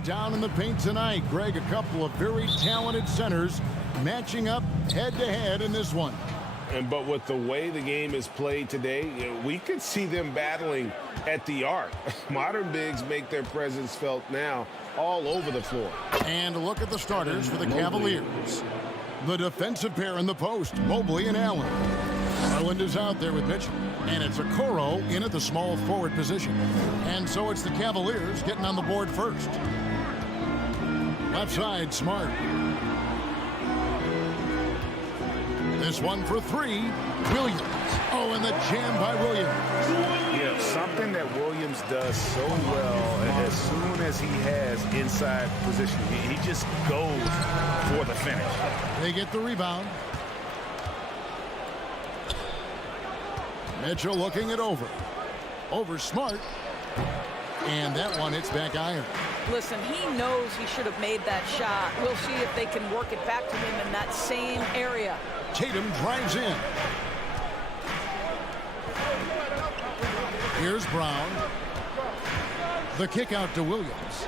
going down in the paint tonight. Greg, a couple of very talented centers matching up head-to-head in this one. But with the way the game is played today, we could see them battling at the arc. Modern bigs make their presence felt now all over the floor. And a look at the starters for the Cavaliers. The defensive pair in the post, Mobley and Allen. Garland is out there with Mitchell. And it's Okoro in at the small forward position. And so it's the Cavaliers getting on the board first. Left side, Smart. This one for three, Williams. Oh, and the jam by Williams. Yeah, something that Williams does so well as soon as he has inside position. He just goes for the finish. They get the rebound. Mitchell looking it over. Over Smart. And that one hits back iron. Listen, he knows he should have made that shot. We'll see if they can work it back to him in that same area. Tatum drives in. Here's Brown. The kick out to Williams.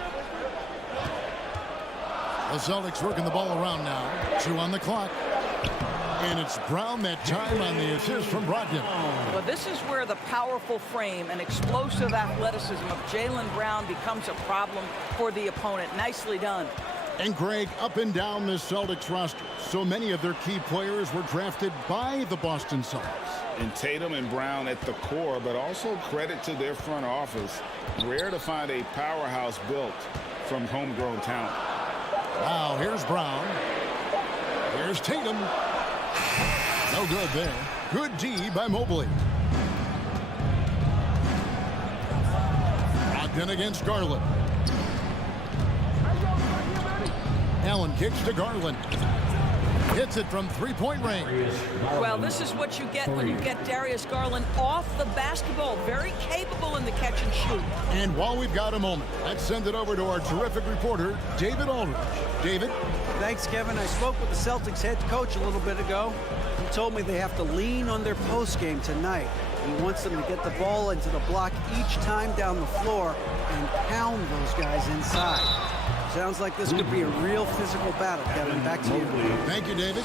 The Celtics working the ball around now. 2 on the clock. And it's Brown that time on the assist from Brogdon. Well, this is where the powerful frame and explosive athleticism of Jaylen Brown becomes a problem for the opponent. Nicely done. And Greg, up and down the Celtics roster, so many of their key players were drafted by the Boston Celtics. And Tatum and Brown at the core, but also credit to their front office. Rare to find a powerhouse built from homegrown talent. Now, here's Brown. Here's Tatum. No good there. Good D by Mobley. Brogdon against Garland. Allen kicks to Garland. Hits it from three-point range. Well, this is what you get when you get Darius Garland off the basketball. Very capable in the catch and shoot. And while we've got a moment, let's send it over to our terrific reporter, David Aldridge. David? Thanks, Kevin. I spoke with the Celtics head coach a little bit ago. He told me they have to lean on their post game tonight. He wants them to get the ball into the block each time down the floor and pound those guys inside. Sounds like this could be a real physical battle. Kevin, back to you. Thank you, David.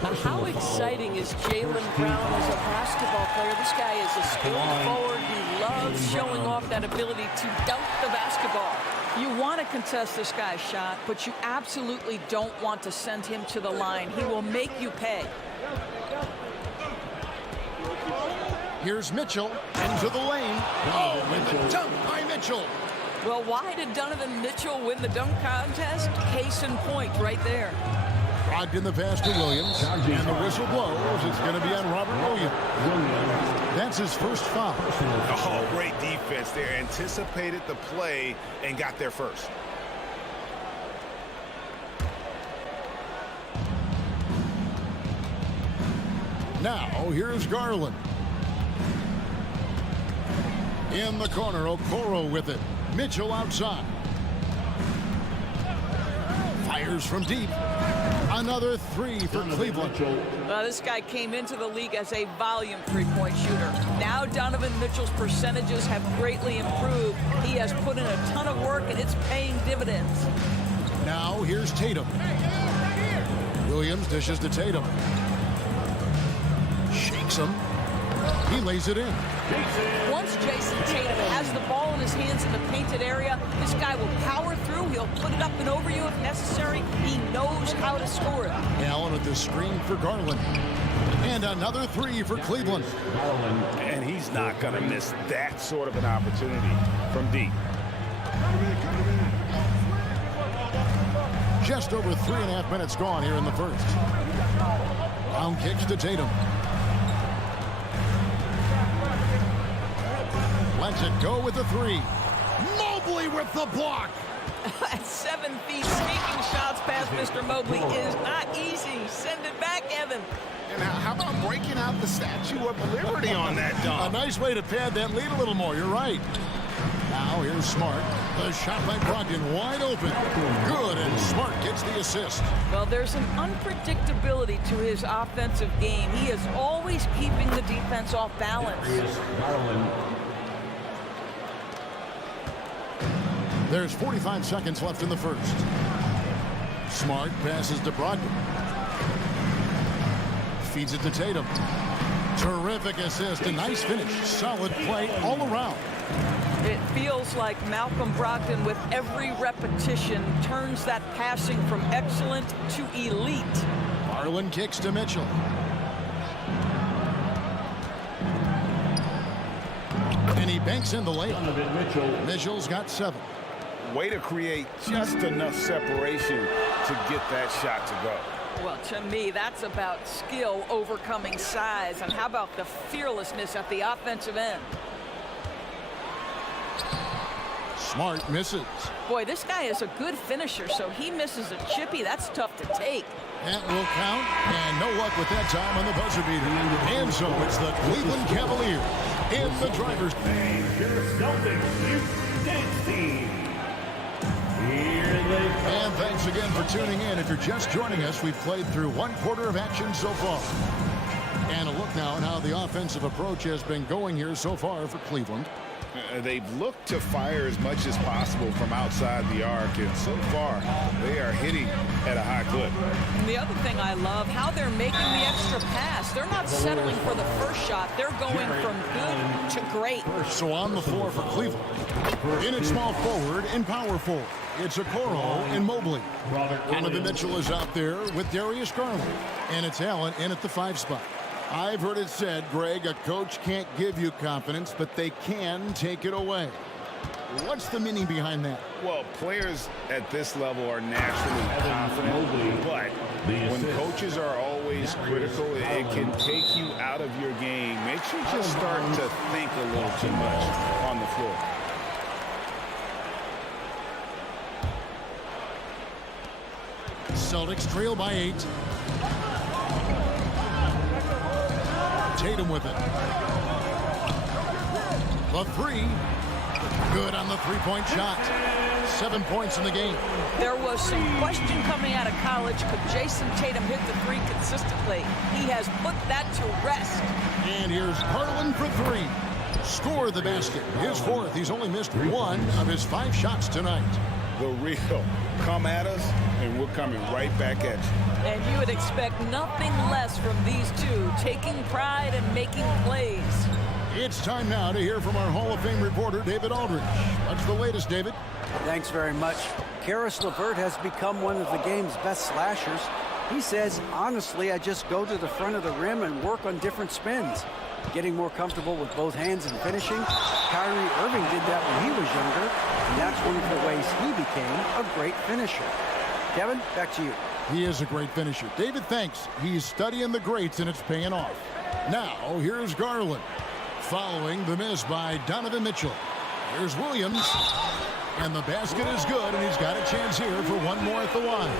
Now, how exciting is Jaylen Brown as a basketball player? This guy is a skilled forward. He loves showing off that ability to dunk the basketball. You want to contest this guy's shot, but you absolutely don't want to send him to the line. He will make you pay. Here's Mitchell into the lane. Oh, and the dunk by Mitchell. Well, why did Donovan Mitchell win the dunk contest? Case in point right there. Brogdon the pass to Williams. And the whistle blows. It's going to be on Robert Williams. That's his first foul. Oh, great defense there. Anticipated the play and got there first. Now, here's Garland. In the corner, Okoro with it. Mitchell outside. Fires from deep. Another three for Cleveland. This guy came into the league as a volume three-point shooter. Now Donovan Mitchell's percentages have greatly improved. He has put in a ton of work, and it's paying dividends. Now here's Tatum. Williams dishes to Tatum. Shakes him. He lays it in. Once Jason Tatum has the ball in his hands in the painted area, this guy will power through. He'll put it up and over you if necessary. He knows how to score it. Allen with the screen for Garland. And another three for Cleveland. And he's not going to miss that sort of an opportunity from deep. Just over 3.5 minutes gone here in the first. Brown kicks to Tatum. Lets it go with the three. Mobley with the block. At 7 feet, sneaking shots past Mr. Mobley is not easy. Send it back, Evan. And how about breaking out the Statue of Liberty on that dunk? A nice way to pad that lead a little more. You're right. Now here's Smart. The shot by Brogdon wide open. Good, and Smart gets the assist. Well, there's an unpredictability to his offensive game. He is always keeping the defense off balance. There's 45 seconds left in the first. Smart passes to Brogdon. Feeds it to Tatum. Terrific assist. A nice finish. Solid play all around. It feels like Malcolm Brogdon, with every repetition, turns that passing from excellent to elite. Garland kicks to Mitchell. And he banks in the layup. Mitchell's got 7. Way to create just enough separation to get that shot to go. Well, to me, that's about skill overcoming size. And how about the fearlessness at the offensive end? Smart misses. Boy, this guy is a good finisher, so he misses a chippy. That's tough to take. That will count, and no luck with that time on the buzzer beater. And so it's the Cleveland Cavaliers in the driver's And thanks again for tuning in. If you're just joining us, we've played through 1/4 of action so far. And a look now at how the offensive approach has been going here so far for Cleveland. They've looked to fire as much as possible from outside the arc, and so far they are hitting at a high clip. And the other thing I love, how they're making the extra pass. They're not settling for the first shot. They're going from good to great. So on the floor for Cleveland, in at small forward and power forward, it's Okoro and Mobley. Donovan Mitchell is out there with Darius Garland, and it's Allen in at the 5 spot. I've heard it said, Greg, a coach can't give you confidence, but they can take it away. What's the meaning behind that? Well, players at this level are naturally confident, but when coaches are always critical, it can take you out of your game. Makes you just start to think a little too much on the floor. Celtics trail by 8. Tatum with it. The 3. Good on the 3-point shot. 7 points in the game. There was some question coming out of college. Could Jason Tatum hit the 3 consistently? He has put that to rest. And here's Garland for 3. Score the basket. His 4th. He's only missed 1 of his 5 shots tonight. The real come at us, and we're coming right back at you. And you would expect nothing less from these two, taking pride and making plays. It's time now to hear from our Hall of Fame reporter, David Aldridge. What's the latest, David? Thanks very much. Karis LeVert has become one of the game's best slashers. He says, honestly, I just go to the front of the rim and work on different spins. Getting more comfortable with both hands and finishing. Kyrie Irving did that when he was younger, and that's one of the ways he became a great finisher. Kevin, back to you. He is a great finisher. David, thanks. He's studying the greats, and it's paying off. Now, here's Garland, following the miss by Donovan Mitchell. Here's Williams, and the basket is good, and he's got a chance here for one more at the line.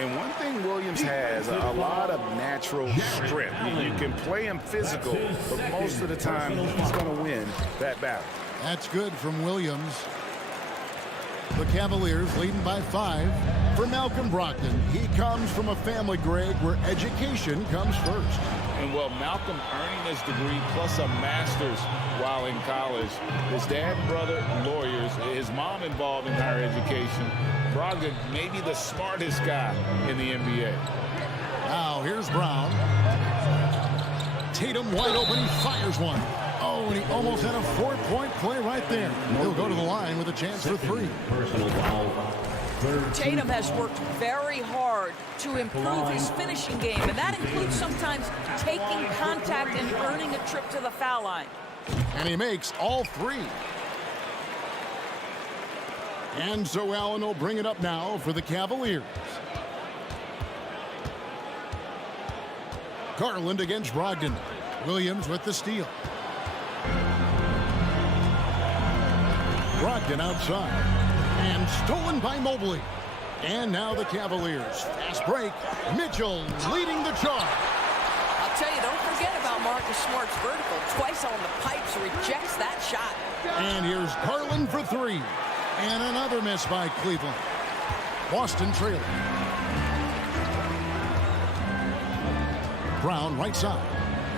And one thing Williams has, a lot of natural strength. You can play him physical, but most of the time he's going to win that battle. That's good from Williams. The Cavaliers leading by 5. For Malcolm Brogdon, he comes from a family, Greg, where education comes first. And well, Malcolm earning his degree plus a master's while in college. His dad and brother, lawyers. His mom involved in higher education. Brogdon, maybe the smartest guy in the NBA. Now, here's Brown. Tatum wide open. He fires one. Oh, and he almost had a 4-point play right there. He'll go to the line with a chance for 3. Personal foul. Tatum has worked very hard to improve his finishing game, and that includes sometimes taking contact and earning a trip to the foul line. And he makes all 3. And so Allen will bring it up now for the Cavaliers. Garland against Brogdon. Williams with the steal. Brogdon outside. And stolen by Mobley. And now the Cavaliers. Fast break. Mitchell leading the charge. I'll tell you, don't forget about Marcus Smart's vertical. Twice on the pipes, rejects that shot. And here's Garland for 3. And another miss by Cleveland. Boston trailing. Brown right side.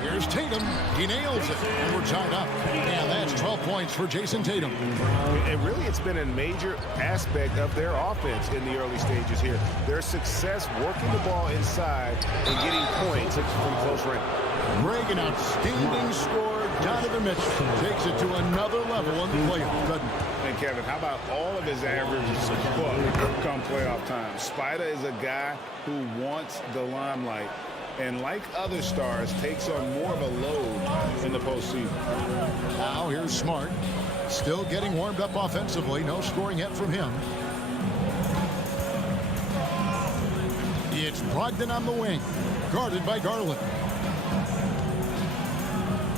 Here's Tatum. He nails it. And we're tied up. And that's 12 points for Jason Tatum. And really, it's been a major aspect of their offense in the early stages here. Their success working the ball inside and getting points from close range. Greg, an outstanding scorer. Donovan Mitchell takes it to another level in the playoff, doesn't he? And Kevin, how about all of his averages come playoff time? Spider is a guy who wants the limelight, and like other stars, takes on more of a load in the postseason. Now here's Smart. Still getting warmed up offensively. No scoring yet from him. It's Brogdon on the wing. Guarded by Garland.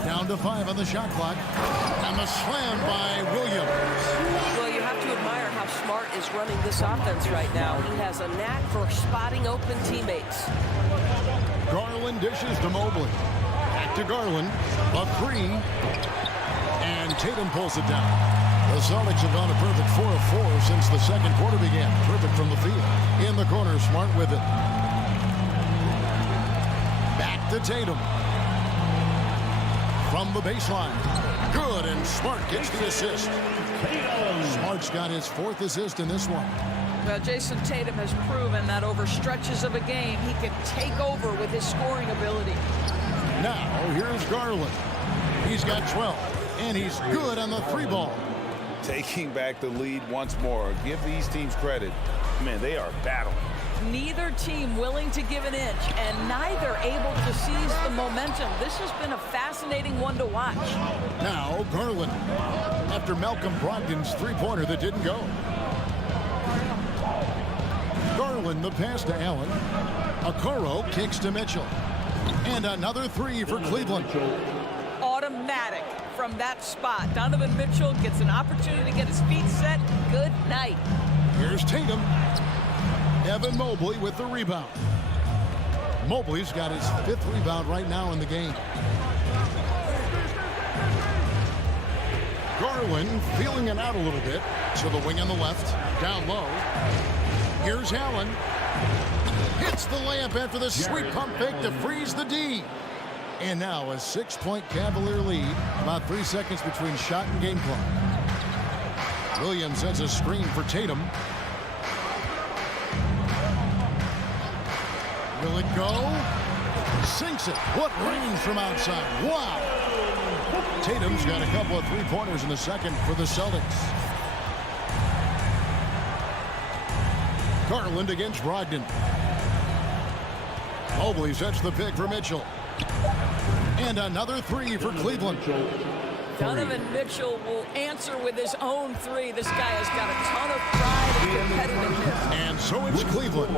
Down to 5 on the shot clock. And the slam by Williams. Well, you have to admire how Smart is running this offense right now. He has a knack for spotting open teammates. Garland dishes to Mobley. Back to Garland. A 3. And Tatum pulls it down. The Celtics have gone a perfect 4 of 4 since the second quarter began. Perfect from the field. In the corner, Smart with it. Back to Tatum. From the baseline. Good, and Smart gets the assist. Smart's got his 4th assist in this one. Well, Jason Tatum has proven that over stretches of a game, he can take over with his scoring ability. Now, here's Garland. He's got 12, and he's good on the 3 ball. Taking back the lead once more. Give these teams credit. Man, they are battling. Neither team willing to give an inch, and neither able to seize the momentum. This has been a fascinating one to watch. Now, Garland. After Malcolm Brogdon's 3-pointer that didn't go. Garland, the pass to Allen. Okoro kicks to Mitchell. And another 3 for Cleveland. Automatic from that spot. Donovan Mitchell gets an opportunity to get his feet set. Good night. Here's Tatum. Evan Mobley with the rebound. Mobley's got his 5th rebound right now in the game. Garland feeling it out a little bit. To the wing on the left. Down low. Here's Allen. Hits the layup after the sweet pump fake to freeze the D. And now a 6-point Cavalier lead. About 3 seconds between shot and game clock. Williams sets a screen for Tatum. Will it go? Sinks it. What range from outside. Wow. Tatum's got a couple of 3-pointers in the second for the Celtics. Garland against Brogdon. Mobley sets the pick for Mitchell. And another 3 for Cleveland. Donovan Mitchell will answer with his own 3. This guy has got a ton of pride and competitiveness. And so it's Cleveland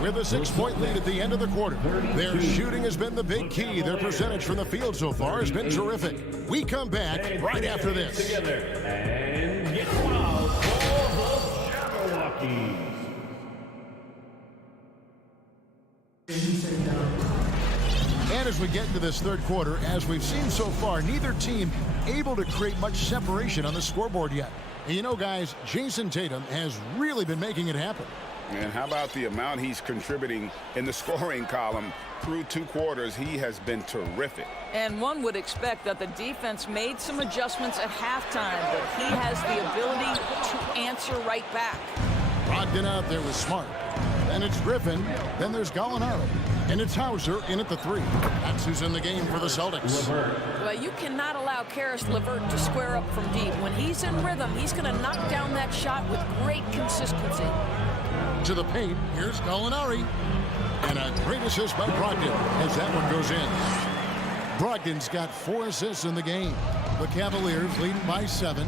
with a 6-point lead at the end of the quarter. Their shooting has been the big key. Their percentage from the field so far has been terrific. We come back right after this. Together and get wild for the Jabberwockies. And as we get into this third quarter, as we've seen so far, neither team able to create much separation on the scoreboard yet. And you know, guys, Jason Tatum has really been making it happen. And how about the amount he's contributing in the scoring column? Through 2 quarters, he has been terrific. And one would expect that the defense made some adjustments at halftime, but he has the ability to answer right back. Brogdon out there with Smart. Then it's Griffin. Then there's Gallinari. And it's Hauser in at the 3. That's who's in the game for the Celtics. Well, you cannot allow Karis LeVert to square up from deep. When he's in rhythm, he's going to knock down that shot with great consistency. To the paint, here's Gallinari. And a great assist by Brogdon as that one goes in. Brogdon's got 4 assists in the game. The Cavaliers leading by 7.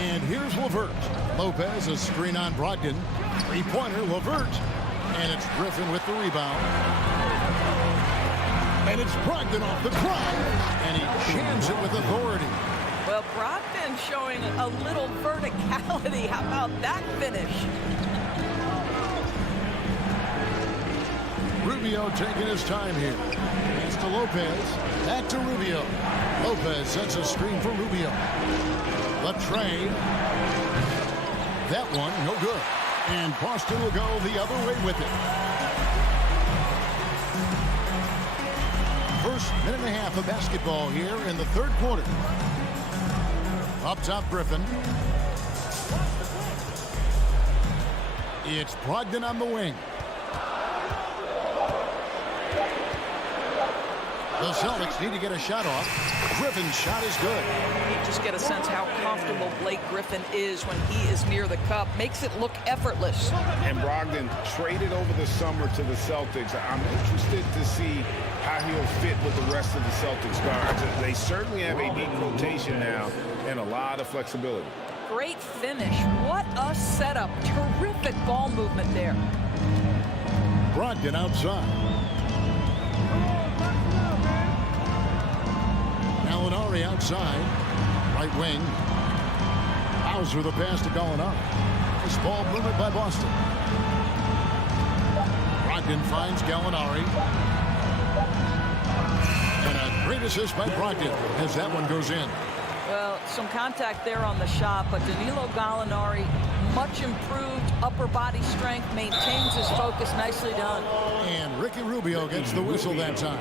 And here's LeVert. Lopez, a screen on Brogdon. 3-pointer, LeVert. And it's Griffin with the rebound. And it's Brogdon off the drive. And he jams it with authority. Well, Brogdon showing a little verticality. How about that finish? Rubio taking his time here. It's to Lopez. Back to Rubio. Lopez sets a screen for Rubio. The tray. That one, no good. And Boston will go the other way with it. First minute and a half of basketball here in the third quarter. Up top, Griffin. It's Brogdon on the wing. The Celtics need to get a shot off. Griffin's shot is good. You just get a sense how comfortable Blake Griffin is when he is near the cup. Makes it look effortless. And Brogdon traded over the summer to the Celtics. I'm interested to see how he'll fit with the rest of the Celtics guards. They certainly have a deep rotation now and a lot of flexibility. Great finish. What a setup. Terrific ball movement there. Brogdon outside. Gallinari outside. Right wing. Hauser the pass to Gallinari. Nice ball movement by Boston. Brogdon finds Gallinari. And a great assist by Brogdon as that one goes in. Well, some contact there on the shot, but Danilo Gallinari, much improved upper body strength, maintains his focus. Nicely done. And Ricky Rubio gets the whistle that time.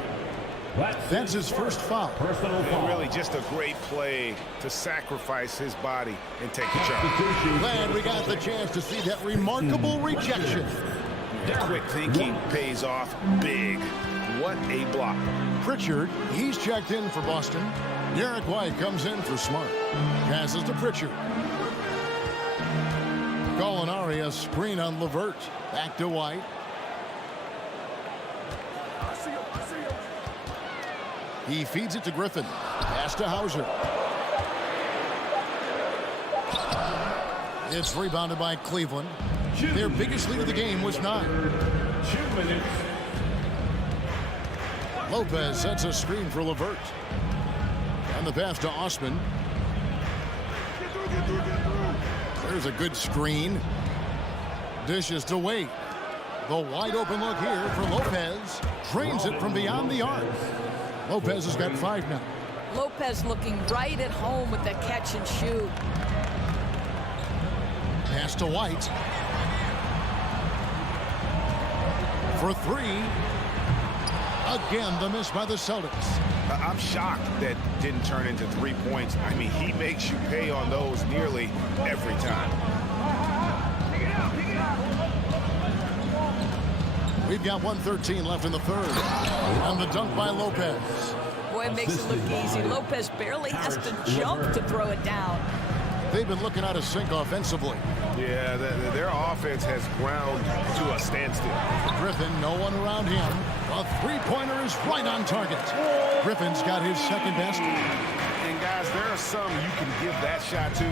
That's his first foul. And really just a great play to sacrifice his body and take the charge. Glad we got the chance to see that remarkable rejection. Quick thinking pays off big. What a block. Pritchard, he's checked in for Boston. Derek White comes in for Smart. Passes to Pritchard. Gallinari, a screen on LeVert. Back to White. He feeds it to Griffin. Pass to Hauser. It's rebounded by Cleveland. Their biggest lead of the game was 9. 2 minutes. Lopez sets a screen for LeVert. And the pass to Osman. There's a good screen. Dishes to Wade. The wide open look here for Lopez. Drains it from beyond the arc. Lopez has got 5 now. Lopez looking right at home with that catch and shoot. Pass to White. For 3. Again, the miss by the Celtics. I'm shocked that didn't turn into 3 points. I mean, he makes you pay on those nearly every time. We've got 1:13 left in the third. And the dunk by Lopez. Boy, it makes it look easy. Lopez barely has to jump to throw it down. They've been looking out of sync offensively. Yeah, their offense has ground to a standstill. Griffin, no one around him. A three-pointer is right on target. Griffin's got his second best. And guys, there are some you can give that shot to,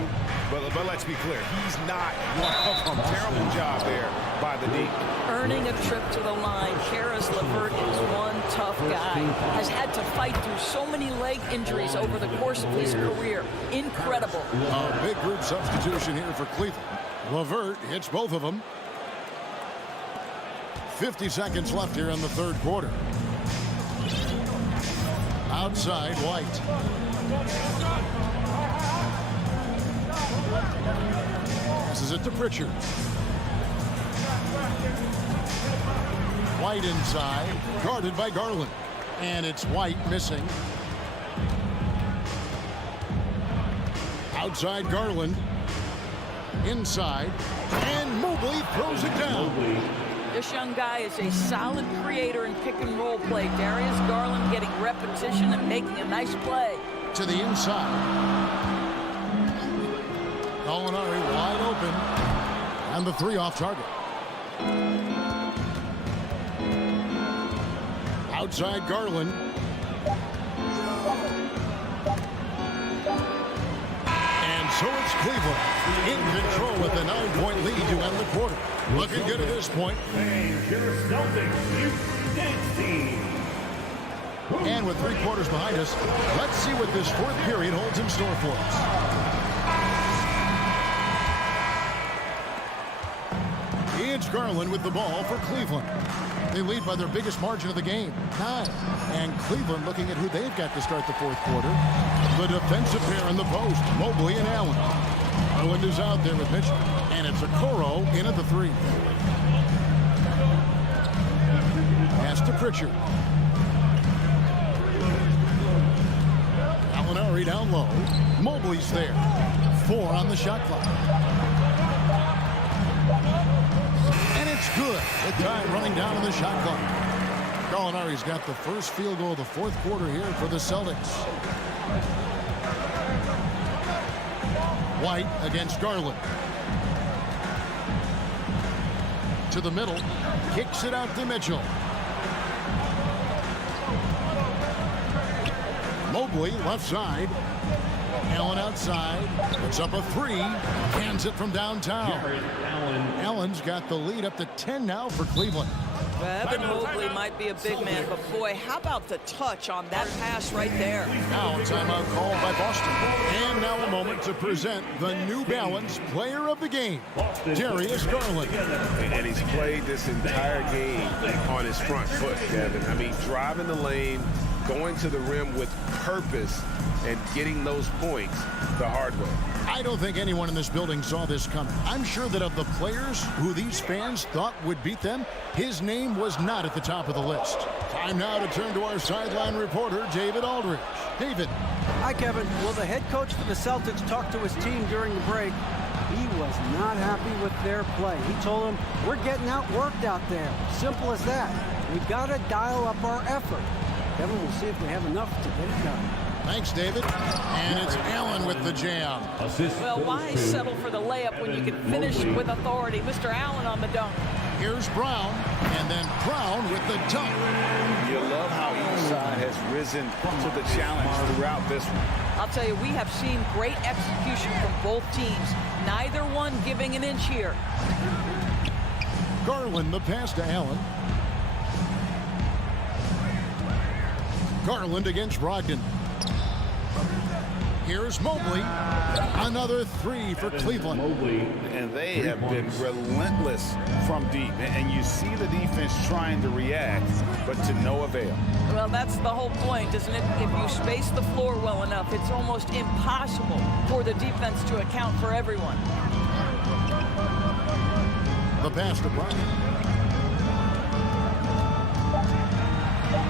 but let's be clear, he's not one of them. Terrible job there by the D. Earning a trip to the line. Karis LeVert is one tough guy. Has had to fight through so many leg injuries over the course of his career. Incredible. A big group substitution here for Cleveland. LeVert hits both of them. 50 seconds left here in the third quarter. Outside, White. Passes it to Pritchard. White inside, guarded by Garland. And it's White missing. Outside Garland. Inside. And Mobley throws it down. This young guy is a solid creator in pick and roll play. Darius Garland getting repetition and making a nice play. To the inside. Gallinari wide open. And the 3 off target. Outside Garland. And so it's Cleveland in control with a 9-point lead to end the quarter. Looking good at this point. And your Celtics Youth Dance Team. And with 3 quarters behind us, let's see what this fourth period holds in store for us. It's Garland with the ball for Cleveland. They lead by their biggest margin of the game, 9. And Cleveland looking at who they've got to start the fourth quarter. The defensive pair in the post, Mobley and Allen. Garland is out there with Mitchell. And it's Okoro in at the 3. Pass to Pritchard. Three down low. Mobley's there. 4 on the shot clock. And it's good. The time running down on the shot clock. Gallinari's got the first field goal of the fourth quarter here for the Celtics. White against Garland. To the middle. Kicks it out to Mitchell. Mobley left side. Allen outside. Puts up a 3. Hands it from downtown. Allen's got the lead up to 10 now for Cleveland. Evan Mobley might be a big man, but boy, how about the touch on that pass right there? Now a timeout called by Boston. And now a moment to present the New Balance Player of the Game, Darius Garland. And he's played this entire game on his front foot, Kevin. I mean, driving the lane, going to the rim with purpose, and getting those points the hard way. I don't think anyone in this building saw this coming. I'm sure that of the players who these fans thought would beat them, his name was not at the top of the list. Time now to turn to our sideline reporter, David Aldridge. David. Hi, Kevin. Well, the head coach for the Celtics talked to his team during the break. He was not happy with their play. He told them, we're getting outworked out there. Simple as that. We've got to dial up our effort. Kevin, we'll see if we have enough to get it done. Thanks, David. And it's Allen with the jam. Well, why settle for the layup when you can finish with authority? Mr. Allen on the dunk. Here's Brown, and then Brown with the dunk. You love how each side has risen to the challenge throughout this one. I'll tell you, we have seen great execution from both teams. Neither one giving an inch here. Garland, the pass to Allen. Garland against Brogdon. Here's Mobley. Another 3 for Cleveland. And they have been relentless from deep. And you see the defense trying to react, but to no avail. Well, that's the whole point, isn't it? If you space the floor well enough, it's almost impossible for the defense to account for everyone. The pass to Brogdon.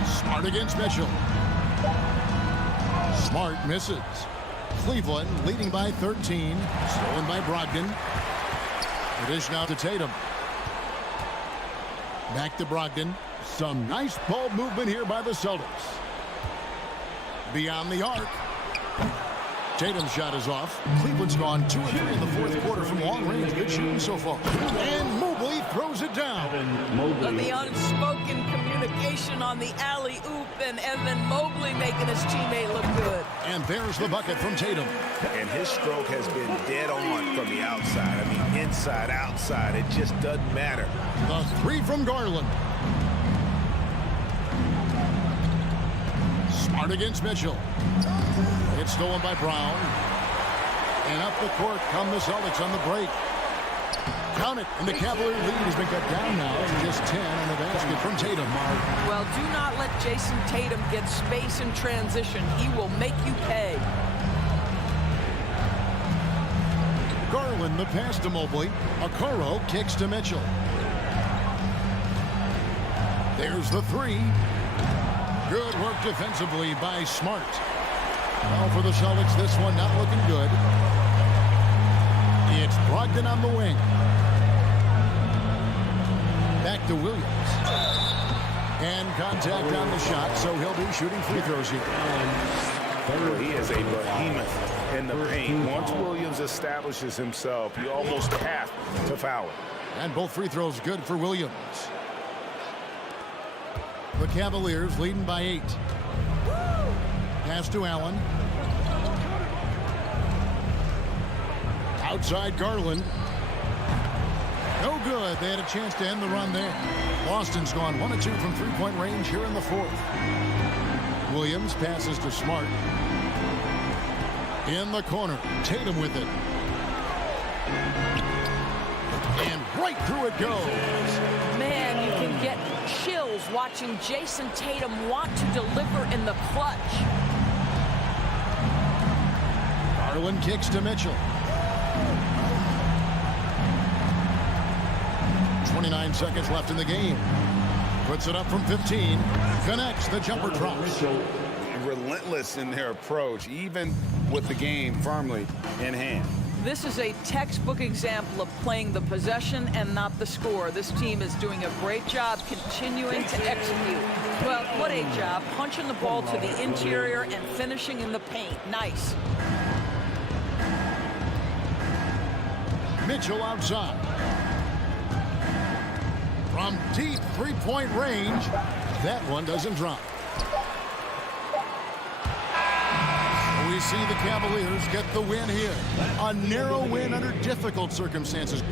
Smart against Mitchell. Smart misses. Cleveland leading by 13. Stolen by Brogdon. It is now to Tatum. Back to Brogdon. Some nice ball movement here by the Celtics. Beyond the arc. Tatum's shot is off. Cleveland's gone 2 of 3 in the fourth quarter from long range. Good shooting so far. And Mobley throws it down. The unspoken communication on the alley-oop, and Evan Mobley making his teammate look good. And there's the bucket from Tatum. And his stroke has been dead on from the outside. I mean, inside, outside, it just doesn't matter. The 3 from Garland. Smart against Mitchell. It's stolen by Brown. And up the court come the Celtics on the break. Count it, and the Cavalier lead has been cut down now to just 10 on the basket from Tatum. Well, do not let Jason Tatum get space in transition. He will make you pay. Garland, the pass to Mobley. Okoro kicks to Mitchell. There's the 3. Good work defensively by Smart. Well, for the Celtics, this one not looking good. It's Brogdon on the wing. Back to Williams. And contact on the shot, so he'll be shooting free throws here. He is a behemoth in the paint. Once Williams establishes himself, you almost have to foul him. And both free throws good for Williams. The Cavaliers leading by 8. Pass to Allen. Outside Garland. No good. They had a chance to end the run there. Boston's gone 1 of 2 from three-point range here in the fourth. Williams passes to Smart. In the corner. Tatum with it. And right through it goes. Man, you can get chills watching Jason Tatum want to deliver in the clutch. Garland kicks to Mitchell. 29 seconds left in the game. Puts it up from 15. Connects. The jumper drops. relentless in their approach, even with the game firmly in hand. This is a textbook example of playing the possession and not the score. This team is doing a great job continuing to execute. Well, what a job. Punching the ball to the interior and finishing in the paint. Nice. Mitchell outside. From deep three-point range, that one doesn't drop. We see the Cavaliers get the win here. A narrow win under difficult circumstances.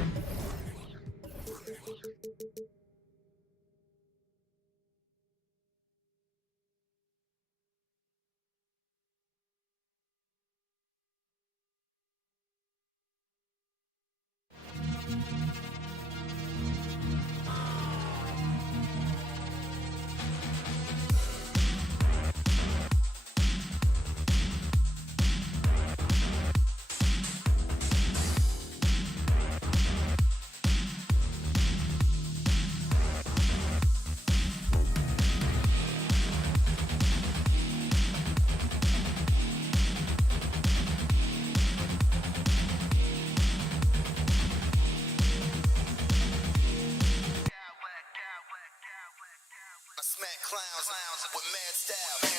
Clowns with mad style.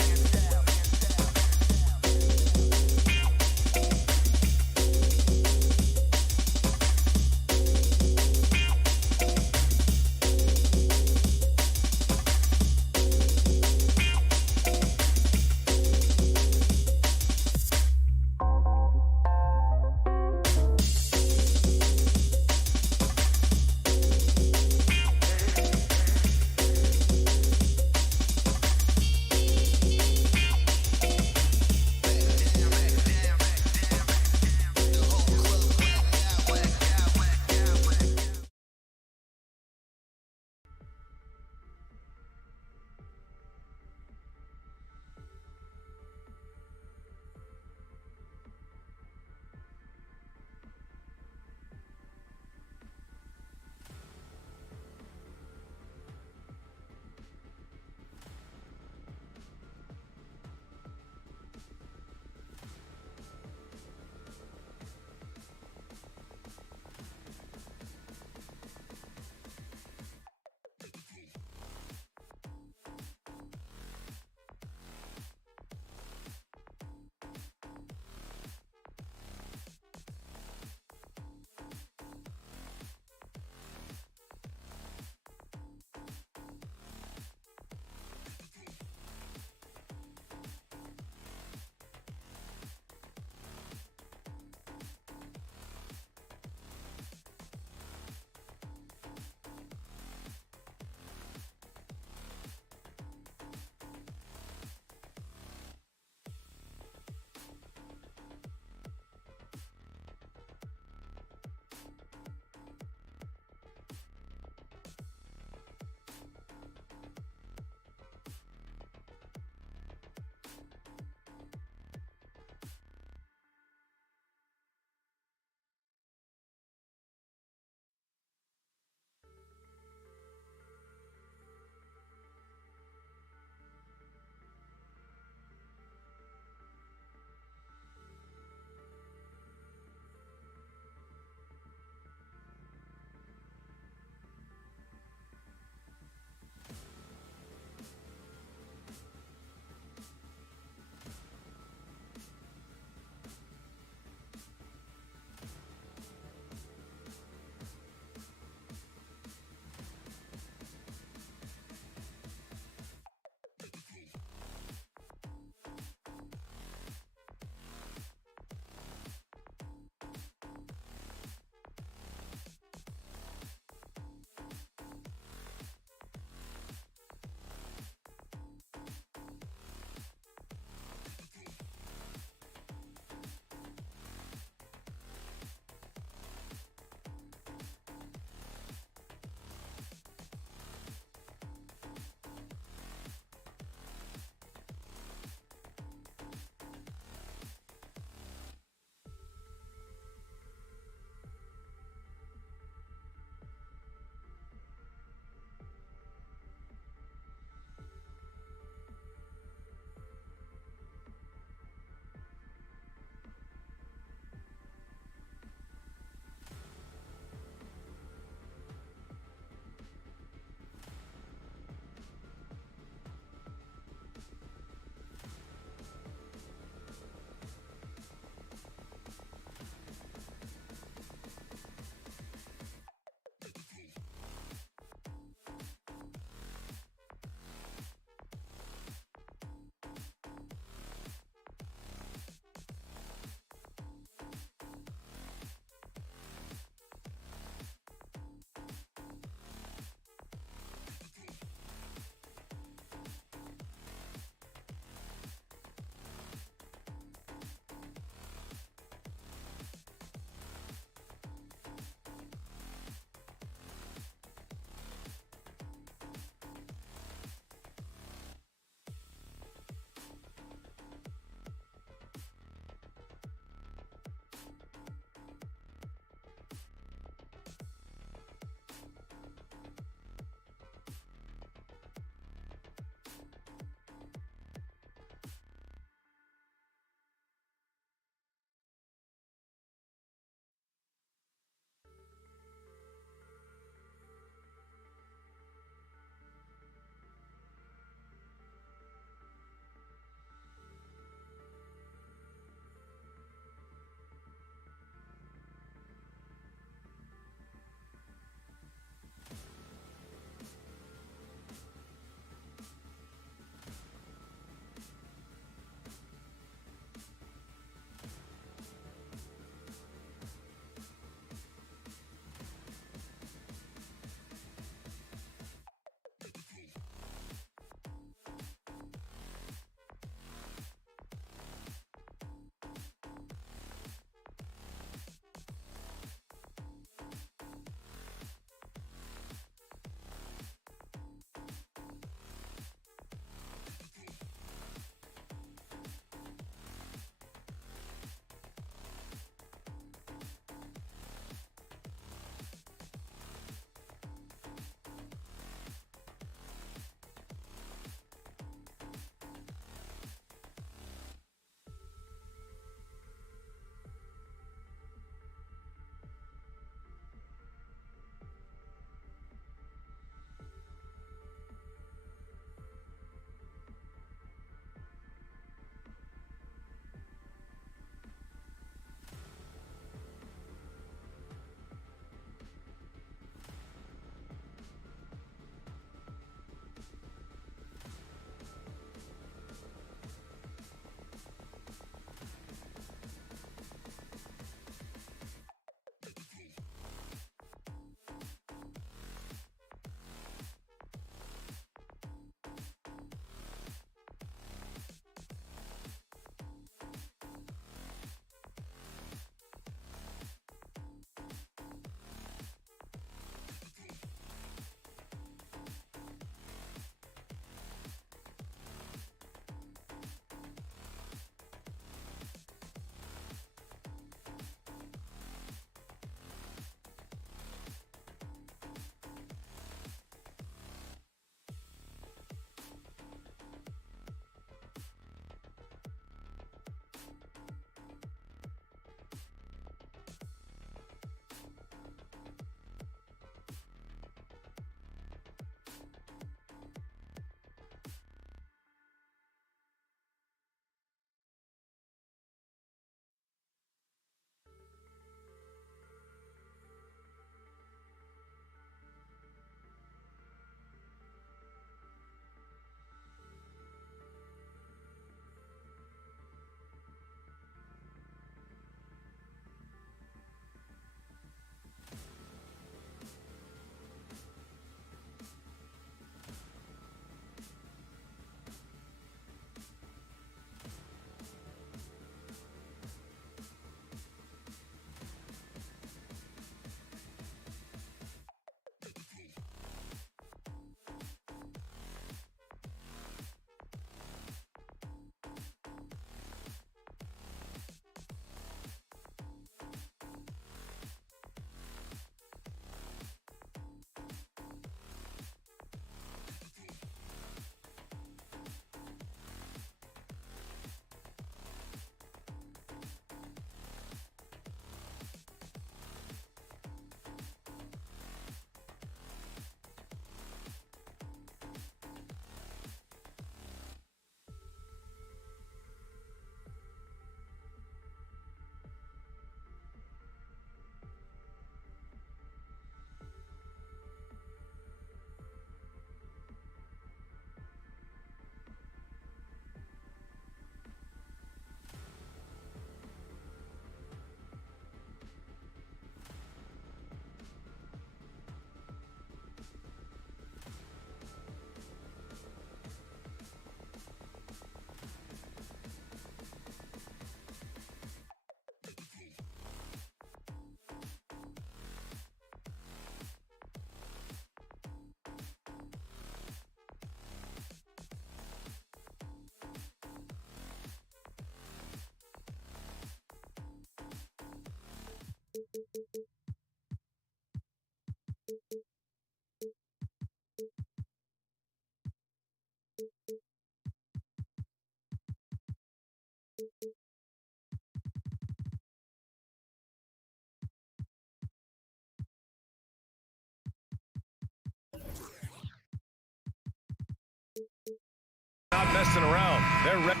Not messing around. They're ready.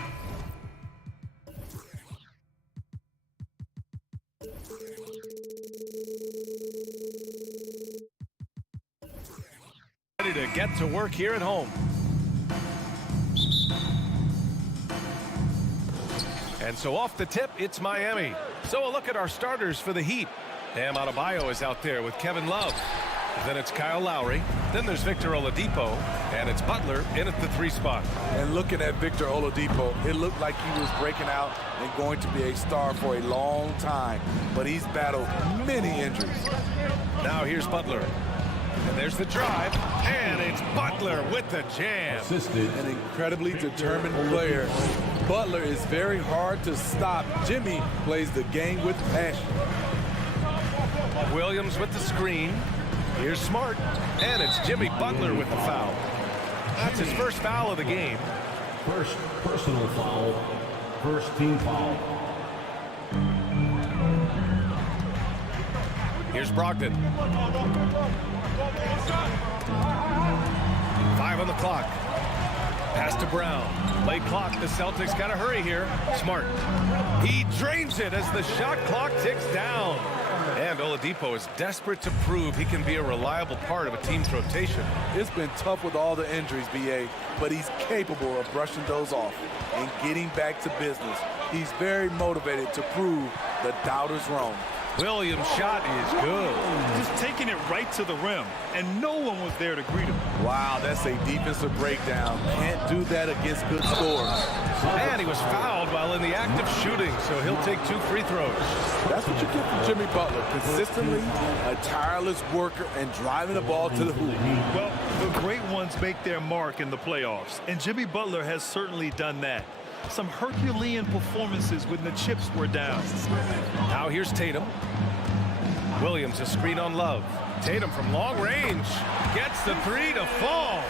Ready to get to work here at home. And so off the tip, it's Miami. So a look at our starters for the Heat. Bam Adebayo is out there with Kevin Love. Then it's Kyle Lowry. Then there's Victor Oladipo. And it's Butler in at the 3 spot. And looking at Victor Oladipo, it looked like he was breaking out and going to be a star for a long time. But he's battled many injuries. Now here's Butler. And there's the drive. And it's Butler with the jam. An incredibly determined player. Butler is very hard to stop. Jimmy plays the game with passion. Williams with the screen. Here's Smart. And it's Jimmy Butler with the foul. That's his first foul of the game. First personal foul. First team foul. Here's Brogdon. 5 on the clock. Pass to Brown. Late clock. The Celtics got to hurry here. Smart. He drains it as the shot clock ticks down. And Oladipo is desperate to prove he can be a reliable part of a team's rotation. It's been tough with all the injuries, BA, but he's capable of brushing those off and getting back to business. He's very motivated to prove the doubters wrong. Williams' shot is good. Just taking it right to the rim, and no one was there to greet him. Wow, that's a defensive breakdown. Can't do that against good scores. And he was fouled while in the act of shooting, so he'll take 2 free throws. That's what you get from Jimmy Butler. Consistently a tireless worker and driving the ball to the hoop. Well, the great ones make their mark in the playoffs, and Jimmy Butler has certainly done that. Some Herculean performances when the chips were down. Now here's Tatum. Williams a screen on Love. Tatum from long range gets the 3 to fall.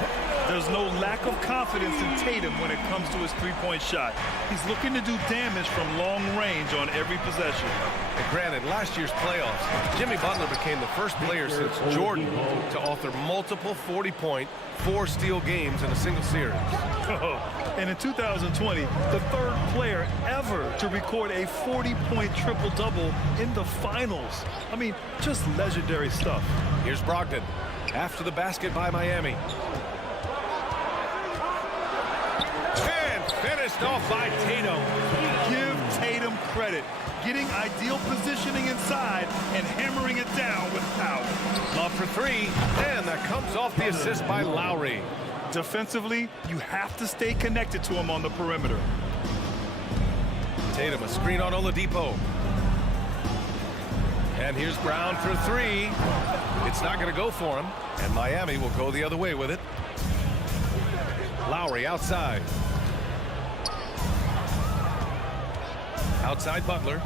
There's no lack of confidence in Tatum when it comes to his three-point shot. He's looking to do damage from long range on every possession. And granted, last year's playoffs, Jimmy Butler became the first player since Jordan to author multiple 40-point, 4-steal games in a single series. And in 2020, the third player ever to record a 40-point triple-double in the finals. I mean, just legendary stuff. Here's Brogdon after the basket by Miami. And finished off by Tatum. Give Tatum credit. Getting ideal positioning inside and hammering it down with power. Love for 3, and that comes off the assist by Lowry. Defensively, you have to stay connected to him on the perimeter. Tatum a screen on Oladipo. And here's Brown for 3. It's not going to go for him, and Miami will go the other way with it. Lowry outside. Outside Butler.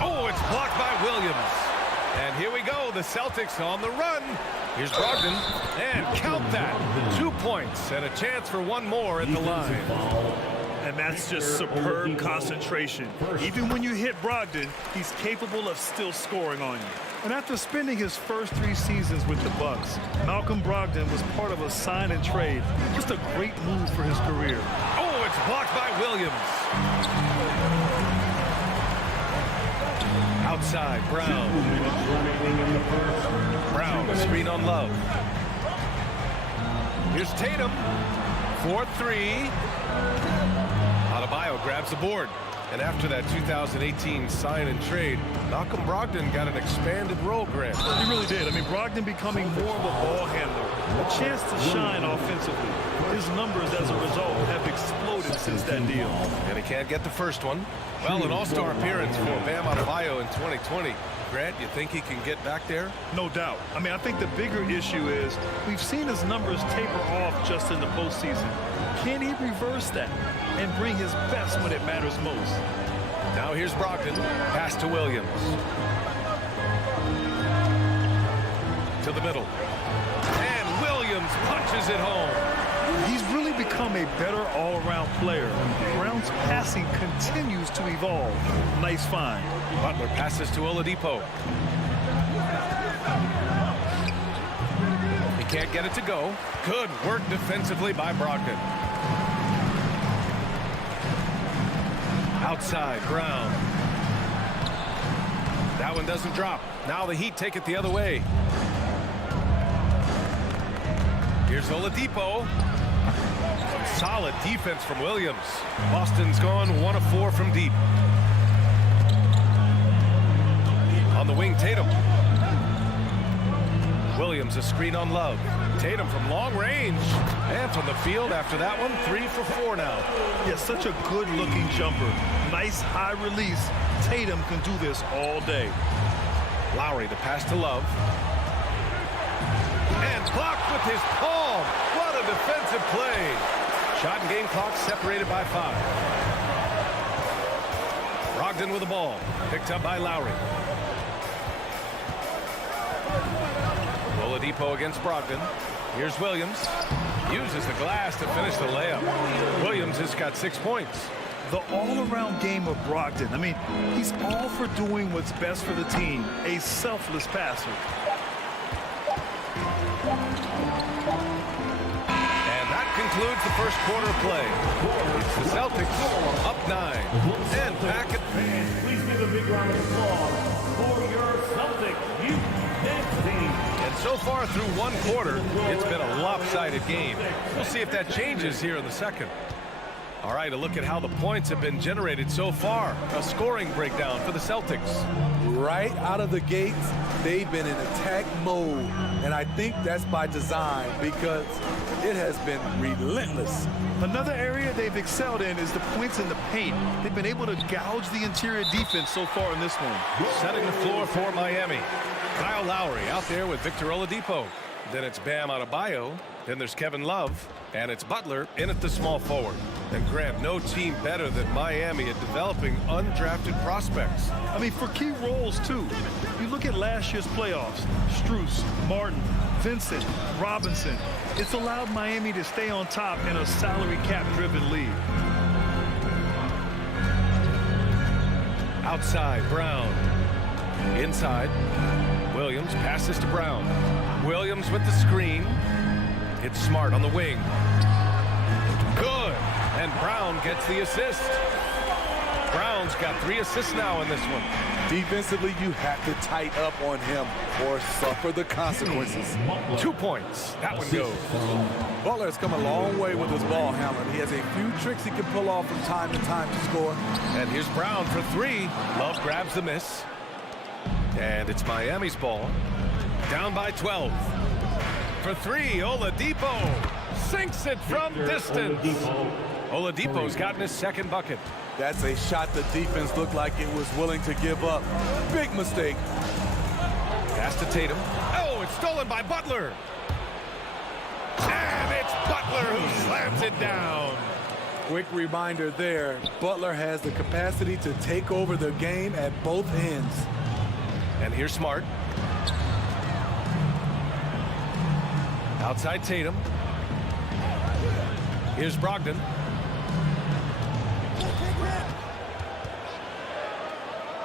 Oh, it's blocked by Williams. And here we go, the Celtics on the run. Here's Brogdon, and count that. 2 points and a chance for one more at the line. And that's just superb concentration. Even when you hit Brogdon, he's capable of still scoring on you. And after spending his first 3 seasons with the Bucks, Malcolm Brogdon was part of a sign and trade. Just a great move for his career. Oh, it's blocked by Williams. Outside, Brown. Brown, a screen on Love. Here's Tatum. 4-3. Adebayo grabs the board. And after that 2018 sign and trade, Malcolm Brogdon got an expanded role, Grant. He really did. I mean, Brogdon becoming more of a ball handler, a chance to shine offensively. His numbers as a result have exploded since that deal. And he can't get the first one. Well, an all-star appearance for Bam Adebayo in 2020. Grant, you think he can get back there? No doubt. I mean, I think the bigger issue is we've seen his numbers taper off just in the postseason. Can he reverse that and bring his best when it matters most? Now here's Brogdon. Pass to Williams. To the middle. And Williams punches it home. He's really become a better all-around player. Brown's passing continues to evolve. Nice find. Butler passes to Oladipo. He Can't get it to go. Good work defensively by Brogdon. Outside, Brown. That one doesn't drop. Now the Heat take it the other way. Here's Oladipo. Some solid defense from Williams. Boston's gone 1 of 4 from deep. On the wing, Tatum. Williams a screen on Love. Tatum from long range. And from the field after that one, 3 for 4 now. Yeah, such a good-looking jumper. Nice high release. Tatum can do this all day. Lowry, the pass to Love. And blocked with his palm. What a defensive play. Shot and game clock separated by 5. Brogdon with the ball. Picked up by Lowry. Oladipo against Brogdon. Here's Williams. Uses the glass to finish the layup. Williams has got 6 points. The all-around game of Brogdon. I mean, he's all for doing what's best for the team. A selfless passer. And that concludes the first quarter of play. It's the Celtics up 9 and back at... Please give a big round of applause for your Celtics youth dance team. And so far through one quarter, it's been a lopsided game. We'll see if that changes here in the second. All right, a look at how the points have been generated so far. A scoring breakdown for the Celtics. Right out of the gates, they've been in attack mode. And I think that's by design because it has been relentless. Another area they've excelled in is the points in the paint. They've been able to gouge the interior defense so far in this one. Setting the floor for Miami. Kyle Lowry out there with Victor Oladipo. Then it's Bam Adebayo. Then there's Kevin Love. And it's Butler in at the small forward. And Grant, no team better than Miami at developing undrafted prospects. I mean, for key roles, too. You look at last year's playoffs. Strus, Martin, Vincent, Robinson. It's allowed Miami to stay on top in a salary cap-driven league. Outside, Brown. Inside, Williams passes to Brown. Williams with the screen. It's Smart on the wing. Good. And Brown gets the assist. Brown's got 3 assists now in this one. Defensively, you have to tighten up on him or suffer the consequences. 2 points. That one goes. Butler has come a long way with his ball handling. He has a few tricks he can pull off from time to time to score. And here's Brown for 3. Love grabs the miss. And it's Miami's ball. Down by 12. For 3, Oladipo sinks it from distance. Oladipo's gotten his second bucket. That's a shot the defense looked like it was willing to give up. Big mistake. Pass to Tatum. Oh, it's stolen by Butler. And it's Butler who slams it down. Quick reminder there, Butler has the capacity to take over the game at both ends. And here's Smart. Outside Tatum. Here's Brogdon.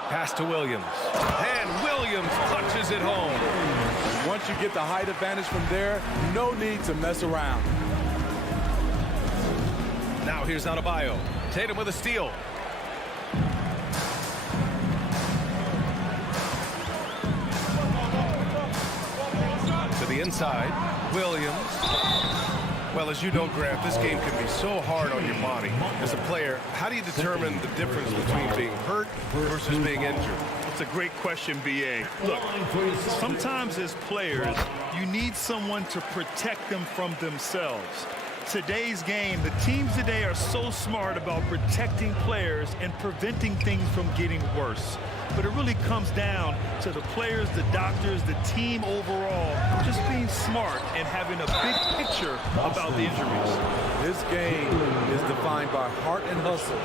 Pass to Williams. And Williams punches it home. Once you get the height advantage from there, no need to mess around. Now here's Adebayo. Tatum with a steal. To the inside. Williams. Well, as you know, Grant, this game can be so hard on your body. As a player, how do you determine the difference between being hurt versus being injured? It's a great question, B.A. Look, sometimes as players, you need someone to protect them from themselves. Today's game, the teams today are so smart about protecting players and preventing things from getting worse. But it really comes down to the players, the doctors, the team overall, just being smart and having a big picture about the injuries. This game is defined by heart and hustle.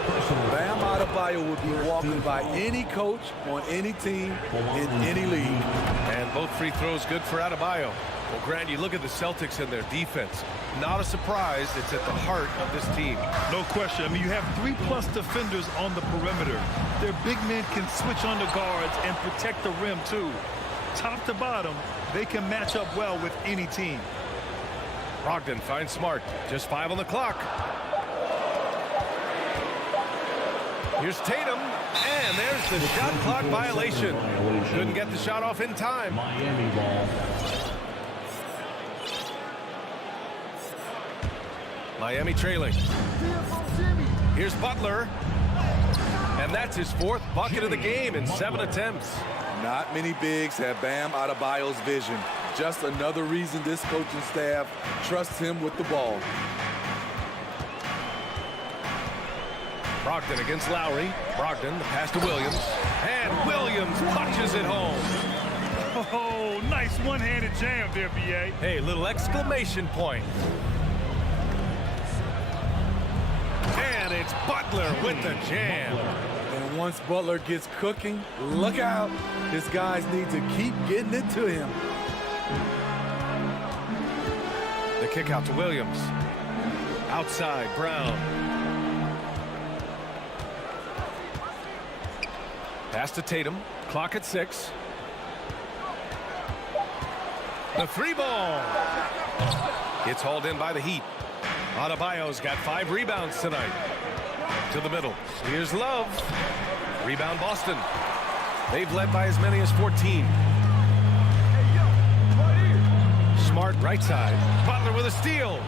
Bam Adebayo would be walking by any coach on any team in any league. And both free throws good for Adebayo. Well, Grant, you look at the Celtics and their defense. Not a surprise, it's at the heart of this team. No question. I mean, you have 3+ defenders on the perimeter. Their big men can switch on the guards and protect the rim, too. Top to bottom, they can match up well with any team. Brogdon finds Smart. Just 5 on the clock. Here's Tatum. And there's the shot clock violation. Couldn't get the shot off in time. Miami ball. Miami trailing. Here's Butler. And that's his 4th bucket of the game in 7 attempts. Not many bigs have Bam Adebayo's vision. Just another reason this coaching staff trusts him with the ball. Brogdon against Lowry. Brogdon, the pass to Williams. And Williams punches it home. Oh, nice one-handed jam there, B.A. Hey, little exclamation point. And it's Butler with the jam. And once Butler gets cooking, look out. His guys need to keep getting it to him. The kick out to Williams. Outside, Brown. Pass to Tatum. Clock at 6. The 3-ball. It's hauled in by the Heat. Adebayo's got 5 rebounds tonight. To the middle. Here's Love. Rebound Boston. They've led by as many as 14. Smart right side. Butler with a steal.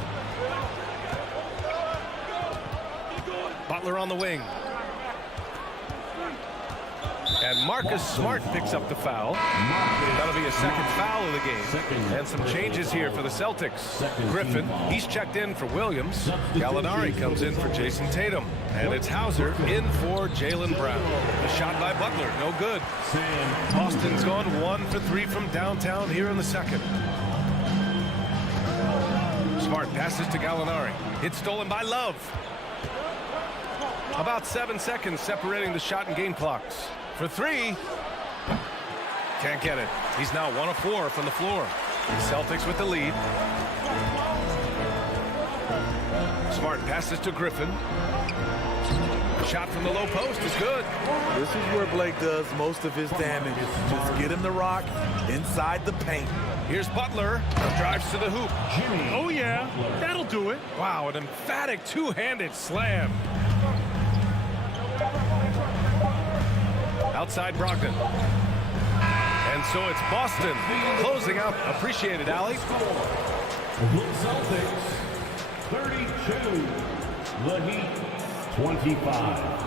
Butler on the wing. And Marcus Smart picks up the foul. That'll be a second foul of the game. And some changes here for the Celtics. Griffin, he's checked in for Williams. Gallinari comes in for Jason Tatum. And it's Hauser in for Jaylen Brown. The shot by Butler, no good. Boston's gone 1 for 3 from downtown here in the second. Smart passes to Gallinari. It's stolen by Love. About 7 seconds separating the shot and game clocks. For 3. Can't get it. He's now 1 of 4 from the floor. Celtics with the lead. Smart passes to Griffin. Shot from the low post is good. This is where Blake does most of his damage. Just get him the rock inside the paint. Here's Butler. Drives to the hoop. Oh, yeah. That'll do it. Wow, an emphatic two-handed slam. Outside Brogdon. And so it's Boston closing out. Appreciated, Allie. Celtics 32. The Heat 25.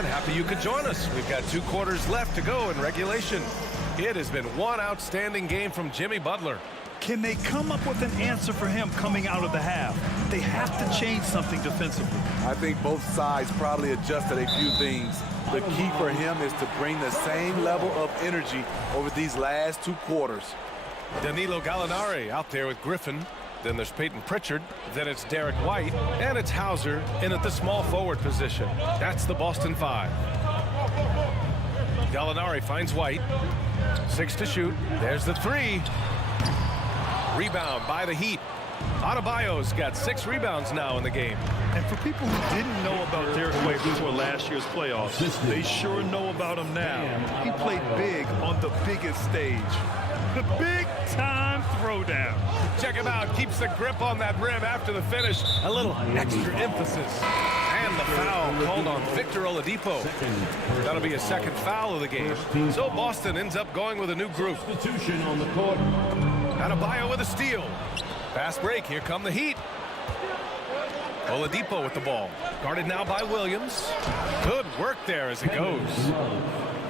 Happy you could join us. We've got 2 quarters left to go in regulation. It has been one outstanding game from Jimmy Butler. Can they come up with an answer for him coming out of the half? They have to change something defensively. I think both sides probably adjusted a few things. The key for him is to bring the same level of energy over these last 2 quarters. Danilo Gallinari out there with Griffin. Then there's Peyton Pritchard. Then it's Derek White. And it's Hauser in at the small forward position. That's the Boston 5. Gallinari finds White. 6 to shoot. There's the 3. Rebound by the Heat. Adebayo's got 6 rebounds now in the game. And for people who didn't know about Derek White before last year's playoffs, they sure know about him now. He played big on the biggest stage. The big-time throwdown. Check him out. Keeps the grip on that rim after the finish. A little extra emphasis. And the foul called on Victor Oladipo. That'll be a second foul of the game. So Boston ends up going with a new group. Substitution on the court. Adebayo with a steal. Fast break. Here come the Heat. Oladipo with the ball. Guarded now by Williams. Good work there as it goes.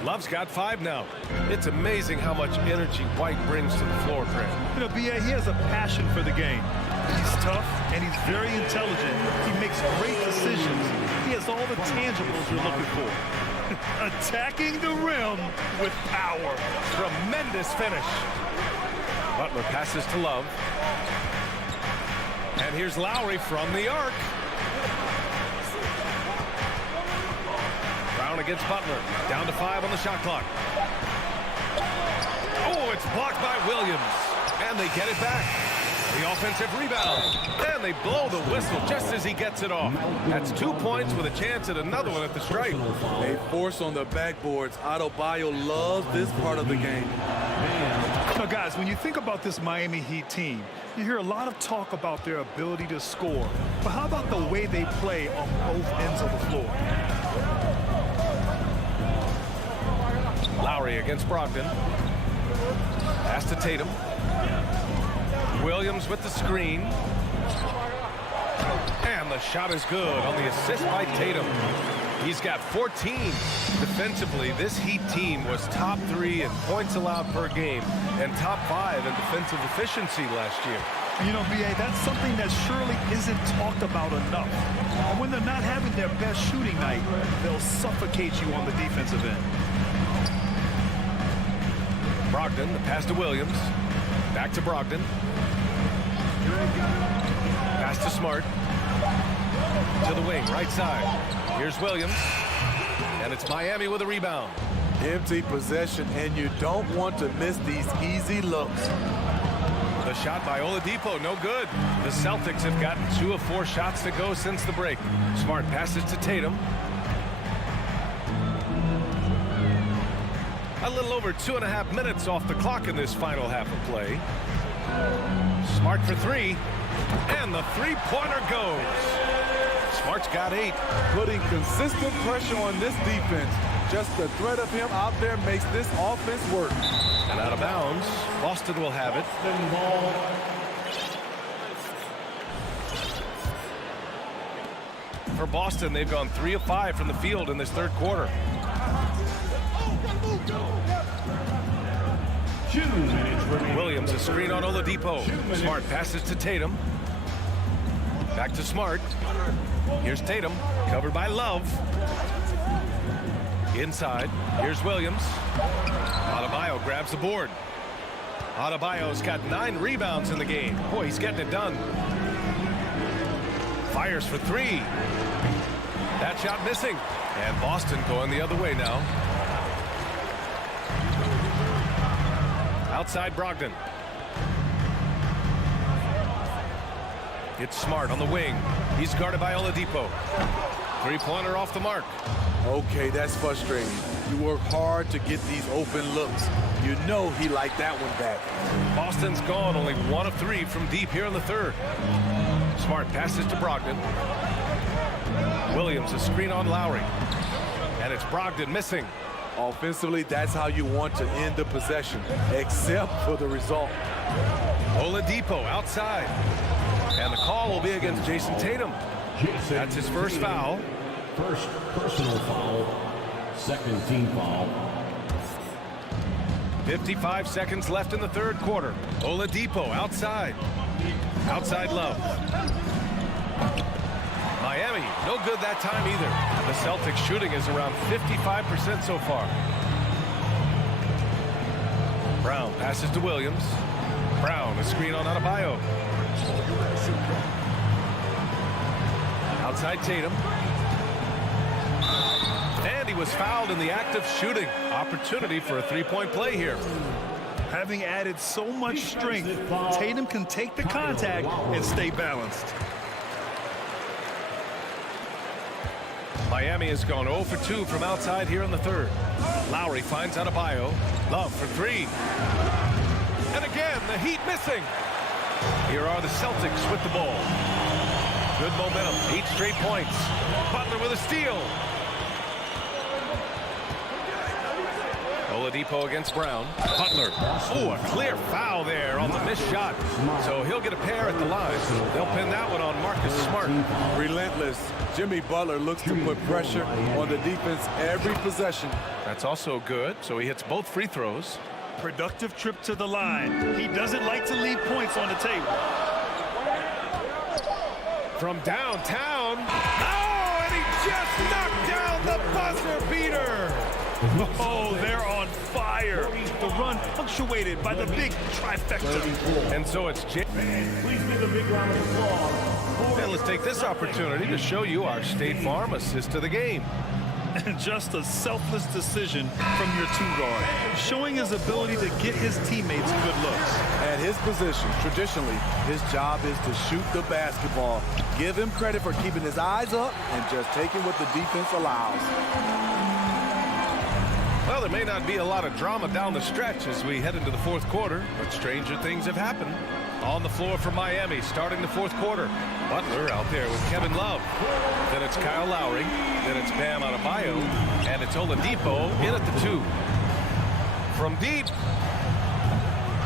Love's got 5 now. It's amazing how much energy White brings to the floor, Craig. You know, B.A., he has a passion for the game. He's tough, and he's very intelligent. He makes great decisions. He has all the tangibles you're looking for. Attacking the rim with power. Tremendous finish. Butler passes to Love. And here's Lowry from the arc. Brown against Butler. Down to 5 on the shot clock. Oh, it's blocked by Williams. And they get it back. The offensive rebound. And they blow the whistle just as he gets it off. That's 2 points with a chance at another one at the stripe. A force on the backboards. Adebayo loves this part of the game. Now, guys, when you think about this Miami Heat team, you hear a lot of talk about their ability to score. But how about the way they play on both ends of the floor? Lowry against Brogdon. Pass to Tatum. Williams with the screen. And the shot is good on the assist by Tatum. He's got 14. Defensively, this Heat team was top 3 in points allowed per game and top 5 in defensive efficiency last year. You know, B.A., that's something that surely isn't talked about enough. And when they're not having their best shooting night, they'll suffocate you on the defensive end. Brogdon, the pass to Williams. Back to Brogdon. Pass to Smart. To the wing, right side. Here's Williams. And it's Miami with a rebound. Empty possession, and you don't want to miss these easy looks. The shot by Oladipo, no good. The Celtics have gotten 2 of 4 shots to go since the break. Smart passes to Tatum. A little over 2.5 minutes off the clock in this final half of play. Smart for 3. And the three-pointer goes. Smart's got 8. Putting consistent pressure on this defense. Just the threat of him out there makes this offense work. And out of bounds. Boston will have it. For Boston, they've gone 3 of 5 from the field in this third quarter. 2 minutes remaining. Williams, a screen on Oladipo. Smart passes to Tatum. Back to Smart. Here's Tatum, covered by Love. Inside, here's Williams. Adebayo grabs the board. Adebayo's got 9 rebounds in the game. Boy, he's getting it done. Fires for 3. That shot missing. And Boston going the other way now. Outside Brogdon. It's Smart on the wing. He's guarded by Oladipo. Three-pointer off the mark. Okay, that's frustrating. You work hard to get these open looks. You know he liked that one back. Boston's gone only 1 of 3 from deep here in the third. Smart passes to Brogdon. Williams, a screen on Lowry. And it's Brogdon missing. Offensively, that's how you want to end the possession, except for the result. Oladipo outside. And the call will be against Jason Tatum. That's his first foul. First personal foul. Second team foul. 55 seconds left in the third quarter. Oladipo outside. Outside Love. Miami, no good that time either. The Celtics shooting is around 55% so far. Brown passes to Williams. Brown, a screen on Adebayo. Outside Tatum. And he was fouled in the act of shooting. Opportunity for a three-point play here. Having added so much strength, Tatum can take the contact and stay balanced. Miami has gone 0 for 2 from outside here in the third. Lowry finds Adebayo. Love for 3. And again, the Heat missing. Here are the Celtics with the ball. Good momentum, 8 straight points. Butler with a steal. Oladipo against Brown. Butler. Oh, a clear foul there on the missed shot. So he'll get a pair at the line. They'll pin that one on Marcus Smart. Relentless. Jimmy Butler looks to put pressure on the defense every possession. That's also good. So he hits both free throws. Productive trip to the line. He doesn't like to leave points on the table. From downtown. Oh, and he just knocked down the buzzer beater. Oh, they're on fire. The run punctuated by the big trifecta. And so it's Please give a big round of applause. And let's take this opportunity to show you our State Farm assist to the game. And just a selfless decision from your two-guard, showing his ability to get his teammates good looks. At his position, traditionally, his job is to shoot the basketball. Give him credit for keeping his eyes up and just taking what the defense allows. Well, there may not be a lot of drama down the stretch as we head into the fourth quarter, but stranger things have happened. On the floor for Miami, starting the fourth quarter. Butler out there with Kevin Love. Then it's Kyle Lowry. Then it's Bam Adebayo. And it's Oladipo in at the 2. From deep.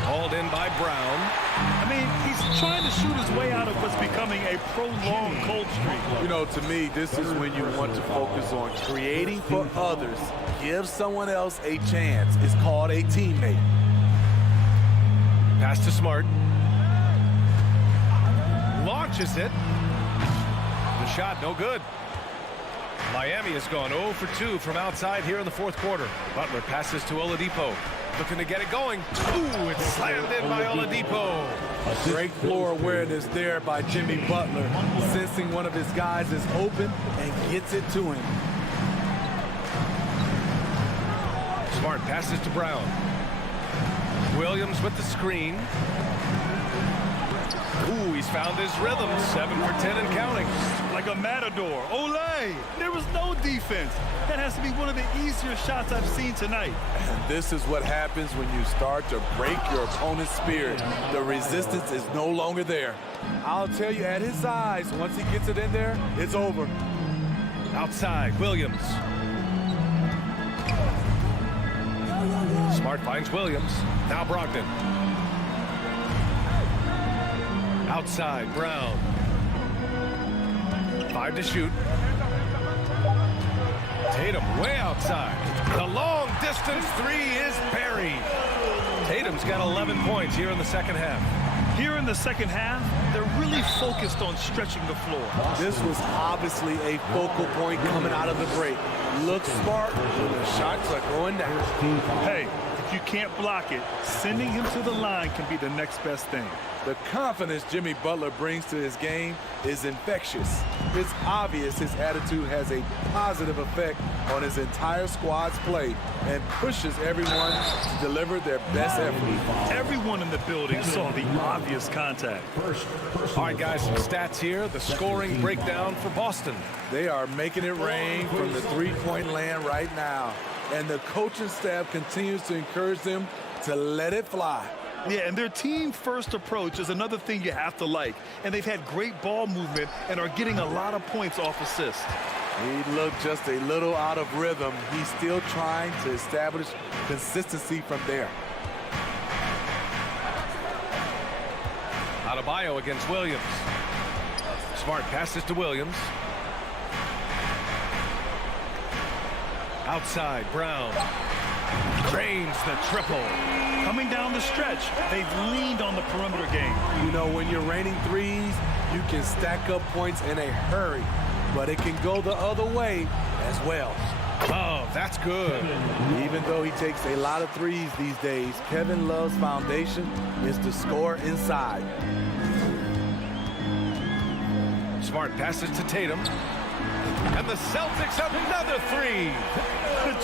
Hauled in by Brown. I mean, he's trying to shoot his way out of what's becoming a prolonged cold streak. You know, to me, this is when you want to focus on creating for others. Give someone else a chance. It's called a teammate. Pass to Smart. Launches it. The shot no good. Miami has gone 0 for 2 from outside here in the fourth quarter. Butler passes to Oladipo. Looking to get it going. Ooh, it's slammed in by Oladipo. Great floor awareness there by Jimmy Butler, sensing one of his guys is open and gets it to him. Smart passes to Brown. Williams with the screen. Ooh, he's found his rhythm. 7 for 10 and counting. Like a matador. Olay! There was no defense. That has to be one of the easier shots I've seen tonight. And this is what happens when you start to break your opponent's spirit. The resistance is no longer there. I'll tell you, at his size, once he gets it in there, it's over. Outside, Williams. Smart finds Williams. Now Brogdon. Outside, Brown. 5 to shoot. Tatum way outside. The long distance 3 is buried. Tatum's got 11 points here in the second half. Here in the second half, they're really focused on stretching the floor. This was obviously a focal point coming out of the break. Looks smart when the shots are going down. Hey, if you can't block it, sending him to the line can be the next best thing. The confidence Jimmy Butler brings to his game is infectious. It's obvious his attitude has a positive effect on his entire squad's play and pushes everyone to deliver their best effort. Everyone in the building saw the obvious contact. All right, guys, some stats here. The scoring breakdown for Boston. They are making it rain from the three-point land right now. And the coaching staff continues to encourage them to let it fly. Yeah, and their team-first approach is another thing you have to like. And they've had great ball movement and are getting a lot of points off assists. He looked just a little out of rhythm. He's still trying to establish consistency from there. Adebayo against Williams. Smart passes to Williams. Outside, Brown. Drains the triple. Coming down the stretch, they've leaned on the perimeter game. You know, when you're raining threes, you can stack up points in a hurry, but it can go the other way as well. Oh, that's good. Even though he takes a lot of threes these days, Kevin Love's foundation is to score inside. Smart passes to Tatum. And the Celtics have another 3.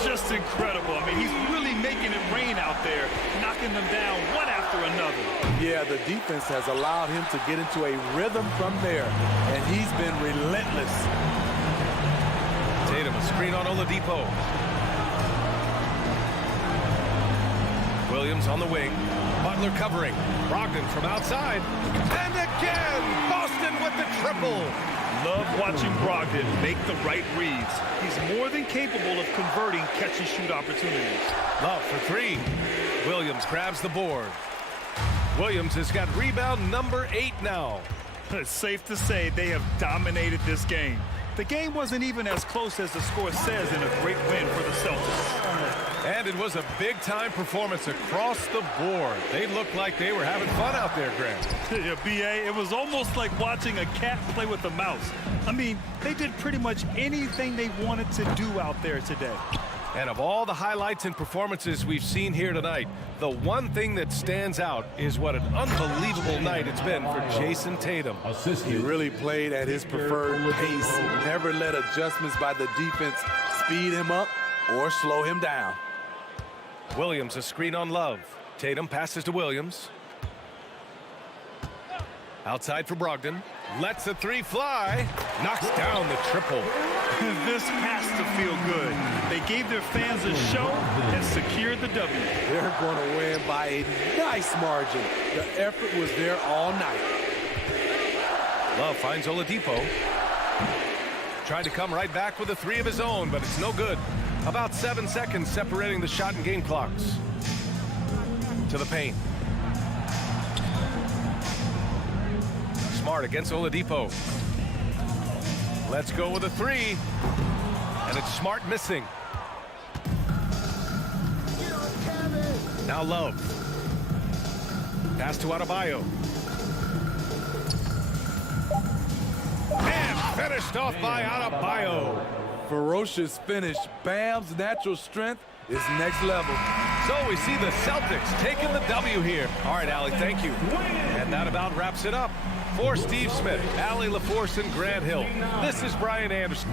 Just incredible. I mean, he's really making it rain out there, knocking them down one after another. Yeah, the defense has allowed him to get into a rhythm from there, and he's been relentless. Tatum, a screen on Oladipo. Williams on the wing. Butler covering. Brogdon from outside. And again, Boston with the triple. Love watching Brogdon make the right reads. He's more than capable of converting catch-and-shoot opportunities. Love for 3. Williams grabs the board. Williams has got rebound number 8 now. It's safe to say they have dominated this game. The game wasn't even as close as the score says in a great win for the Celtics. And it was a big-time performance across the board. They looked like they were having fun out there, Grant. Yeah, B.A., it was almost like watching a cat play with a mouse. I mean, they did pretty much anything they wanted to do out there today. And of all the highlights and performances we've seen here tonight, the one thing that stands out is what an unbelievable night it's been for Jason Tatum. He really played at his preferred pace, never let adjustments by the defense speed him up or slow him down. Williams, a screen on Love. Tatum passes to Williams. Outside for Brogdon. Lets the three fly. Knocks down the triple. This has to feel good. They gave their fans a show and secured the W. They're going to win by a nice margin. The effort was there all night. Love finds Oladipo. Tried to come right back with a three of his own, but it's no good. About 7 seconds separating the shot and game clocks. To the paint. Smart against Oladipo. Let's go with a three. And it's Smart missing. Now Love. Pass to Adebayo. And finished off by Adebayo. Ferocious finish. Bam's natural strength is next level. So we see the Celtics taking the W here. All right, Allie, thank you. And that about wraps it up. For Steve Smith, Allie LaForce, and Grant Hill, this is Brian Anderson.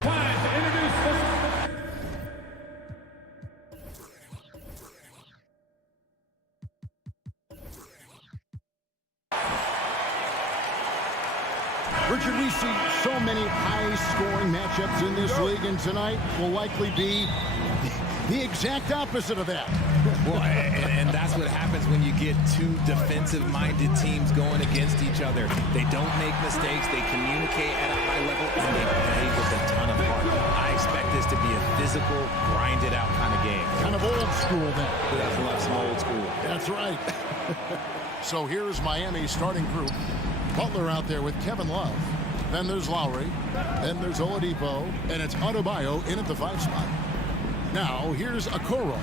Time to introduce the Richard, we see so many high-scoring matchups in this league, and tonight will likely be the exact opposite of that. Well, and that's what happens when you get two defensive-minded teams going against each other. They don't make mistakes, they communicate at a high level, and they play with a ton of heart. I expect this to be a physical, grinded-out kind of game. Kind of old school then. That's love some old school. That's right. So here's Miami's starting group. Butler out there with Kevin Love. Then there's Lowry. Then there's Oladipo. And it's Adebayo in at the 5 spot. Now here's Okoro.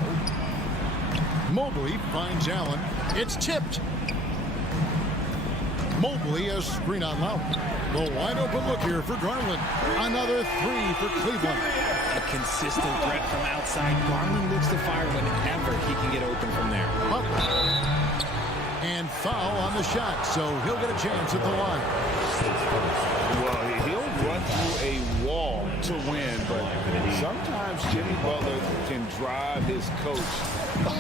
Mobley finds Allen. It's tipped. Mobley a screen on Lowry. The wide open look here for Garland. Another 3 for Cleveland. A consistent threat from outside. Garland looks to fire whenever he can get open from there. Butler. And foul on the shot, so he'll get a chance at the line. Well, he'll run through a wall to win, but sometimes Jimmy Butler can drive his coach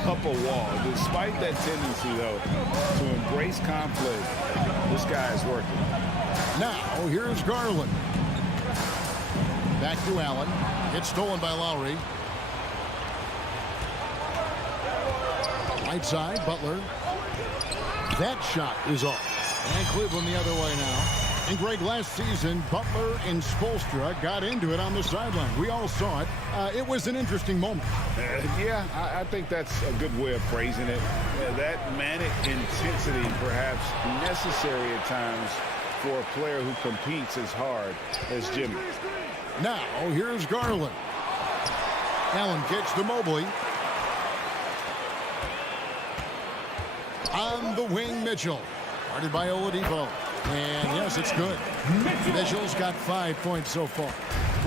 up a wall. Despite that tendency, though, to embrace conflict, this guy is working. Now, here's Garland. Back to Allen. It's stolen by Lowry. Right side, Butler. That shot is off. And Cleveland the other way now. And Greg, last season, Butler and Spoelstra got into it on the sideline. We all saw it. It was an interesting moment. Yeah, I think that's a good way of phrasing it. That manic intensity perhaps necessary at times for a player who competes as hard as Jimmy. Now, here's Garland. Allen kicks to Mobley. On the wing, Mitchell. Guarded by Oladipo. And yes, it's good. Mitchell's got 5 points so far.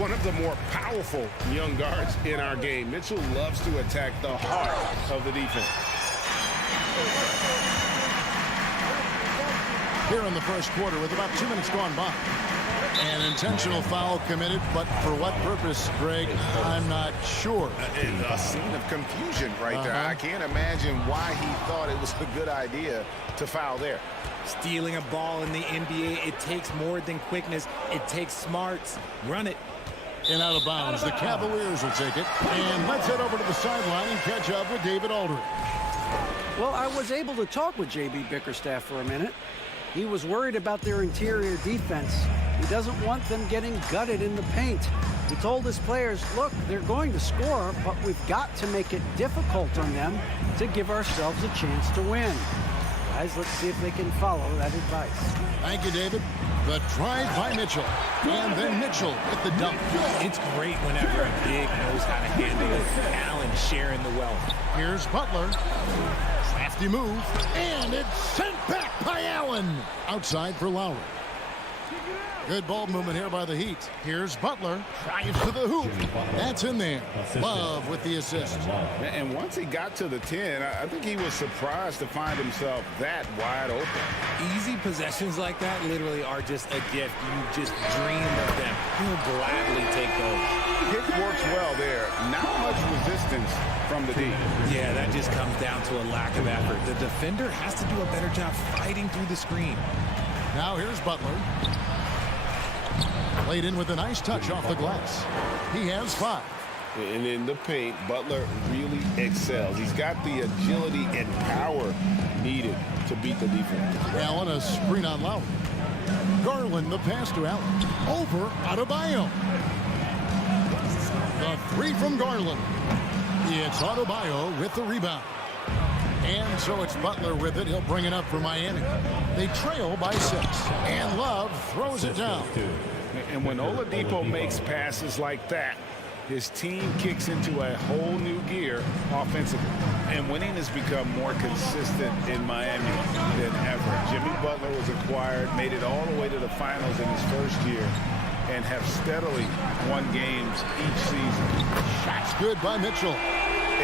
One of the more powerful young guards in our game. Mitchell loves to attack the heart of the defense. Here in the first quarter with about 2 minutes gone by. An intentional foul committed, but for what purpose, Greg, I'm not sure. A scene of confusion right there. I can't imagine why he thought it was a good idea to foul there. Stealing a ball in the NBA, it takes more than quickness. It takes smarts. Run it. And out of bounds. The Cavaliers will take it. And let's head over to the sideline and catch up with David Aldridge. Well, I was able to talk with J.B. Bickerstaff for a minute. He was worried about their interior defense. He doesn't want them getting gutted in the paint. He told his players, look, they're going to score, but we've got to make it difficult on them to give ourselves a chance to win. Guys, let's see if they can follow that advice. Thank you, David. The drive by Mitchell. And then Mitchell with the dunk. It's great whenever a big knows how to handle it. Allen sharing the wealth. Here's Butler. Crafty move. And it's sent back by Allen. Outside for Lowry. Good ball movement here by the Heat. Here's Butler. Drives to the hoop. That's in there. Love with the assist. And once he got to the 10, I think he was surprised to find himself that wide open. Easy possessions like that literally are just a gift. You just dream of them. He'll gladly take those. Kick works well there. Not much resistance from the D. Yeah, that just comes down to a lack of effort. The defender has to do a better job fighting through the screen. Now here's Butler. Laid in with a nice touch off the glass. He has 5. And in the paint, Butler really excels. He's got the agility and power needed to beat the defense. Allen a screen on Lowry. Garland the pass to Allen. Over Adebayo. The 3 from Garland. It's Adebayo with the rebound. And so it's Butler with it. He'll bring it up for Miami. They trail by 6. And Love throws it down. And when Oladipo makes passes like that, his team kicks into a whole new gear offensively. And winning has become more consistent in Miami than ever. Jimmy Butler was acquired, made it all the way to the finals in his first year, and have steadily won games each season. Shot's good by Mitchell.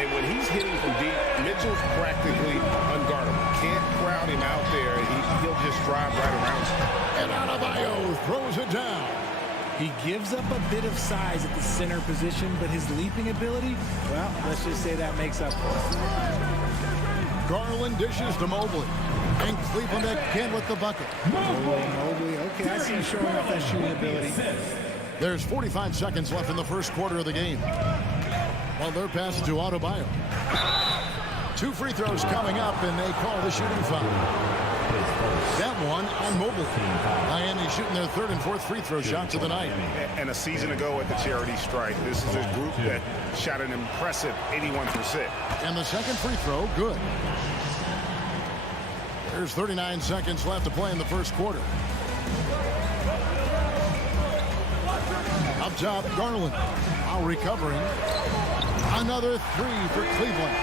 And when he's hitting from deep, Mitchell's practically unguardable. Can't crowd him out there. He'll just drive right around you. And Adebayo throws it down. He gives up a bit of size at the center position, but his leaping ability, well, let's just say that makes up for it. Garland dishes to Mobley. And Cleveland again with the bucket. Mobley, okay, I see him showing off that shooting ability. There's 45 seconds left in the first quarter of the game. Well, they're passing to Adebayo. 2 free throws coming up, and they call the shooting foul. That one on Mobley. Miami shooting their 3rd and 4th free throw shots of the night. And a season ago at the charity stripe, this is a group that shot an impressive 81%. And the second free throw, good. There's 39 seconds left to play in the first quarter. Up top, Garland. Now recovering. Another 3 for Cleveland.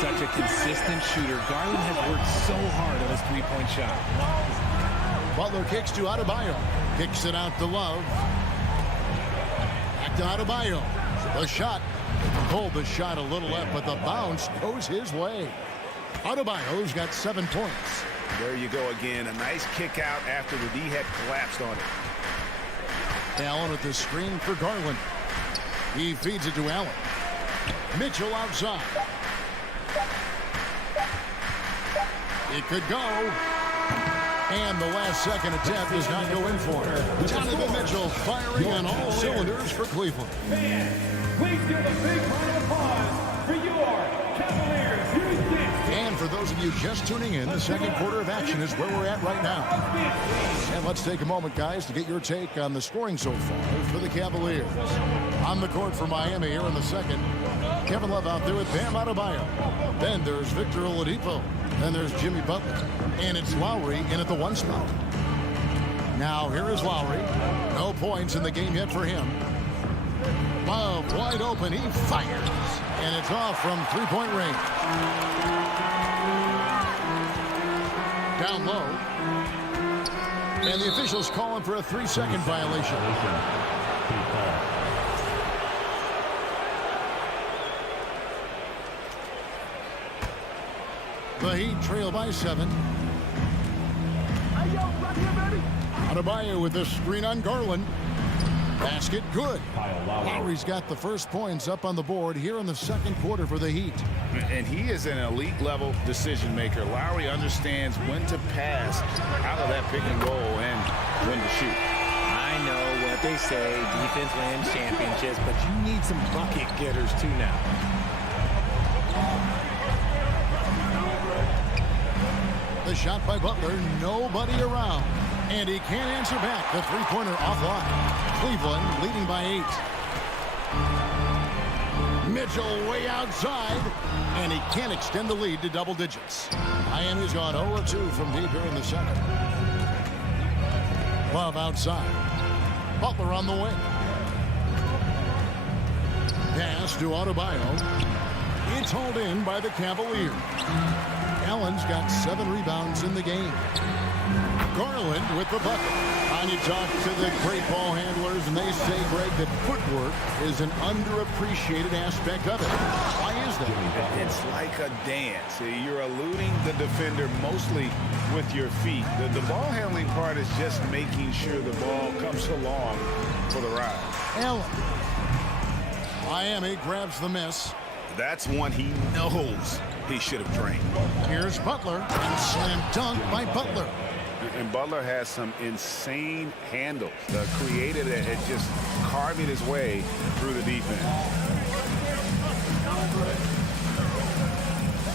Such a consistent shooter. Garland has worked so hard on his three-point shot. Butler kicks to Adebayo. Kicks it out to Love. Back to Adebayo. The shot. Pulled the shot a little left, but the bounce goes his way. Adebayo's got 7 points. There you go again. A nice kick out after the D had collapsed on it. Allen with the screen for Garland. He feeds it to Allen. Mitchell outside. It could go. And the last second attempt does not go in for it. Donovan Mitchell firing on all cylinders for Cleveland. Please give a big round of applause for your Cavaliers. And for those of you just tuning in, the second quarter of action is where we're at right now. And let's take a moment, guys, to get your take on the scoring so far for the Cavaliers. On the court for Miami here in the second, Kevin Love out there with Bam Adebayo. Then there's Victor Oladipo. Then there's Jimmy Butler. And it's Lowry in at the 1 spot. Now here is Lowry. No points in the game yet for him. Love wide open. He fires. And it's off from 3-point range. Down low. And the officials calling for a 3-second violation. The Heat trail by 7. Adebayo with the screen on Garland. Basket good. Lowry's got the first points up on the board here in the second quarter for the Heat. And he is an elite level decision maker. Lowry understands when to pass out of that pick and roll and when to shoot. I know what they say, defense wins championships, but you need some bucket getters too now. The shot by Butler, nobody around. And he can't answer back. The three-pointer offline. Cleveland leading by 8. Mitchell way outside. And he can't extend the lead to double digits. Miami's gone 0-2 from deep here in the second. Love outside. Butler on the wing. Pass to Adebayo. It's hauled in by the Cavaliers. Allen's got 7 rebounds in the game. Garland with the bucket. And you talk to the great ball handlers, and they say, Greg, that footwork is an underappreciated aspect of it. Why is that? It's like a dance. You're eluding the defender mostly with your feet. The ball handling part is just making sure the ball comes along for the ride. Allen. Miami grabs the miss. That's one he knows he should have drained. Here's Butler, and slam dunk by Butler. And Butler has some insane handles. Created it and just carving his way through the defense.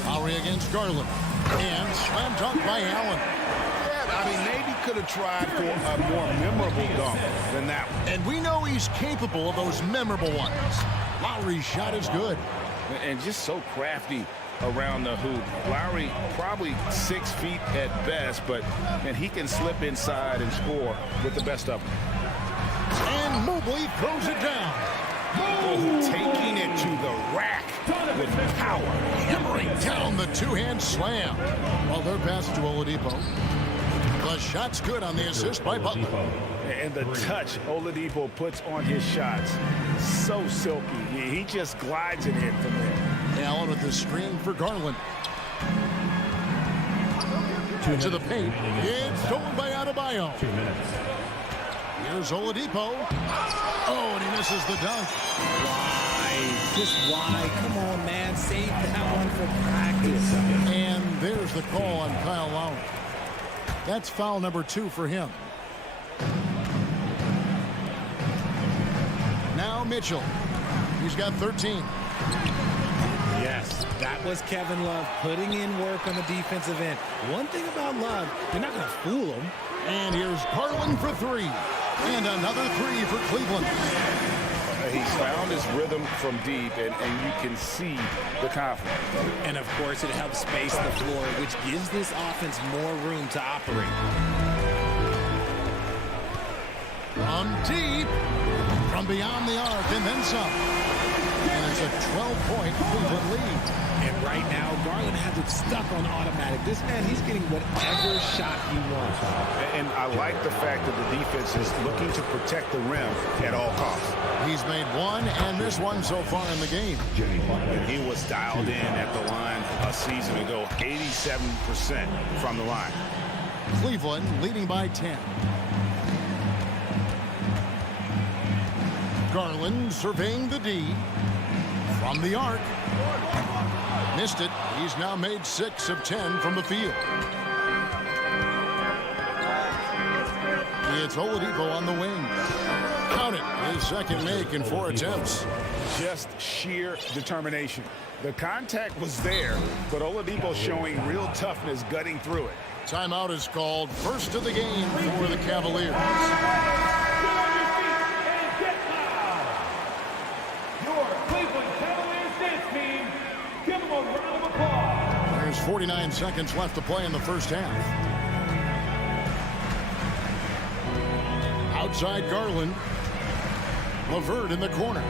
Lowry against Garland. And slam dunk by Allen. Yeah, I mean, maybe could have tried for a more memorable dunk than that one. And we know he's capable of those memorable ones. Lowry's shot is good. And just so crafty around the hoop. Lowry probably 6 feet at best, but and he can slip inside and score with the best of them. And Mobley throws it down. Taking it to the rack with power. Hammering down the two-hand slam. Well, they're passing to Oladipo. The shot's good on the assist by Butler. And the touch Oladipo puts on his shots, so silky. He just glides it in from there. Allen with the screen for Garland. To the paint. It's stolen by Adebayo. 2 minutes. Here's Oladipo. Oh, and he misses the dunk. Why? Just why? Come on, man. Save that one for practice. And there's the call on Kyle Lowry. That's foul number 2 for him. Now Mitchell. He's got 13. Yes, that was Kevin Love putting in work on the defensive end. One thing about Love, you're not going to fool him. And here's Garland for 3. And another 3 for Cleveland. He's found his rhythm from deep, and you can see the confidence. And, of course, it helps space the floor, which gives this offense more room to operate. From deep, from beyond the arc, and then some. And it's a 12-point Cleveland lead. And right now, Garland has it stuck on automatic. This man, he's getting whatever shot he wants. And I like the fact that the defense is looking to protect the rim at all costs. He's made 1 and missed 1 so far in the game. And he was dialed in at the line a season ago, 87% from the line. Cleveland leading by 10. Garland surveying the D. From the arc. Missed it. He's now made 6 of 10 from the field. It's Oladipo on the wing. Count it. His second make in 4 attempts. Just sheer determination. The contact was there, but Oladipo showing real toughness gutting through it. Timeout is called. First of the game for the Cavaliers. There's 49 seconds left to play in the first half. Outside Garland. LeVert in the corner.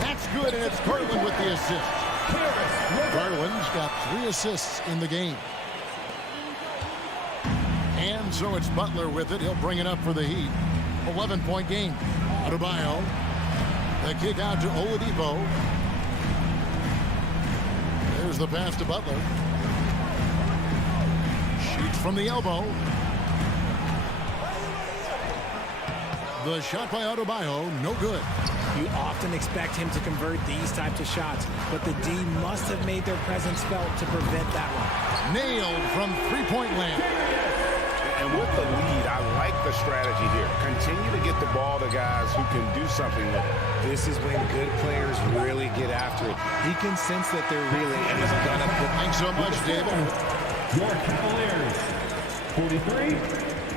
That's good, and it's Garland with the assist. Garland's got 3 assists in the game. And so it's Butler with it. He'll bring it up for the Heat. 11-point game. Adebayo. The kick out to Oladipo. There's the pass to Butler. Shoots from the elbow. The shot by Adebayo, no good. You often expect him to convert these types of shots, but the D must have made their presence felt to prevent that one. Nailed from three-point land. And with the lead, I like the strategy here. Continue to get the ball to guys who can do something with it. This is when good players really get after it. He can sense that they're really gonna put. Thanks so much, David. Your Cavaliers, 43.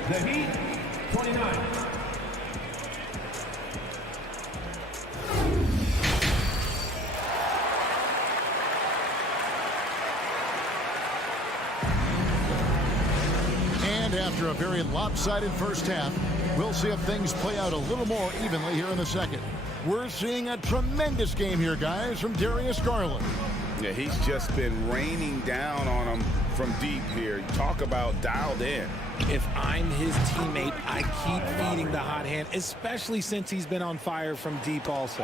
The Heat, 29. After a very lopsided first half, we'll see if things play out a little more evenly here in the second. We're seeing a tremendous game here, guys, from Darius Garland. Yeah, he's just been raining down on them from deep here. Talk about dialed in. If I'm his teammate, I keep feeding the hot hand, especially since he's been on fire from deep also.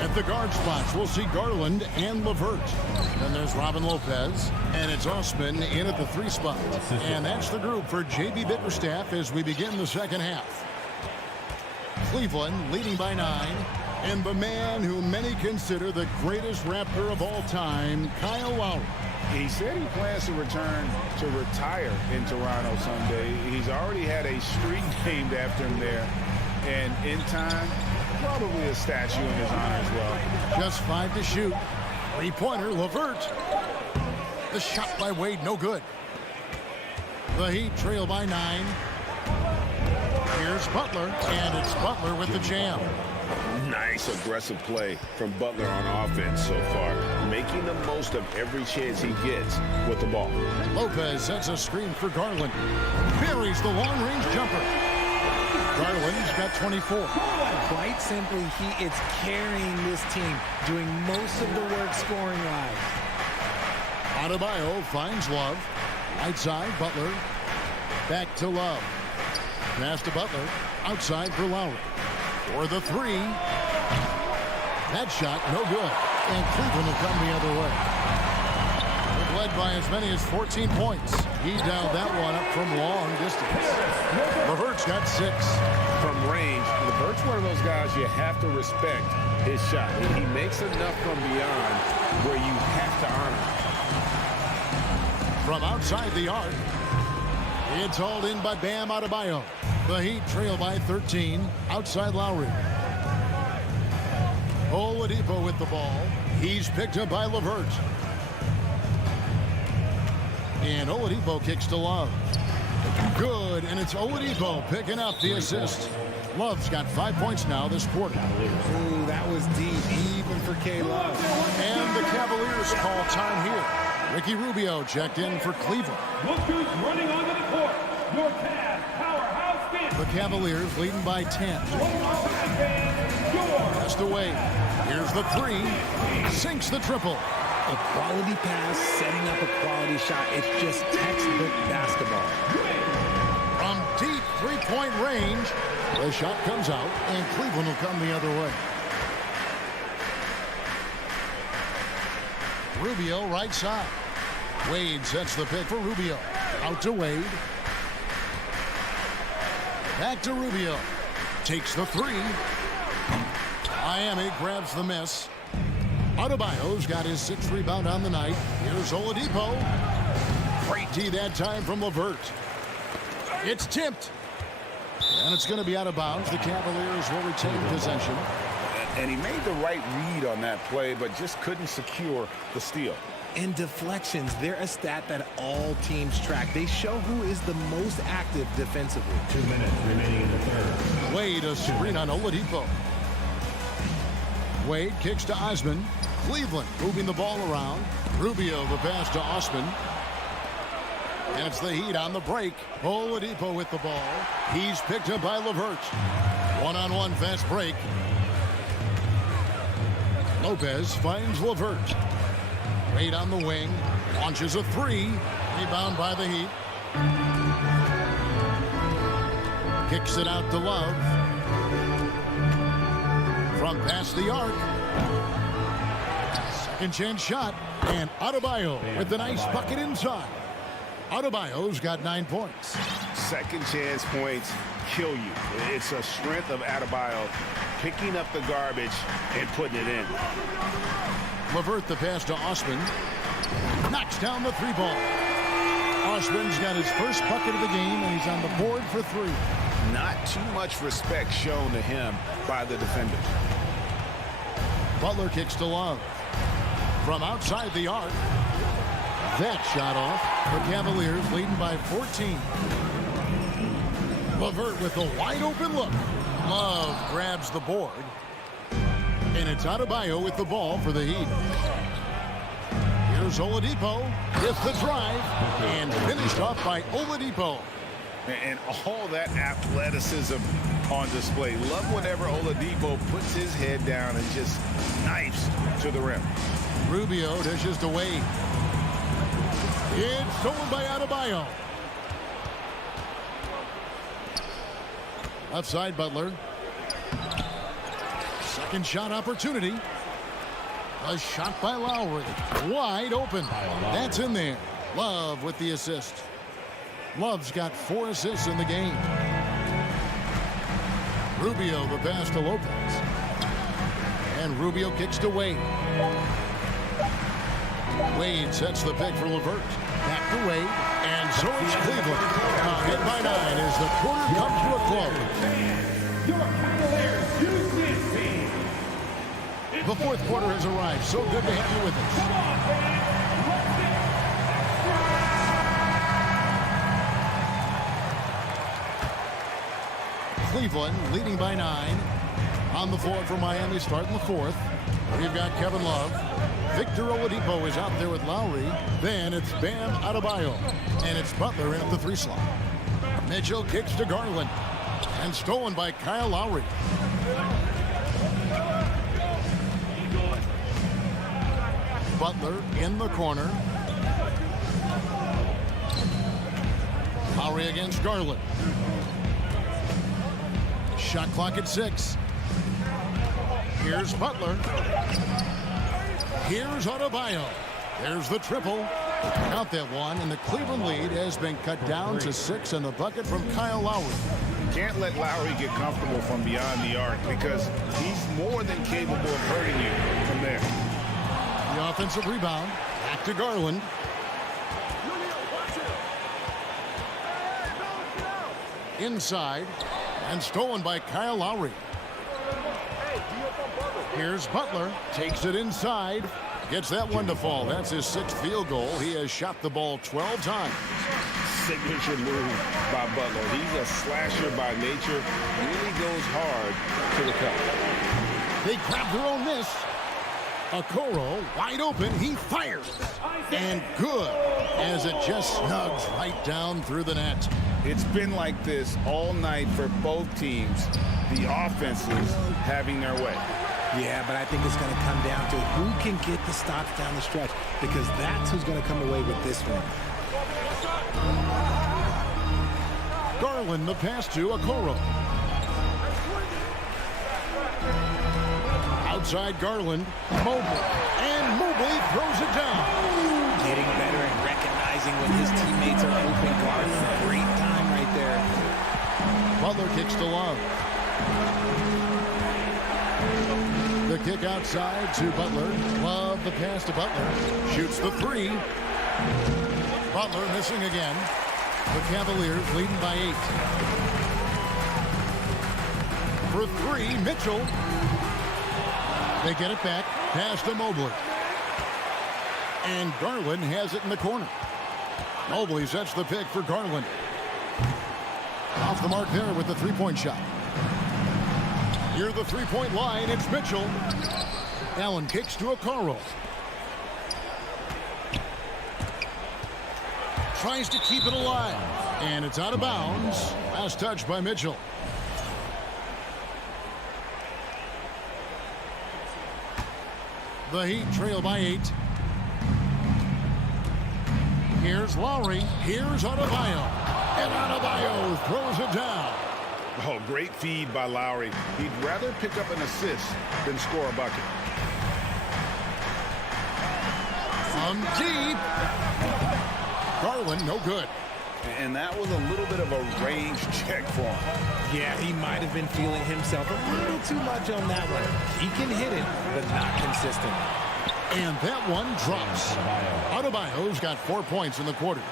At the guard spots, we'll see Garland and LeVert. Then there's Robin Lopez, and it's Osman in at the 3 spot. And that's the group for J.B. Bickerstaff as we begin the second half. Cleveland leading by 9, and the man who many consider the greatest Raptor of all time, Kyle Lowry. He said he plans to return to retire in Toronto someday. He's already had a street named after him there. And in time, probably a statue in his honor as well. Just 5 to shoot. 3-pointer, LeVert. The shot by Wade, no good. The Heat trail by 9. Here's Butler, and it's Butler with the jam. Nice aggressive play from Butler on offense so far, making the most of every chance he gets with the ball. Lopez sets a screen for Garland. Buries the long-range jumper. Garland's got 24. Quite simply, he is carrying this team, doing most of the work scoring-wise. Adebayo finds Love. Outside, Butler. Back to Love. Pass to Butler. Outside for Lowry. For the 3. That shot, no good. and Cleveland will come the other way. They've led by as many as 14 points. He dialed that one up from long distance. LeVert's got 6. From range, LeVert's one of those guys you have to respect his shot. He makes enough from beyond where you have to honor him. From outside the arc, it's hauled in by Bam Adebayo. The Heat trail by 13 outside Lowry. Oladipo with the ball. He's picked up by LeVert. And Oladipo kicks to Love. Good, and it's Oladipo picking up the assist. Love's got 5 points now this quarter. Ooh, that was deep, even for K-Love. And the Cavaliers call time here. Ricky Rubio checked in for Cleveland. Look who's running onto the court. Your Cavs powerhouse game. The Cavaliers leading by 10. Just away. Here's the 3. Sinks the triple. A quality pass, setting up a quality shot. It's just textbook basketball. From deep three-point range, the shot comes out, and Cleveland will come the other way. Rubio right side. Wade sets the pick for Rubio. Out to Wade. Back to Rubio. Takes the 3. Miami grabs the miss. Adebayo's got his 6th rebound on the night. Here's Oladipo. Great D that time from LeVert. It's tipped. And it's going to be out of bounds. The Cavaliers will retain possession. And he made the right read on that play, but just couldn't secure the steal. And deflections, they're a stat that all teams track. They show who is the most active defensively. 2 minutes remaining in the third. Wade a screen on Oladipo. Wade kicks to Osman. Cleveland moving the ball around. Rubio the pass to Osman. And it's the Heat on the break. Oladipo with the ball. He's picked up by LeVert. One-on-one fast break. Lopez finds LeVert. Wade on the wing. Launches a 3. Rebound by the Heat. Kicks it out to Love. From past the arc. Second chance shot. And Adebayo with the nice bucket inside. Adebayo's got 9 points. Second chance points kill you. It's a strength of Adebayo picking up the garbage and putting it in. LeVert the pass to Osman. Knocks down the 3 ball. Osman's got his first bucket of the game, and he's on the board for 3. Not too much respect shown to him by the defenders. Butler kicks to Love. From outside the arc. That shot off. The Cavaliers leading by 14. LeVert with a wide open look. Love grabs the board. And it's Adebayo with the ball for the Heat. Here's Oladipo with the drive. And finished off by Oladipo. And all that athleticism on display. Love whenever Oladipo puts his head down and just knifes to the rim. Rubio dishes to Wade. It's stolen by Adebayo. Left side, Butler. Second shot opportunity. A shot by Lowry. Wide open. That's in there. Love with the assist. Love's got 4 assists in the game. Rubio the pass to Lopez. And Rubio kicks to Wade. Wade sets the pick for LeVert. Back to Wade. And so it's Cleveland. Hit by 9 as the quarter comes to a close. Your Cavaliers use this team. The fourth quarter has arrived. So good to have you with us. Come on, fans. Cleveland leading by 9. On the floor for Miami starting the 4th. We've got Kevin Love. Victor Oladipo is out there with Lowry. Then it's Bam Adebayo. And it's Butler in at the 3 slot. Mitchell kicks to Garland. And stolen by Kyle Lowry. Butler in the corner. Lowry against Garland. Shot clock at 6. Here's Butler. Here's Adebayo. There's the triple. Count that one, and the Cleveland lead has been cut down to 6 in the bucket from Kyle Lowry. Can't let Lowry get comfortable from beyond the arc because he's more than capable of hurting you from there. The offensive rebound. Back to Garland. Inside. And stolen by Kyle Lowry. Here's Butler. Takes it inside. Gets that one to fall. That's his 6th field goal. He has shot the ball 12 times. Signature move by Butler. He's a slasher by nature. Really goes hard to the cup. They grab their own miss. Okoro wide open. He fires. And good, as it just snugs right down through the net. It's been like this all night for both teams. The offenses having their way. Yeah, but I think it's going to come down to who can get the stops down the stretch, because that's who's going to come away with this one. Garland, the pass to Okoro. Outside Garland, Mobley. And Mobley throws it down. Getting better and recognizing when his teammates are open guards. Great time right there. Butler kicks to Love. The kick outside to Butler. Love the pass to Butler. Shoots the 3. Butler missing again. The Cavaliers leading by 8. For 3, Mitchell. They get it back. Pass to Mobley. And Garland has it in the corner. Mobley sets the pick for Garland. Off the mark there with the 3-point shot. Near the 3-point line, it's Mitchell. Allen kicks to Okoro. Tries to keep it alive. And it's out of bounds. Last touch by Mitchell. The Heat trail by 8. Here's Lowry. Here's Adebayo. And Adebayo throws it down. Oh, great feed by Lowry. He'd rather pick up an assist than score a bucket. From deep. Garland, no good. And that was a little bit of a range check for him. Yeah, he might have been feeling himself a little too much on that one. He can hit it, but not consistent. And that one drops. Adebayo's got 4 points in the quarter.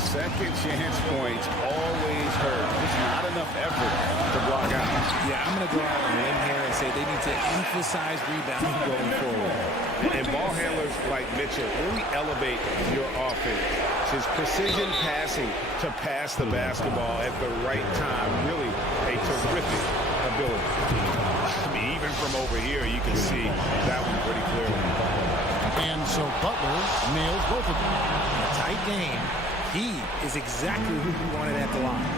Second chance points always hurt. There's not enough effort to block out. Yeah, I'm going to go out on a limb here and say they need to emphasize rebounding going forward. And ball handlers like Mitchell really elevate your offense. His precision passing to pass the basketball at the right time. Really a terrific ability. I mean, even from over here, you can see that one pretty clearly. And so Butler nails both of them. Tight game. He is exactly who he wanted at the line.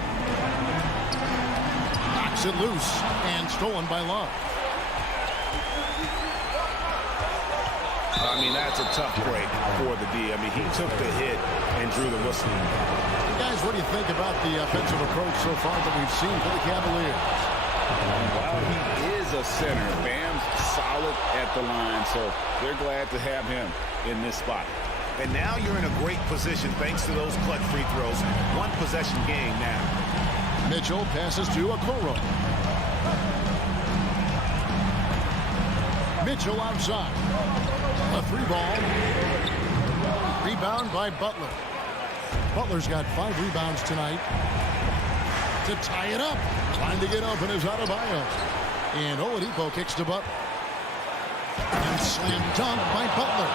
Knocks it loose and stolen by Love. I mean, that's a tough break for the D. I mean, he took the hit and drew the whistle. Guys, what do you think about the offensive approach so far that we've seen for the Cavaliers? Well, he is a center. Bam's solid at the line, so they're glad to have him in this spot. And now you're in a great position thanks to those clutch free throws. One possession game now. Mitchell passes to Okoro. Mitchell outside. A 3-ball. Rebound by Butler. Butler's got 5 rebounds tonight. To tie it up. Trying to get open is Adebayo. And Oladipo kicks to Butler. And slam dunk by Butler.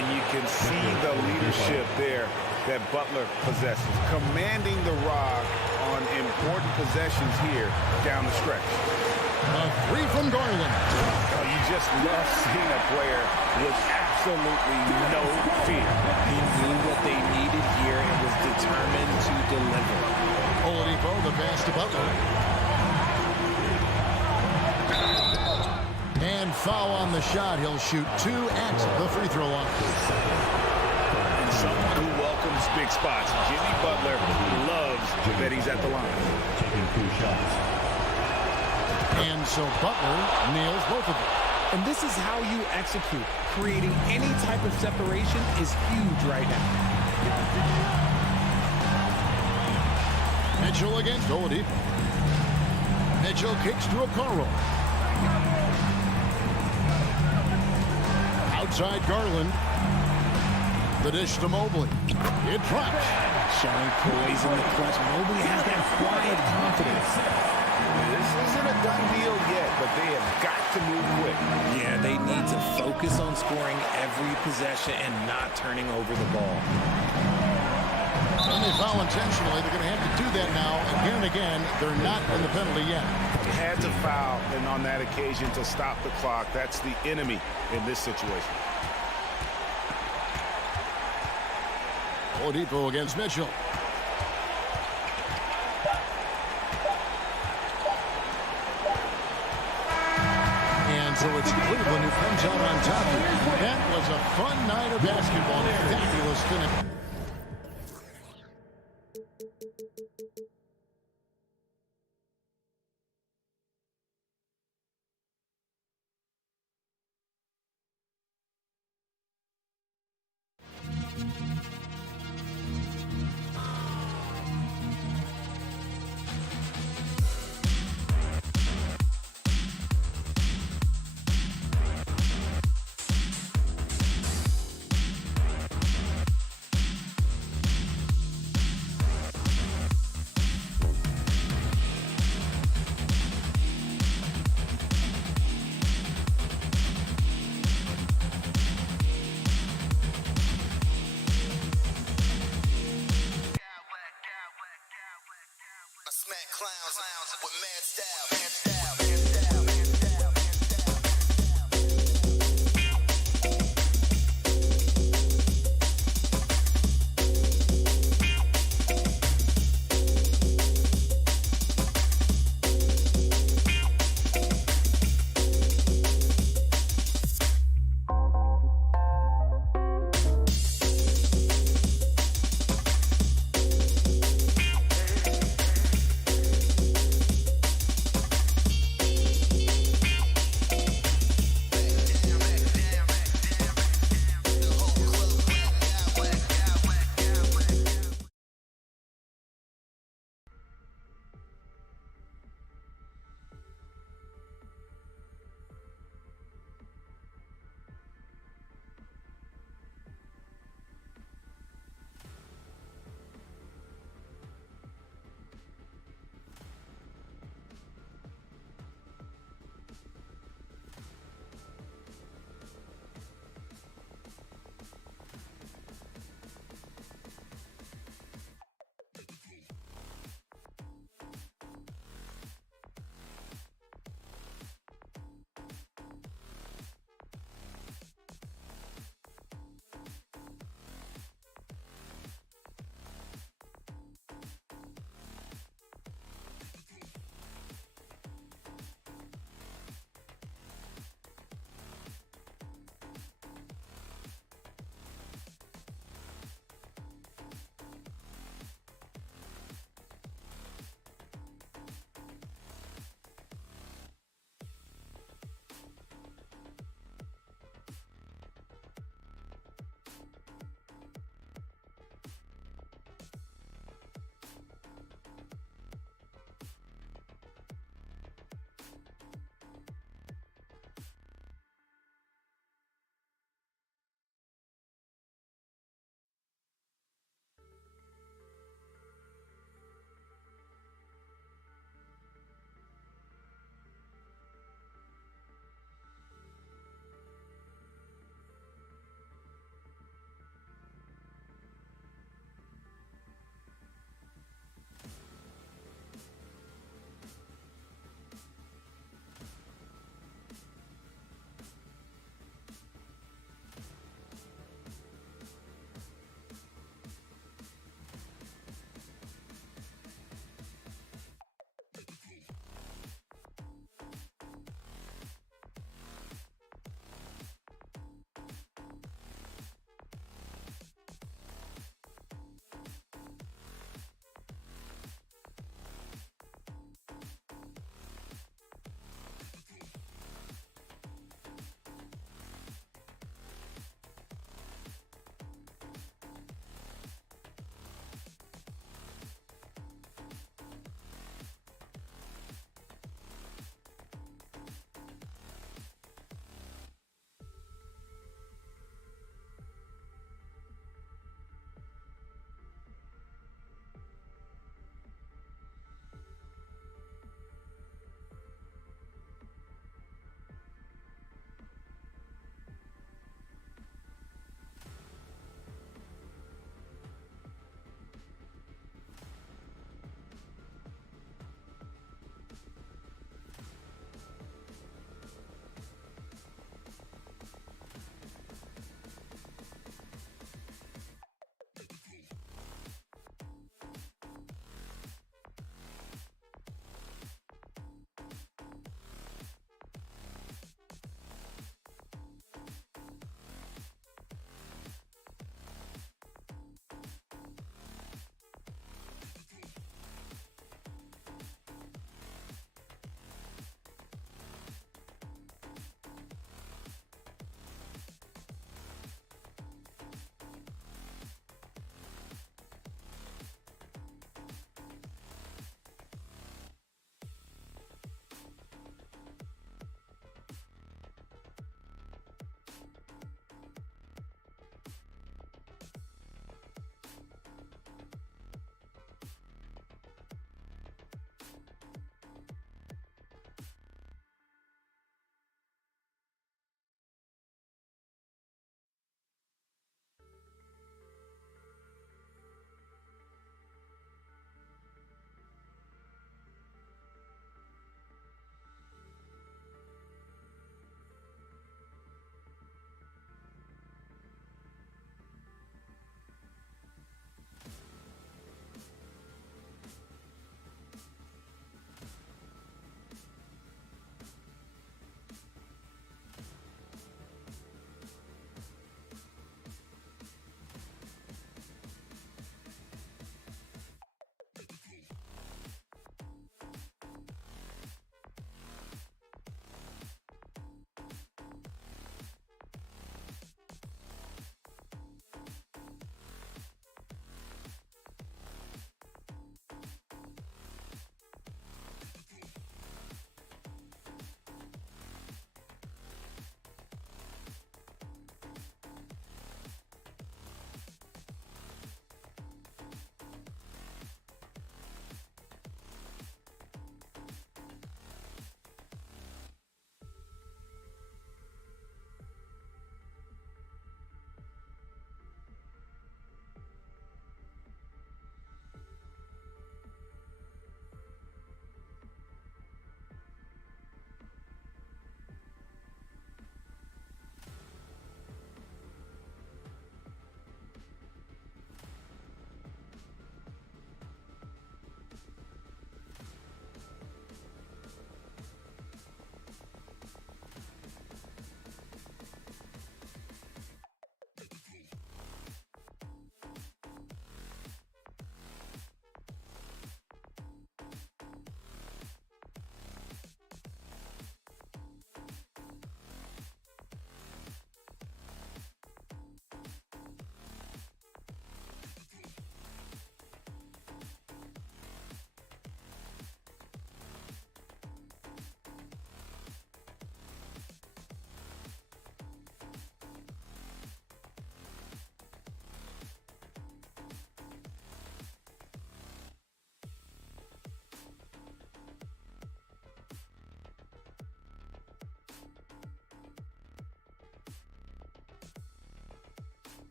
And you can see the leadership there that Butler possesses. Commanding the rock on important possessions here down the stretch. A 3 from Garland. Oh, you just love seeing a player with absolutely no fear. He knew what they needed here and was determined to deliver. Oladipo, the pass to Butler. And foul on the shot. He'll shoot 2 at the free throw line. And someone who welcomes big spots. Jimmy Butler loves that he's at the line. And so Butler nails both of them. And this is how you execute. Creating any type of separation is huge right now. Mitchell against Oladipo. Mitchell kicks to Okoro. Outside Garland. The dish to Mobley. It drops. Showing poise in the clutch. Mobley has that quiet confidence. This isn't a done deal yet, but they have got to move quick. Yeah, they need to focus on scoring every possession and not turning over the ball. When they foul intentionally, they're going to have to do that now. And here and again, they're not in the penalty yet. They had to foul, and on that occasion to stop the clock. That's the enemy in this situation. Oladipo against Mitchell. And so it's Cleveland who comes out on top. That was a fun night of basketball. Fabulous finish.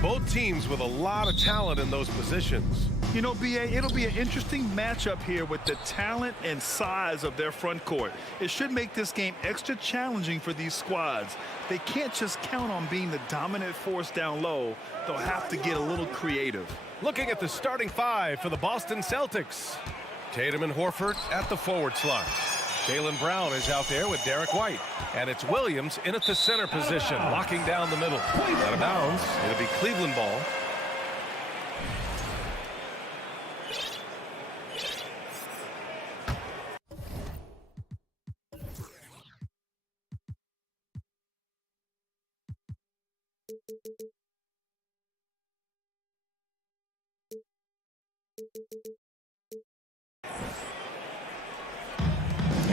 Both teams with a lot of talent in those positions. You know, B.A., it'll be an interesting matchup here with the talent and size of their front court. It should make this game extra challenging for these squads. They can't just count on being the dominant force down low. They'll have to get a little creative. Looking at the starting five for the Boston Celtics. Tatum and Horford at the forward slot. Jaylen Brown is out there with Derek White. And it's Williams in at the center position, locking down the middle. Out of bounds. It'll be Cleveland ball.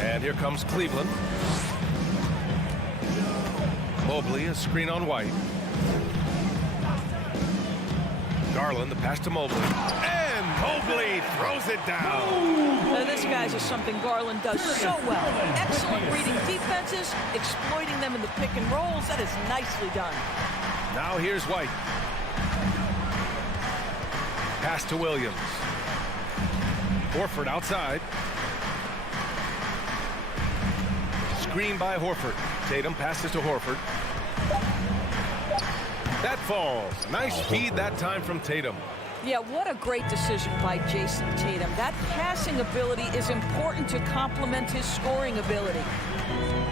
And here comes Cleveland. Mobley, a screen on White. Garland, the pass to Mobley. And Mobley throws it down. Now, this, guys, is something Garland does so well. Excellent reading defenses, exploiting them in the pick and rolls. That is nicely done. Now here's White. Pass to Williams. Horford outside. Screen by Horford. Tatum passes to Horford. That falls. Nice feed that time from Tatum. Yeah, what a great decision by Jason Tatum. That passing ability is important to complement his scoring ability.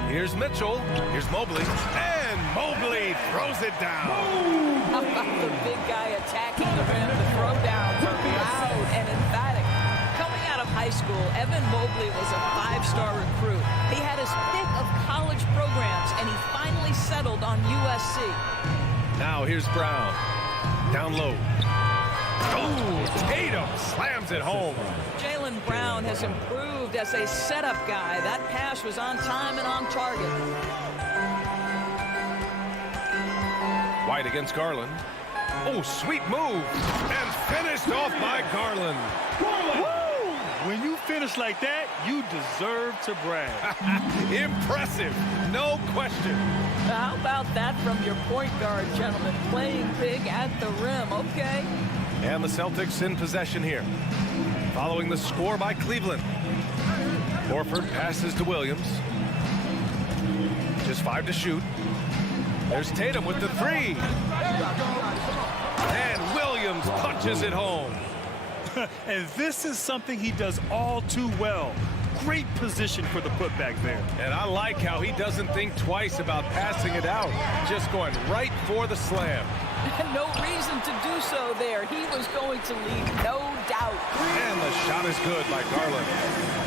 Here's Mitchell. Here's Mobley. And Mobley throws it down. How about the big guy attacking the rim? The throwdowns are loud and emphatic. Coming out of high school, Evan Mobley was a five-star recruit. He had his pick of college programs, and he finally settled on USC. Now here's Brown. Down low. Oh, Tatum slams it home. Jaylen Brown has improved as a setup guy. That pass was on time and on target. White against Garland. Oh, sweet move. And finished off by Garland. Woo! When you finish like that, you deserve to brag. Impressive. No question. How about that from your point guard, gentlemen? Playing big at the rim. Okay. And the Celtics in possession here. Following the score by Cleveland. Horford passes to Williams. Just 5 to shoot. There's Tatum with the 3. And Williams punches it home. And this is something he does all too well. Great position for the putback there. And I like how he doesn't think twice about passing it out. Just going right for the slam. No reason to do so there. He was going to leave, no doubt. And the shot is good by Garland.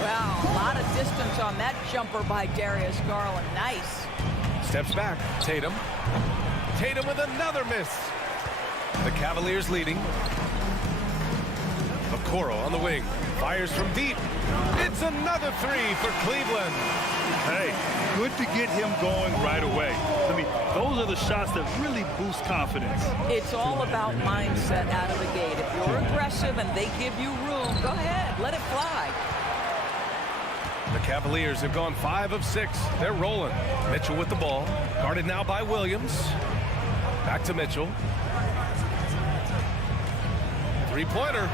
Wow, a lot of distance on that jumper by Darius Garland. Nice. Steps back. Tatum. Tatum with another miss. The Cavaliers leading. Okoro on the wing. Fires from deep. It's another 3 for Cleveland. Hey, good to get him going right away. I mean, those are the shots that really boost confidence. It's all about mindset out of the gate. If you're aggressive and they give you room, go ahead, let it fly. The Cavaliers have gone 5 of 6. They're rolling. Mitchell with the ball. Guarded now by Williams. Back to Mitchell. Three-pointer.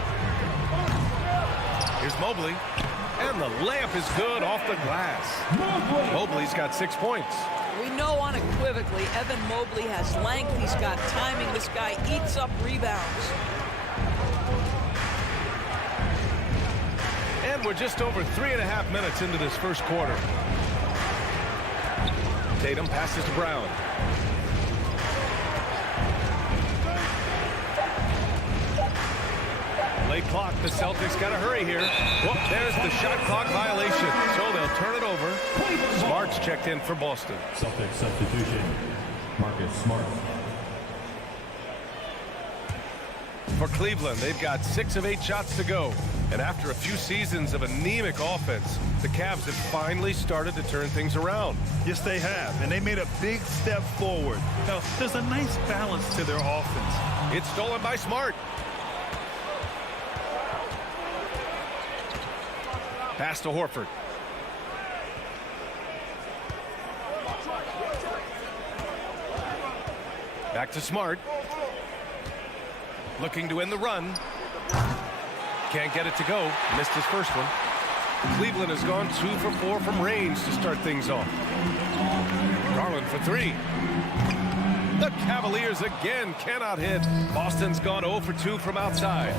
Here's Mobley. And the layup is good off the glass. Mobley's got 6 points. We know unequivocally Evan Mobley has length. He's got timing. This guy eats up rebounds. And we're just over 3.5 minutes into this first quarter. Tatum passes to Brown. Late clock. The Celtics got to hurry here. Whoop, there's the shot clock violation. So they'll turn it over. Smart's checked in for Boston. Celtics substitution. Marcus Smart. For Cleveland, they've got 6 of 8 shots to go. And after a few seasons of anemic offense, the Cavs have finally started to turn things around. Yes, they have, and they made a big step forward. Now, there's a nice balance to their offense. It's stolen by Smart. Pass to Horford. Back to Smart. Looking to end the run. Can't get it to go. Missed his first one. Cleveland has gone 2 for 4 from range to start things off. Garland for 3. The Cavaliers again cannot hit. Boston's gone 0 for 2 from outside.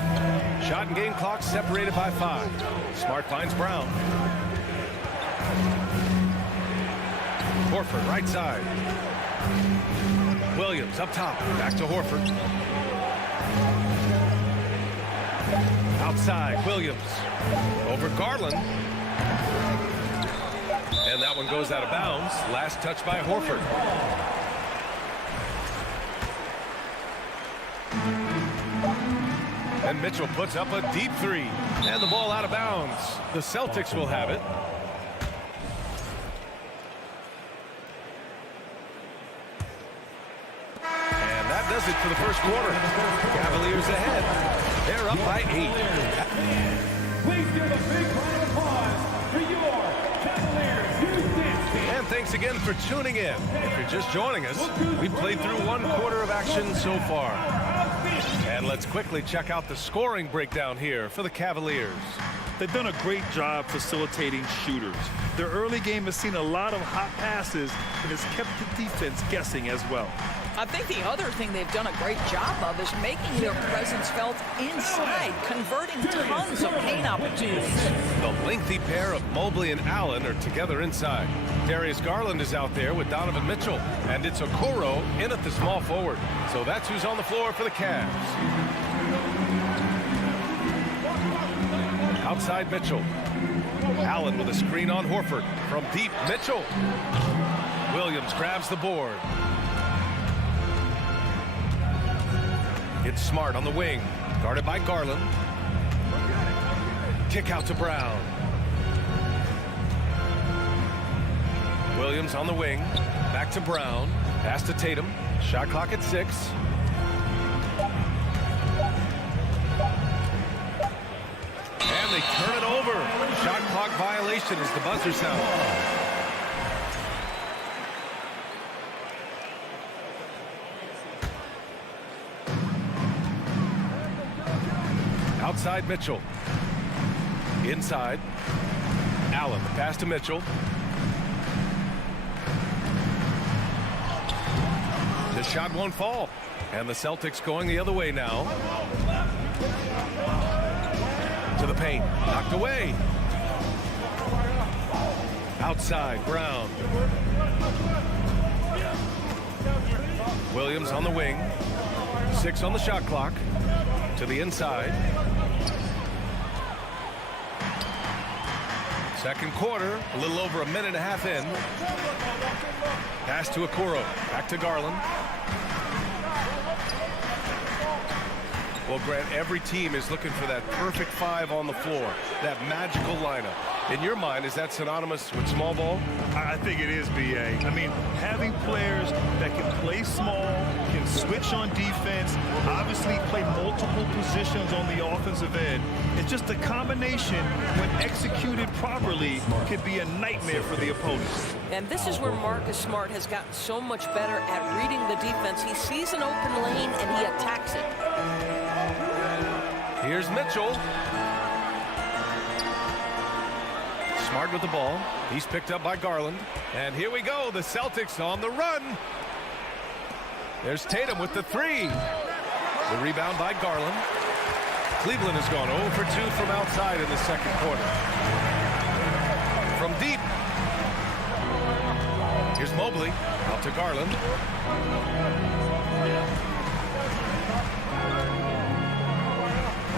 Shot and game clock separated by 5. Smart finds Brown. Horford right side. Williams up top. Back to Horford. Outside, Williams. Over Garland. And that one goes out of bounds. Last touch by Horford. And Mitchell puts up a deep 3. And the ball out of bounds. The Celtics will have it. And that does it for the first quarter. Cavaliers ahead. They're up by 8. Please give a big round of applause for your Cavaliers Houston team. And thanks again for tuning in. If you're just joining us, we played through 1 quarter of action so far. And let's quickly check out the scoring breakdown here for the Cavaliers. They've done a great job facilitating shooters. Their early game has seen a lot of hot passes and has kept the defense guessing as well. I think the other thing they've done a great job of is making their presence felt inside, converting tons of paint opportunities. The lengthy pair of Mobley and Allen are together inside. Darius Garland is out there with Donovan Mitchell, and it's Okoro in at the small forward. So that's who's on the floor for the Cavs. Outside Mitchell. Allen with a screen on Horford. From deep, Mitchell. Williams grabs the board. It's Smart on the wing. Guarded by Garland. Kick out to Brown. Williams on the wing. Back to Brown. Pass to Tatum. Shot clock at 6. And they turn it over. Shot clock violation as the buzzer sounds. Outside Mitchell. Inside. Allen. Pass to Mitchell. The shot won't fall. And the Celtics going the other way now. To the paint. Knocked away. Outside. Brown. Williams on the wing. 6 on the shot clock. To the inside. Second quarter, a little over a minute and a half in. Pass to Okoro. Back to Garland. Well, Grant, every team is looking for that perfect 5 on the floor, that magical lineup. In your mind, is that synonymous with small ball? I think it is, B.A. I mean, having players that can play small, can switch on defense, obviously play multiple positions on the offensive end. It's just a combination, when executed properly, could be a nightmare for the opponent. And this is where Marcus Smart has gotten so much better at reading the defense. He sees an open lane and he attacks it. Here's Mitchell. Smart with the ball. He's picked up by Garland. And here we go. The Celtics on the run. There's Tatum with the 3. The rebound by Garland. Cleveland has gone 0 for 2 from outside in the second quarter. From deep. Here's Mobley. Out to Garland.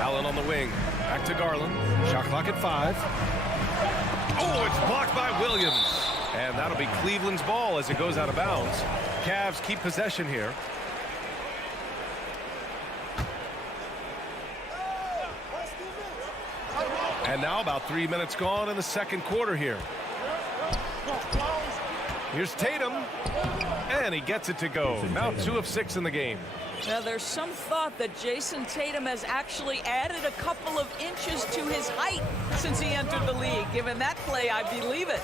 Allen on the wing. Back to Garland. Shot clock at 5. Oh, it's blocked by Williams. And that'll be Cleveland's ball as it goes out of bounds. Cavs keep possession here. And now about 3 minutes gone in the second quarter here. Here's Tatum. And he gets it to go. Now 2 of 6 in the game. Now, there's some thought that Jason Tatum has actually added a couple of inches to his height since he entered the league. Given that play, I believe it.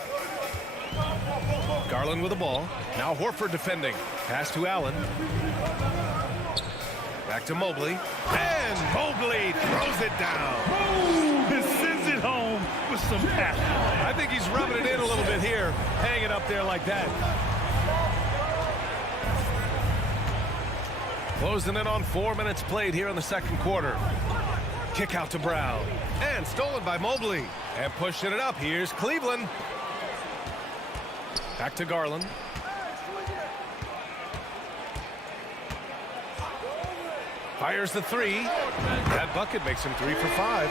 Garland with the ball. Now Horford defending. Pass to Allen. Back to Mobley. And Mobley throws it down. Boom! Sends it home with some passion. I think he's rubbing it in a little bit here. Hanging up there like that. Closing in on 4 minutes played here in the second quarter. Kick out to Brown. And stolen by Mobley. And pushing it up. Here's Cleveland. Back to Garland. Fires the three. That bucket makes him 3 for 5.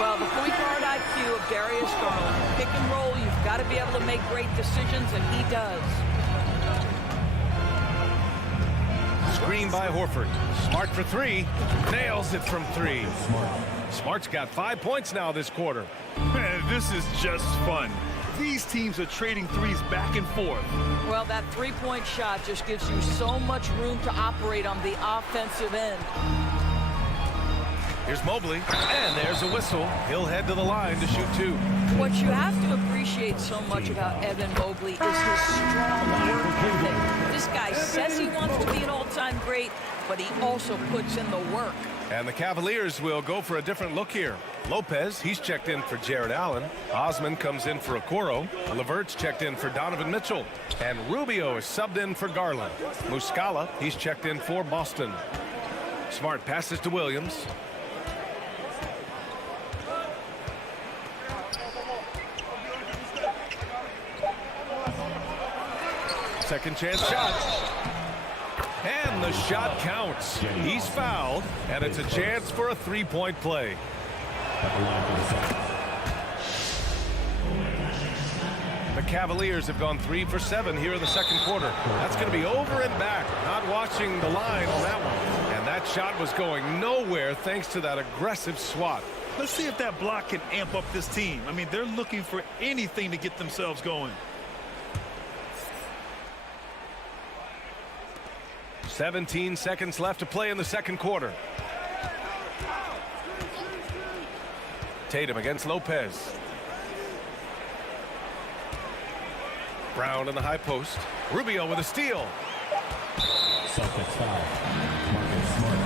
Well, the point guard IQ of Darius Garland. Pick and roll, you've got to be able to make great decisions, and he does. Screen by Horford. Smart for 3. Nails it from 3. Smart's got 5 points now this quarter. Man, this is just fun. These teams are trading threes back and forth. Well, that three-point shot just gives you so much room to operate on the offensive end. Here's Mobley, and there's a whistle. He'll head to the line to shoot 2. What you have to appreciate so much about Evan Mobley is his strong work ethic. This guy says he wants to be an all-time great, but he also puts in the work. And the Cavaliers will go for a different look here. Lopez, he's checked in for Jared Allen. Osman comes in for Okoro. Levert's checked in for Donovan Mitchell. And Rubio is subbed in for Garland. Muscala, he's checked in for Boston. Smart passes to Williams. Second chance shot. And the shot counts. He's fouled, and it's a chance for a three-point play. The Cavaliers have gone 3 for 7 here in the second quarter. That's going to be over and back. Not watching the line on that one. And that shot was going nowhere thanks to that aggressive swat. Let's see if that block can amp up this team. I mean, they're looking for anything to get themselves going. 17 seconds left to play in the second quarter. Tatum against Lopez. Brown in the high post. Rubio with a steal. Celtics foul. Marcus Smart.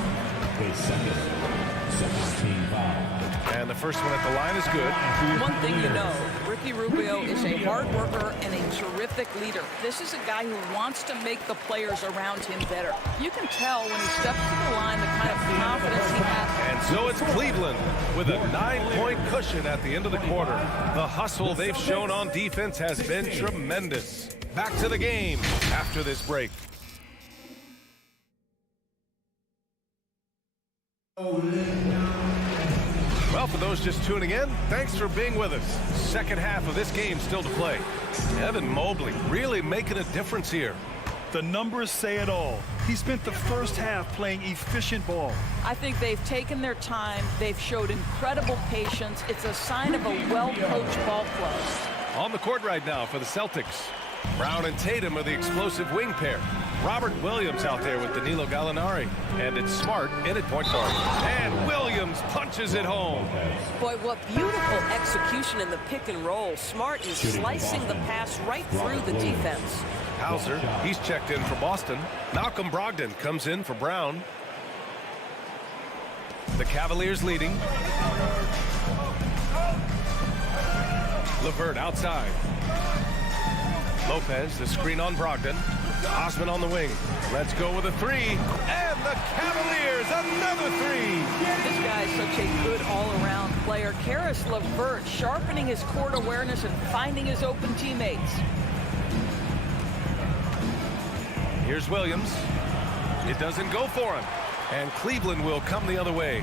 A second team foul. And the first one at the line is good. One thing you know, Ricky Rubio is a hard worker and a terrific leader. This is a guy who wants to make the players around him better. You can tell when he steps to the line the kind of confidence he has. And so it's Cleveland with a 9-point cushion at the end of the quarter. The hustle they've shown on defense has been tremendous. Back to the game after this break. Well, for those just tuning in, thanks for being with us. Second half of this game still to play. Evan Mobley really making a difference here. The numbers say it all. He spent the first half playing efficient ball. I think they've taken their time. They've showed incredible patience. It's a sign of a well-coached ball club. On the court right now for the Celtics. Brown and Tatum are the explosive wing pair. Robert Williams out there with Danilo Gallinari. And it's Smart in at point guard. And Williams punches it home. Boy, what beautiful execution in the pick and roll. Smart is slicing the pass right through the defense. Hauser, he's checked in for Boston. Malcolm Brogdon comes in for Brown. The Cavaliers leading. Levert outside. Lopez, the screen on Brogdon. Osman on the wing. Let's go with a 3. And the Cavaliers, another 3. This guy is such a good all-around player. Karis LeVert sharpening his court awareness and finding his open teammates. Here's Williams. It doesn't go for him. And Cleveland will come the other way.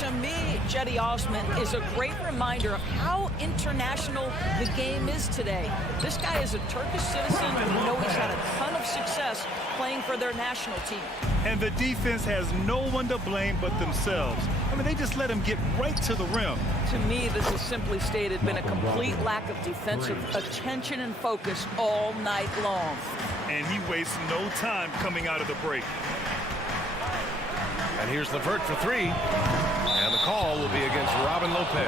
To me, Cedi Osman is a great reminder of how international the game is today. This guy is a Turkish citizen, and we know he's had a ton of success playing for their national team. And the defense has no one to blame but themselves. I mean, they just let him get right to the rim. To me, this has simply stated been a complete lack of defensive attention and focus all night long. And he wastes no time coming out of the break. And here's LeVert for 3. And the call will be against Robin Lopez.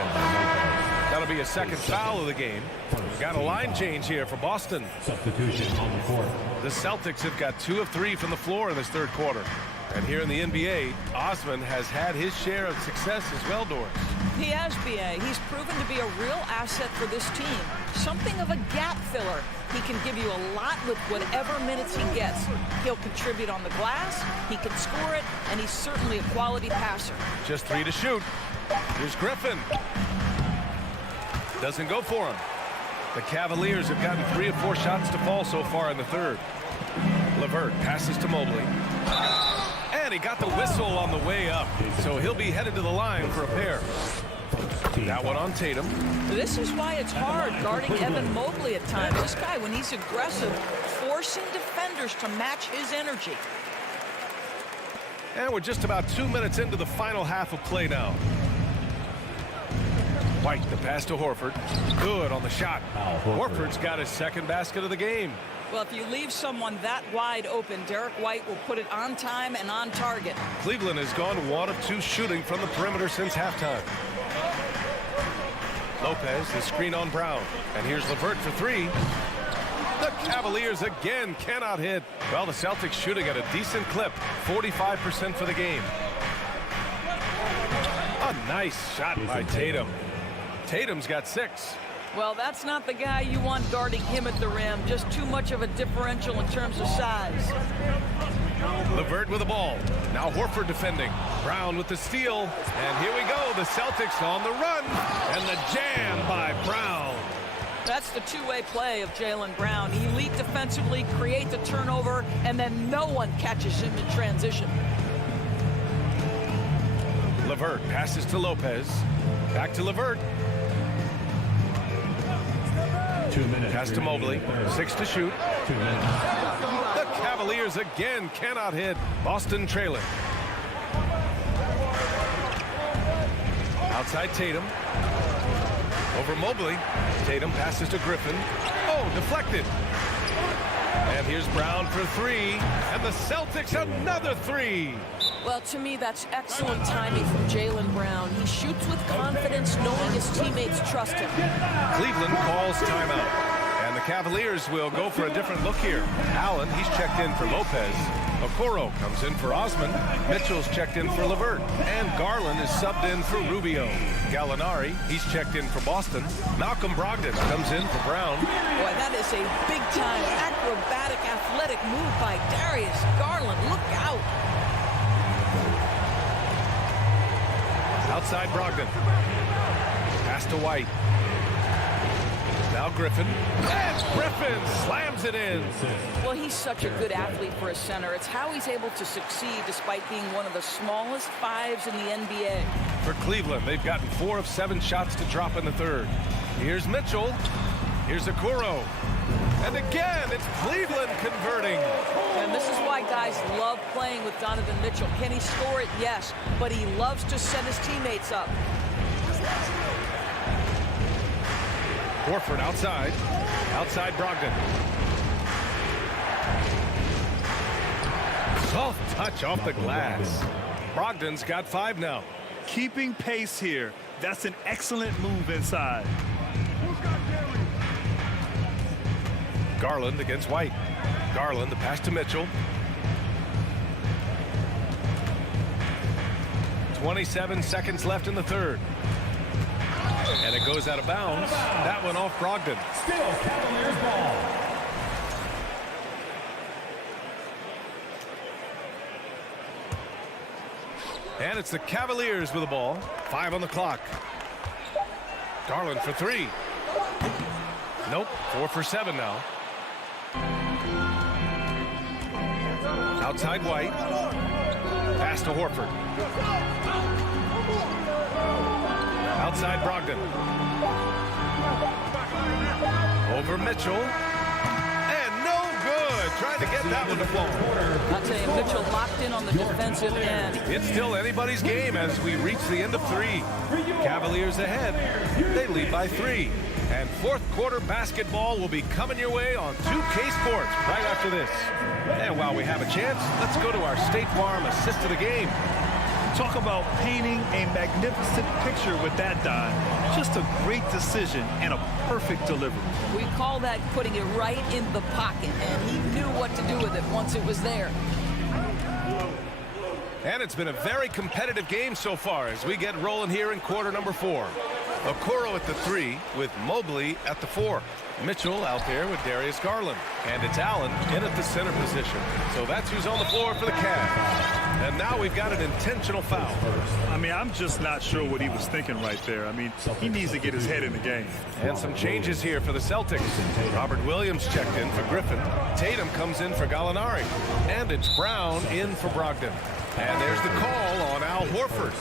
That'll be a second foul of the game. We've got a line change here for Boston. Substitution on the court. The Celtics have got 2 of 3 from the floor in this third quarter. And here in the NBA, Osman has had his share of success as well, Doris. He has, B.A. He's proven to be a real asset for this team. Something of a gap filler. He can give you a lot with whatever minutes he gets. He'll contribute on the glass, he can score it, and he's certainly a quality passer. Just 3 to shoot. Here's Griffin. Doesn't go for him. The Cavaliers have gotten 3 of 4 shots to fall so far in the third. LeVert passes to Mobley. And he got the whistle on the way up, so he'll be headed to the line for a pair. That one on Tatum. This is why it's hard guarding Evan Mobley at times. This guy, when he's aggressive, forcing defenders to match his energy. And we're just about 2 minutes into the final half of play now. White, the pass to Horford. Good on the shot. Horford's got his second basket of the game. Well, if you leave someone that wide open, Derek White will put it on time and on target. Cleveland has gone 1 of 2 shooting from the perimeter since halftime. Lopez, the screen on Brown. And here's LeVert for 3. The Cavaliers again cannot hit. Well, the Celtics shooting at a decent clip, 45% for the game. A nice shot by Tatum. Tatum's got 6. Well, that's not the guy you want guarding him at the rim. Just too much of a differential in terms of size. LeVert with the ball. Now Horford defending. Brown with the steal. And here we go. The Celtics on the run. And the jam by Brown. That's the two-way play of Jaylen Brown. Elite defensively, create the turnover, and then no one catches him in transition. LeVert passes to Lopez. Back to LeVert. 2 minutes. Pass to Mobley. 6 to shoot. 2 minutes. The Cavaliers again cannot hit. Boston trailing. Outside Tatum. Over Mobley. Tatum passes to Griffin. Oh, deflected. And here's Brown for 3. And the Celtics another 3. Well, to me, that's excellent timing from Jaylen Brown. He shoots with confidence, knowing his teammates trust him. Cleveland calls timeout. And the Cavaliers will go for a different look here. Allen, he's checked in for Lopez. Okoro comes in for Osman. Mitchell's checked in for LeVert. And Garland is subbed in for Rubio. Gallinari, he's checked in for Boston. Malcolm Brogdon comes in for Brown. Boy, that is a big-time, acrobatic, athletic move by Darius Garland. Look out. Outside Brogdon. Pass to White. Now Griffin. And Griffin slams it in. Well, he's such a good athlete for a center. It's how he's able to succeed despite being one of the smallest 5s in the NBA. For Cleveland, they've gotten 4 of 7 shots to drop in the third. Here's Mitchell. Here's Okoro. And again, it's Cleveland converting. And this is why guys love playing with Donovan Mitchell. Can he score it? Yes. But he loves to set his teammates up. Horford outside. Outside Brogdon. Soft touch off the glass. Brogdon's got 5 now. Keeping pace here. That's an excellent move inside. Garland against White. Garland, the pass to Mitchell. 27 seconds left in the third. And it goes out of bounds. That one off Brogdon. Still Cavaliers ball. And it's the Cavaliers with the ball. 5 on the clock. Garland for 3. Nope, 4 for 7 now. Outside White. Pass to Horford. Outside Brogdon. Over Mitchell. And no good. Trying to get that one to fall. I'll tell you, Mitchell locked in on the defensive end. It's still anybody's game as we reach the end of 3. Cavaliers ahead. They lead by 3. And fourth quarter basketball will be coming your way on 2K Sports right after this. And while we have a chance, let's go to our State Farm assist of the game. Talk about painting a magnificent picture with that dive. Just a great decision and a perfect delivery. We call that putting it right in the pocket, and he knew what to do with it once it was there. And it's been a very competitive game so far as we get rolling here in quarter number 4. Okoro at the 3 with Mobley at the 4. Mitchell out there with Darius Garland. And it's Allen in at the center position. So that's who's on the floor for the Cavs. And now we've got an intentional foul. I mean, I'm just not sure what he was thinking right there. I mean, he needs to get his head in the game. And some changes here for the Celtics. Robert Williams checked in for Griffin. Tatum comes in for Gallinari. And it's Brown in for Brogdon. And there's the call on Al Horford.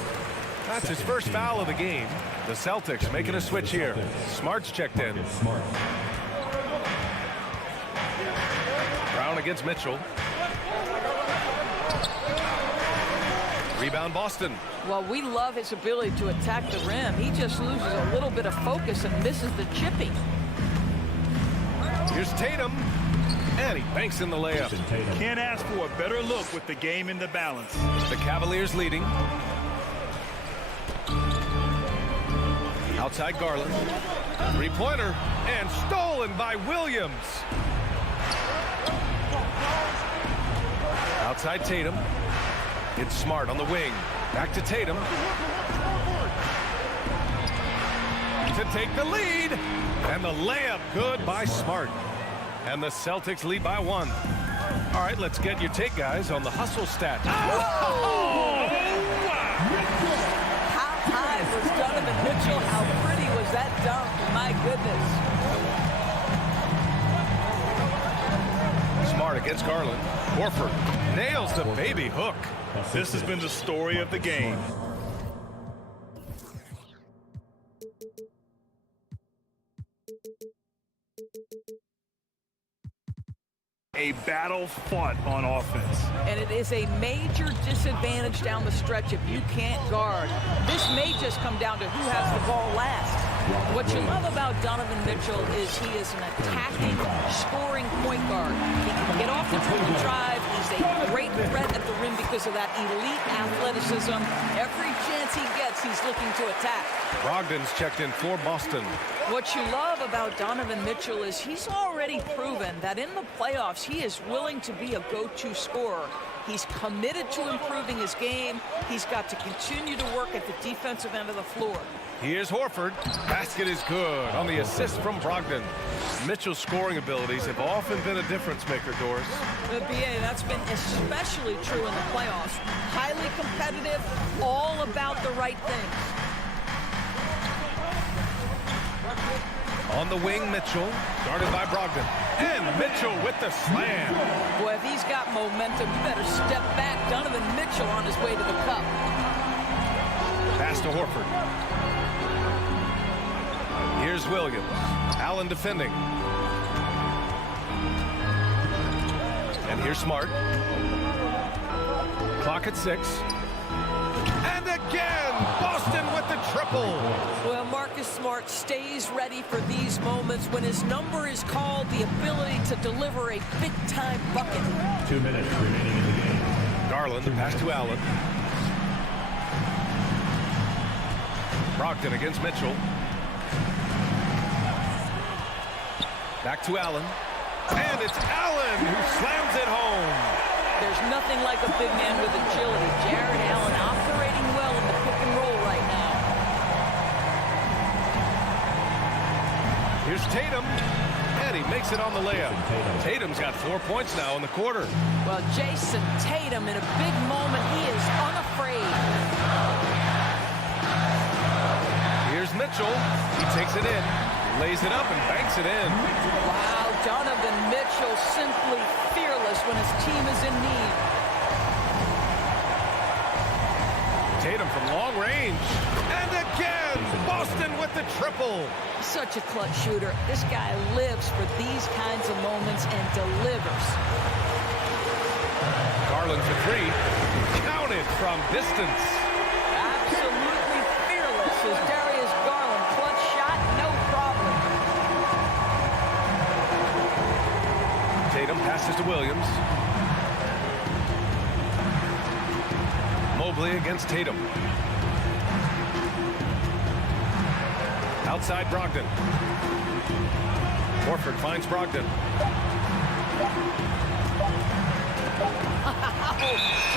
That's his first foul of the game. The Celtics making a switch here. Smart's checked in. Brown against Mitchell. Rebound Boston. Well, we love his ability to attack the rim. He just loses a little bit of focus and misses the chipping. Here's Tatum. And he banks in the layup. Can't ask for a better look with the game in the balance. The Cavaliers leading. Outside Garland. Three-pointer. And stolen by Williams. Outside Tatum. It's Smart on the wing. Back to Tatum. To take the lead. And the layup good by Smart. And the Celtics lead by 1. All right, let's get your take, guys, on the hustle stat. Whoa! How high was Donovan Mitchell? How pretty was that dunk? My goodness. Smart against Garland. Horford nails the baby hook. This has been the story of the game. A battle fought on offense. And it is a major disadvantage down the stretch if you can't guard. This may just come down to who has the ball last. What you love about Donovan Mitchell is he is an attacking, scoring point guard. He can get off the dribble drive. He's a great threat at the rim because of that elite athleticism. Every chance he gets, he's looking to attack. Brogdon's checked in for Boston. What you love about Donovan Mitchell is he's already proven that in the playoffs, he is willing to be a go-to scorer. He's committed to improving his game. He's got to continue to work at the defensive end of the floor. Here's Horford. Basket is good on the assist from Brogdon. Mitchell's scoring abilities have often been a difference maker, Doris. The BA, that's been especially true in the playoffs. Highly competitive, all about the right things. On the wing, Mitchell, guarded by Brogdon. And Mitchell with the slam. Boy, if he's got momentum, you better step back. Donovan Mitchell on his way to the cup. Pass to Horford. Here's Williams. Allen defending. And here's Smart. Clock at 6. And again, Boston with the triple. Well, Marcus Smart stays ready for these moments when his number is called, the ability to deliver a big-time bucket. 2 minutes remaining in the game. Garland, the pass to Allen. Brogdon against Mitchell. Back to Allen. And it's Allen who slams it home. There's nothing like a big man with agility. Jared Allen operating well in the pick and roll right now. Here's Tatum. And he makes it on the layup. Tatum's got 4 points now in the quarter. Well, Jason Tatum in a big moment. He is unafraid. Here's Mitchell. He takes it in, lays it up, and banks it in. Wow, Donovan Mitchell simply fearless when his team is in need. Tatum from long range. And again, Boston with the triple. Such a clutch shooter. This guy lives for these kinds of moments and delivers. Garland for 3. Counted from distance. Absolutely fearless is Darius Garland. Clutch shot, no problem. Tatum passes to Williams. Mobley against Tatum. Outside Brogdon. Horford finds Brogdon.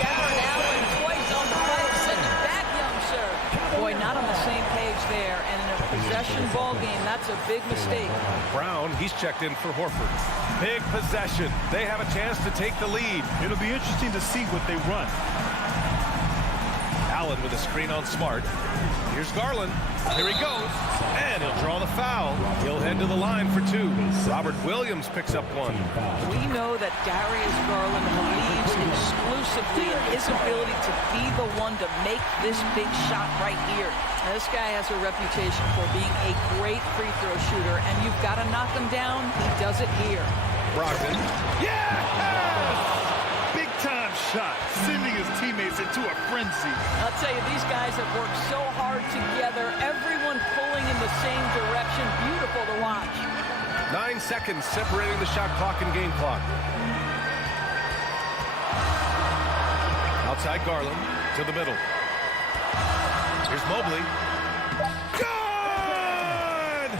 Cameron Allen twice on the pipe. Send it back, young sir. Boy, not on the same page there. And in a possession ball game, that's a big mistake. Brown, he's checked in for Horford. Big possession. They have a chance to take the lead. It'll be interesting to see what they run. Allen with a screen on Smart. Here's Garland. Here he goes. And he'll draw the foul. He'll head to the line for two. Robert Williams picks up one. We know that Darius Garland believes exclusively in his ability to be the one to make this big shot right here. Now, this guy has a reputation for being a great free throw shooter, and you've got to knock him down. He does it here. Brogdon. Yes! Big-time shot, sending his teammates into a frenzy. I'll tell you, these guys have worked so hard together, everyone pulling in the same direction. Beautiful to watch. 9 seconds separating the shot clock and game clock. Outside Garland to the middle. Here's Mobley. Good!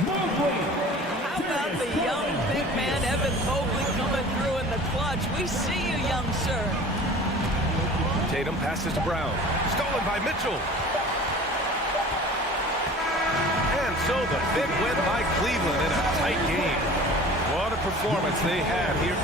How about the young big man, Evan Mobley, coming through in the clutch? We see you, young sir. Tatum passes to Brown. Stolen by Mitchell. And so the big win by Cleveland in a tight game. What a performance they had here.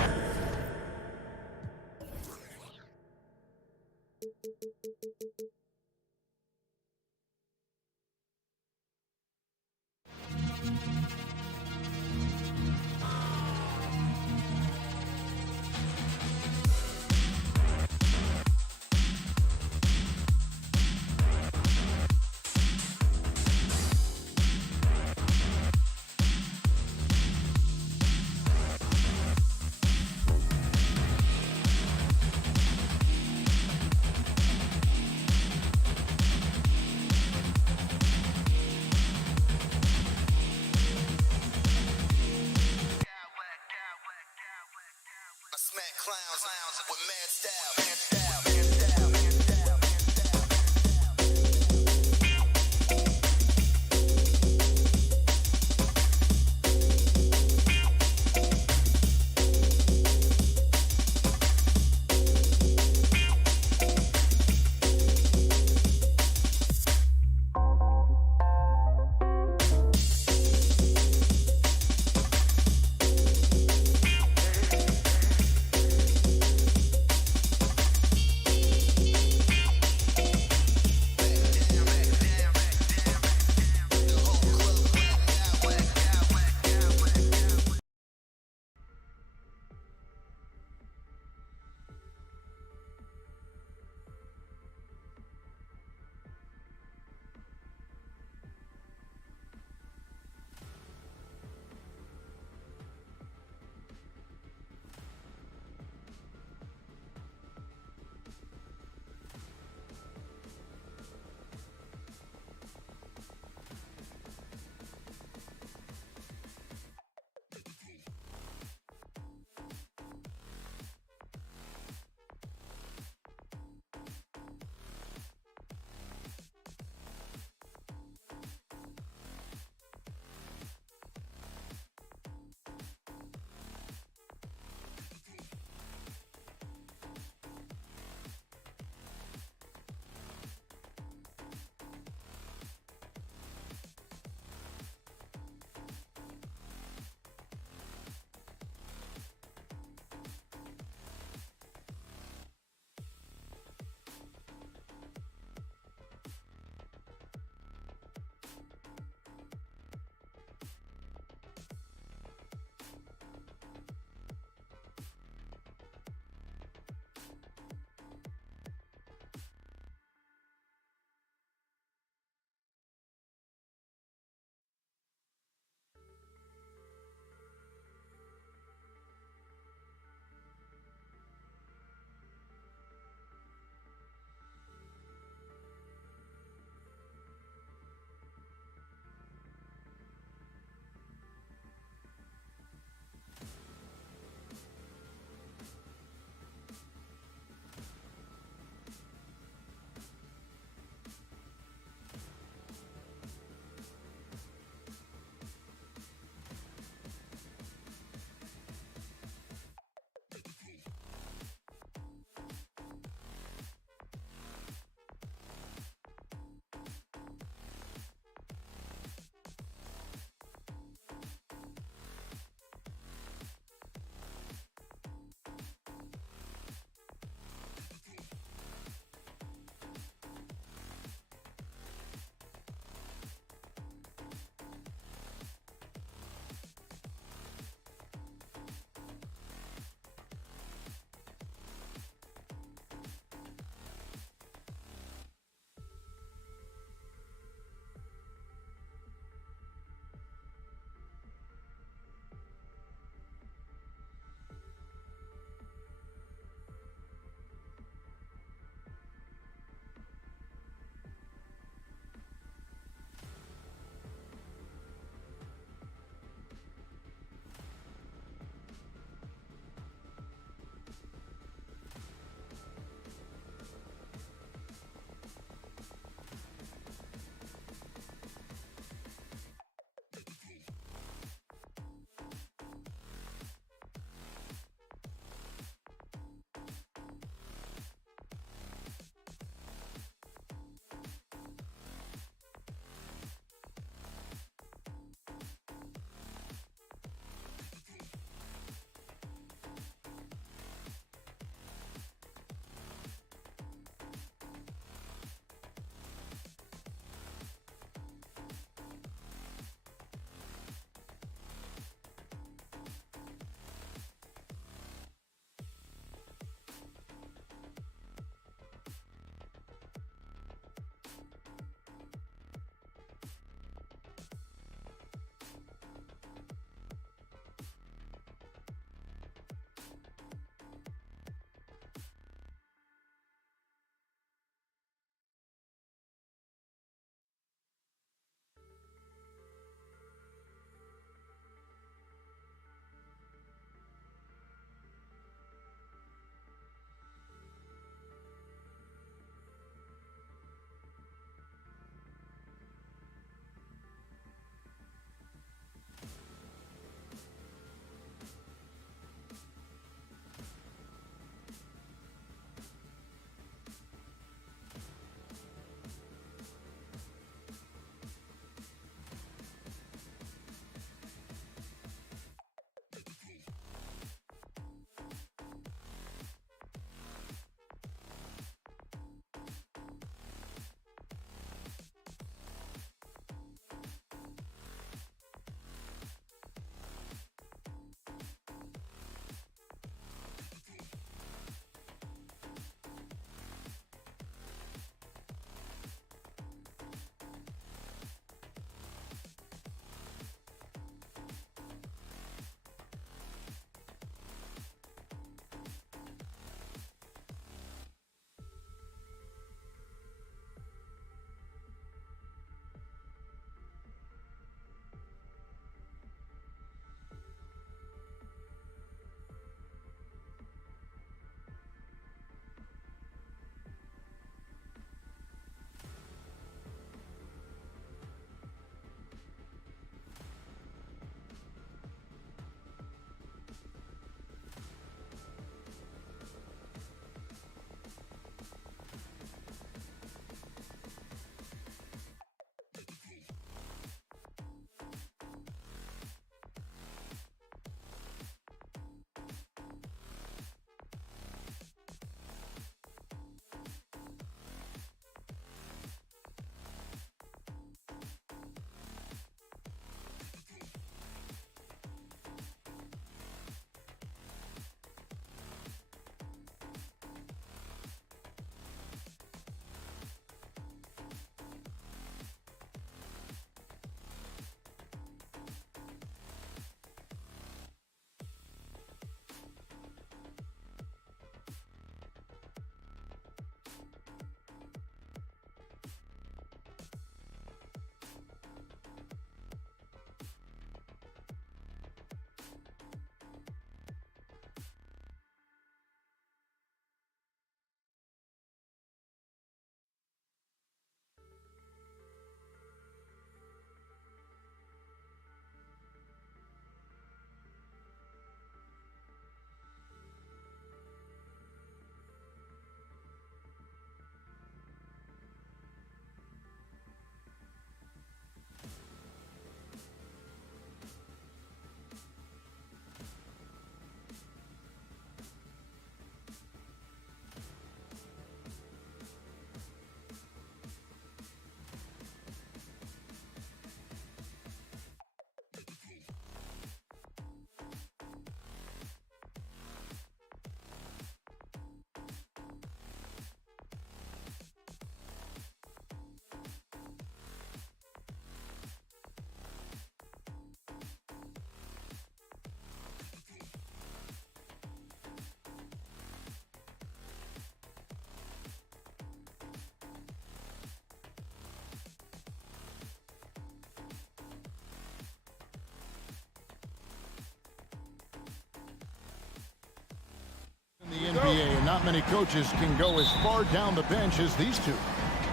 NBA, and not many coaches can go as far down the bench as these two.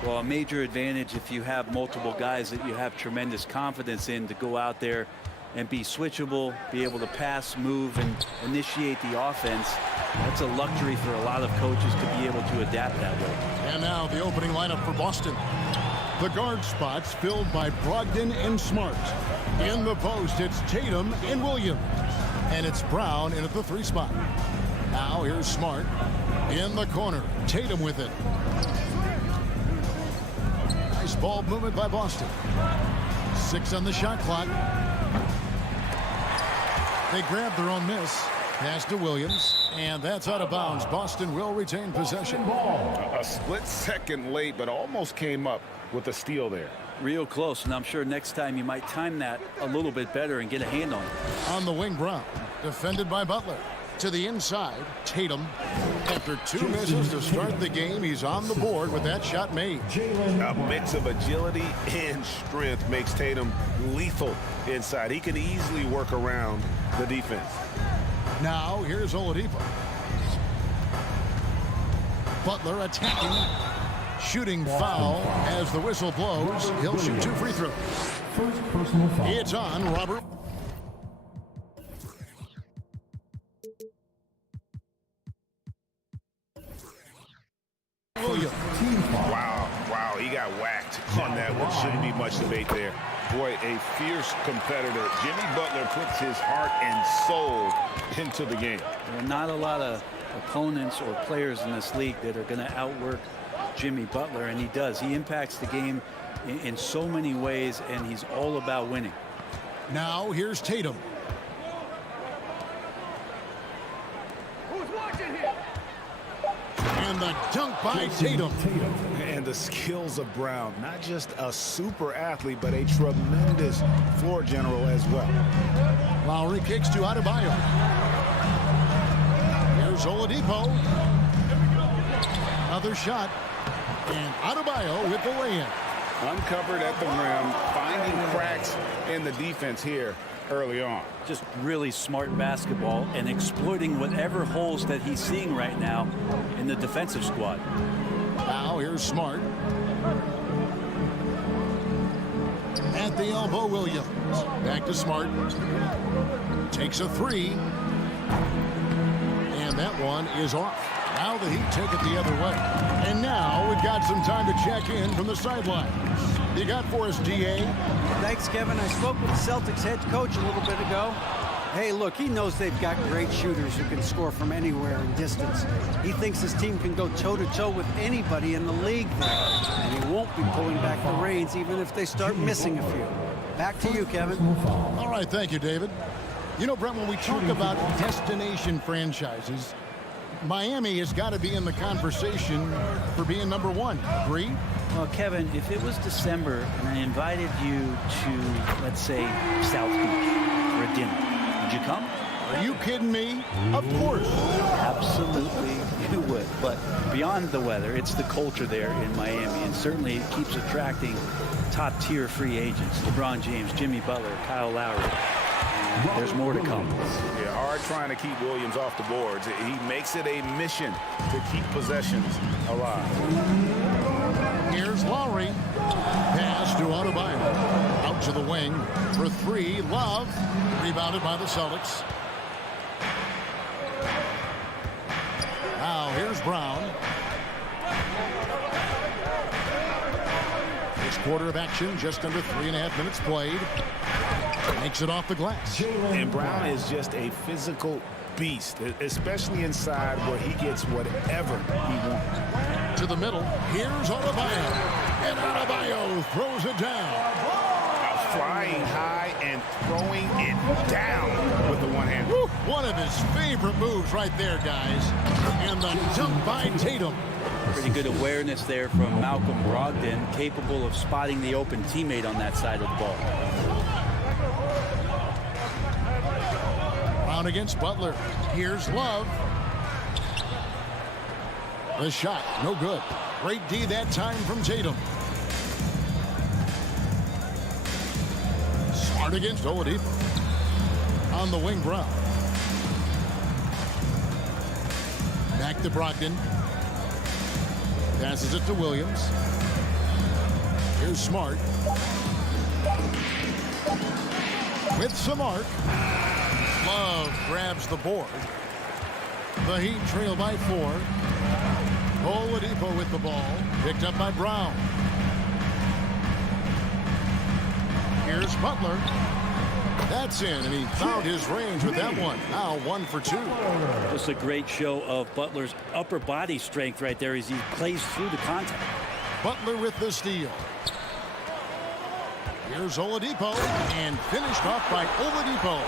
Well, a major advantage if you have multiple guys that you have tremendous confidence in to go out there and be switchable, be able to pass, move, and initiate the offense. That's a luxury for a lot of coaches to be able to adapt that way. And now the opening lineup for Boston. The guard spots filled by Brogdon and Smart. In the post, it's Tatum and Williams. And it's Brown in at the 3 spot. Now here's Smart. In the corner, Tatum with it. Nice ball movement by Boston. 6 on the shot clock. They grab their own miss. Pass to Williams, and that's out of bounds. Boston will retain possession. A split second late, but almost came up with a steal there. Real close, and I'm sure next time you might time that a little bit better and get a hand on it. On the wing, Brown, defended by Butler. To the inside, Tatum. After 2 misses to start the game, he's on the board with that shot made. A mix of agility and strength makes Tatum lethal inside. He can easily work around the defense. Now, here's Oladipo. Butler attacking. Shooting foul as the whistle blows. He'll shoot 2 free throws. It's on Robert. Williams. Wow, he got whacked on that one. Shouldn't be much debate there. Boy, a fierce competitor. Jimmy Butler puts his heart and soul into the game. There are not a lot of opponents or players in this league that are going to outwork Jimmy Butler, and he does. He impacts the game in so many ways, and he's all about winning. Now here's Tatum. And the dunk by Tatum. And the skills of Brown. Not just a super athlete, but a tremendous floor general as well. Lowry kicks to Adebayo. Here's Oladipo. Another shot. And Adebayo with the lay-in. Uncovered at the rim, finding cracks in the defense here early on. Just really smart basketball and exploiting whatever holes that he's seeing right now in the defensive squad. Now here's Smart. At the elbow, Williams. Back to Smart. Takes a 3. And that one is off. Now the Heat take it the other way. And now we've got some time to check in from the sidelines. You got for us, DA? Thanks, Kevin. I spoke with the Celtics head coach a little bit ago. Hey, look, he knows they've got great shooters who can score from anywhere in distance. He thinks his team can go toe-to-toe with anybody in the league there. And he won't be pulling back the reins even if they start missing a few. Back to you, Kevin. All right, thank you, David. You know, Brent, when we talk about destination franchises, Miami has got to be in the conversation for being number 1. Agree? Well, Kevin, if it was December and I invited you to, let's say, South Beach for a dinner, would you come? Are you kidding me? Of course. Absolutely you would. But beyond the weather, it's the culture there in Miami, and certainly it keeps attracting top-tier free agents. LeBron James, Jimmy Butler, Kyle Lowry. There's more to come. Yeah, hard trying to keep Williams off the boards. He makes it a mission to keep possessions alive. Here's Lowry. Pass to Adebayo. Out to the wing for 3. Love. Rebounded by the Celtics. Now here's Brown. This quarter of action, just under 3.5 minutes played. Makes it off the glass. And Brown is just a physical beast, especially inside where he gets whatever he wants. To the middle. Here's Adebayo. And Adebayo throws it down. Flying high and throwing it down with the one hand. One of his favorite moves right there, guys. And the dunk by Tatum. Pretty good awareness there from Malcolm Brogdon, capable of spotting the open teammate on that side of the ball. Brown against Butler. Here's Love. The shot, no good. Great D that time from Tatum. Smart against Oladipo. On the wing, Brown. Back to Brogdon. Passes it to Williams. Here's Smart. With some arc. Love grabs the board. The Heat trail by 4. Oladipo with the ball. Picked up by Brown. Here's Butler. That's in, and he found his range with that one. Now 1 for 2. Just a great show of Butler's upper body strength right there as he plays through the contact. Butler with the steal. Here's Oladipo, and finished off by Oladipo.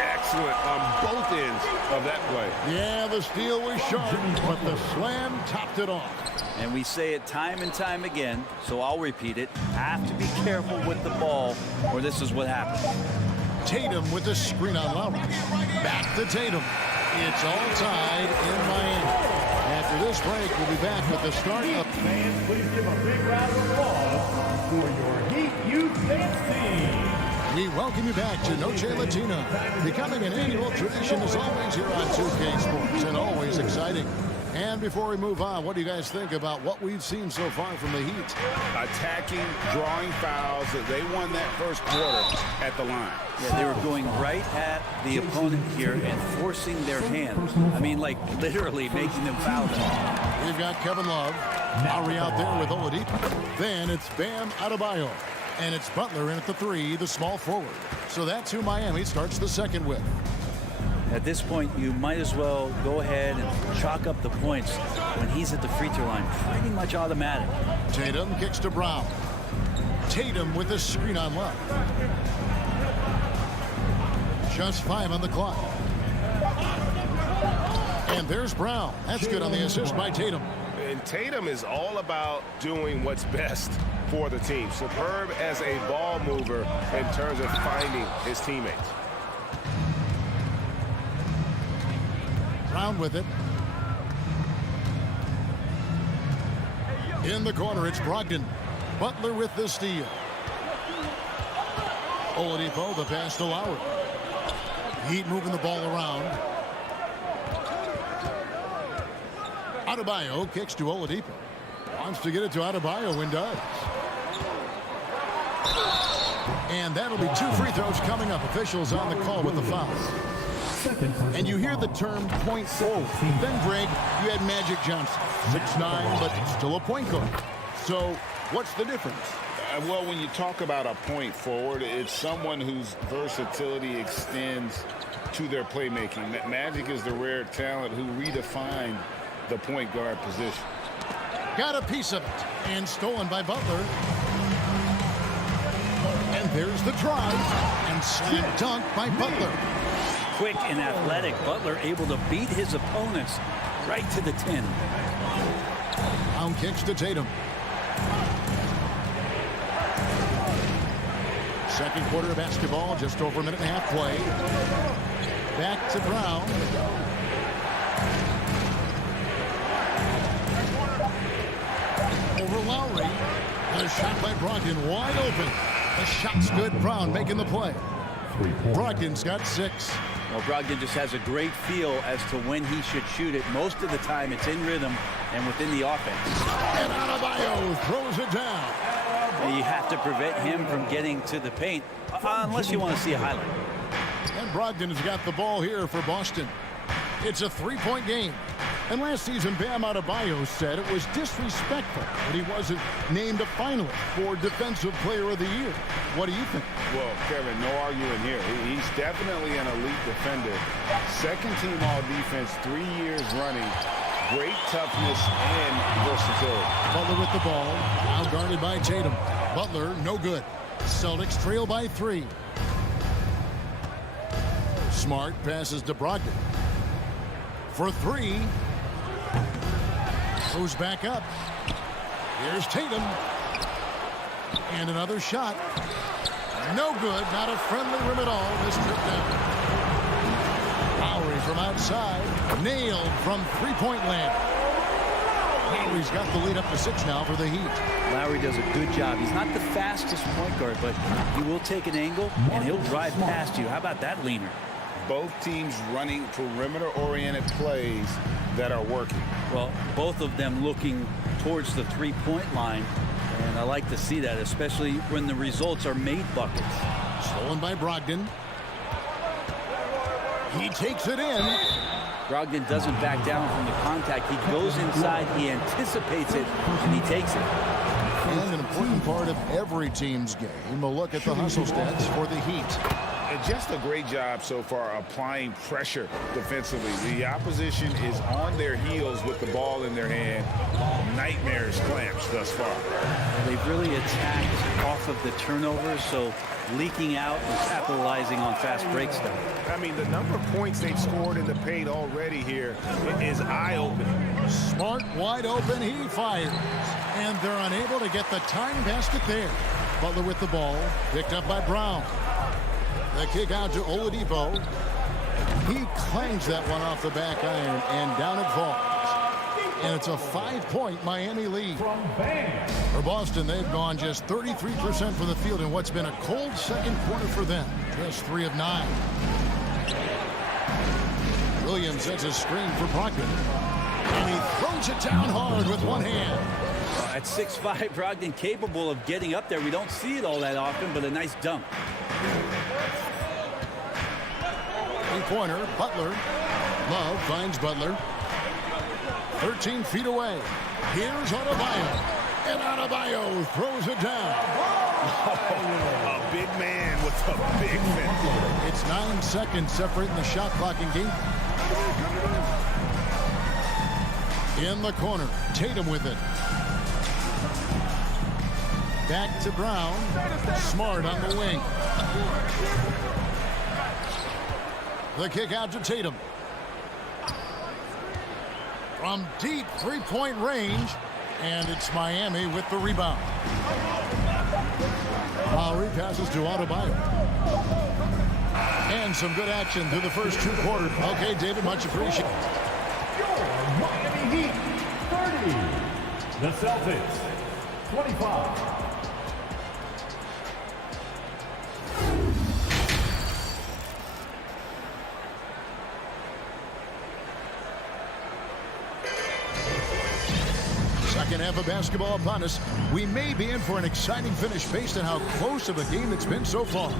Excellent on both ends of that play. Yeah, the steal was sharp, but the slam topped it off. And we say it time and time again, so I'll repeat it. Have to be careful with the ball, or this is what happens. Tatum with the screen on Lowry. Back to Tatum. It's all tied in Miami. After this break, we'll be back with the start of... Fans, please give a big round of applause for your Heat Youth Dance Team. We welcome you back to Noche Latina, becoming an annual tradition as always here on 2K Sports, and always exciting. And before we move on, what do you guys think about what we've seen so far from the Heat? Attacking, drawing fouls. They won that first quarter at the line. Yeah, they were going right at the opponent here and forcing their hand. I mean, like literally making them foul them. We've got Kevin Love. Lowry out there with Oladipo. Then it's Bam Adebayo. And it's Butler in at the 3, the small forward. So that's who Miami starts the second with. At this point, you might as well go ahead and chalk up the points when he's at the free throw line. Pretty much automatic. Tatum kicks to Brown. Tatum with a screen on Love. Just 5 on the clock. And there's Brown. That's good on the assist by Tatum. And Tatum is all about doing what's best for the team. Superb as a ball mover in terms of finding his teammates. Brown with it. In the corner, it's Brogdon. Butler with the steal. Oladipo, the pass to Lowry. Heat moving the ball around. Adebayo kicks to Oladipo. Wants to get it to Adebayo and does. And that'll be 2 free throws coming up. Officials on the call with the foul. And you hear the term point forward. Then, Greg, you had Magic Johnson. 6'9", but still a point guard. So what's the difference? Well, when you talk about a point forward, it's someone whose versatility extends to their playmaking. Magic is the rare talent who redefined the point guard position. Got a piece of it. And stolen by Butler. And there's the drive. And slam dunk by Butler. Quick and athletic, Butler able to beat his opponents right to the 10. Brown kicks to Tatum. Second quarter of basketball, just over a minute and a half play. Back to Brown. Over Lowry. And a shot by Brogdon, wide open. The shot's good. Brown making the play. Brogdon's got 6. Well, Brogdon just has a great feel as to when he should shoot it. Most of the time, it's in rhythm and within the offense. And Adebayo throws it down. And you have to prevent him from getting to the paint, unless you want to see a highlight. And Brogdon has got the ball here for Boston. It's a 3-point game. And last season, Bam Adebayo said it was disrespectful that he wasn't named a finalist for Defensive Player of the Year. What do you think? Well, Kevin, no arguing here. He's definitely an elite defender. Second team all-defense 3 years running. Great toughness and versatility. Butler with the ball. Now guarded by Tatum. Butler, no good. Celtics trail by 3. Smart passes to Brogdon. For 3. Goes back up. Here's Tatum. And another shot. No good. Not a friendly rim at all. This trip down. Lowry from outside. Nailed from three-point land. Lowry's got the lead up to 6 now for the Heat. Lowry does a good job. He's not the fastest point guard, but he will take an angle, and he'll drive past you. How about that leaner? both teams running perimeter-oriented plays that are working. Well, both of them looking towards the three-point line, and I like to see that, especially when the results are made buckets. Stolen by Brogdon. He takes it in. Brogdon doesn't back down from the contact. He goes inside, he anticipates it, and he takes it. And an important part of every team's game, a look at the hustle stats for the Heat. And just a great job so far applying pressure defensively. The opposition is on their heels with the ball in their hand. Nightmarish clamps thus far. They've really attacked off of the turnovers, so leaking out and capitalizing on fast break stuff. I mean, the number of points they've scored in the paint already here is eye-opening. Smart wide open, he fires. And they're unable to get the time basket there. Butler with the ball, picked up by Brown. The kick out to Oladipo. He clangs that one off the back iron, and down it falls. And it's a 5-point Miami lead. For Boston, they've gone just 33% from the field in what's been a cold second quarter for them. Just 3 of 9. Williams sets a screen for Brogdon. And he throws it down hard with one hand. At 6'5", Brogdon capable of getting up there. We don't see it all that often, but a nice dunk. Three-pointer, Butler. Love finds Butler. 13 feet away. Here's Adebayo. And Adebayo throws it down. A big man with a big finish. It's 9 seconds separating the shot clock and game. In the corner, Tatum with it. Back to Brown. Smart on the wing. The kick out to Tatum. From deep three-point range. And it's Miami with the rebound. Lowry passes to Adebayo. And some good action through the first 2 quarters. Okay, David, much appreciated. Miami Heat 30. The Celtics 25. Second half of basketball upon us. We may be in for an exciting finish based on how close of a game it's been so far.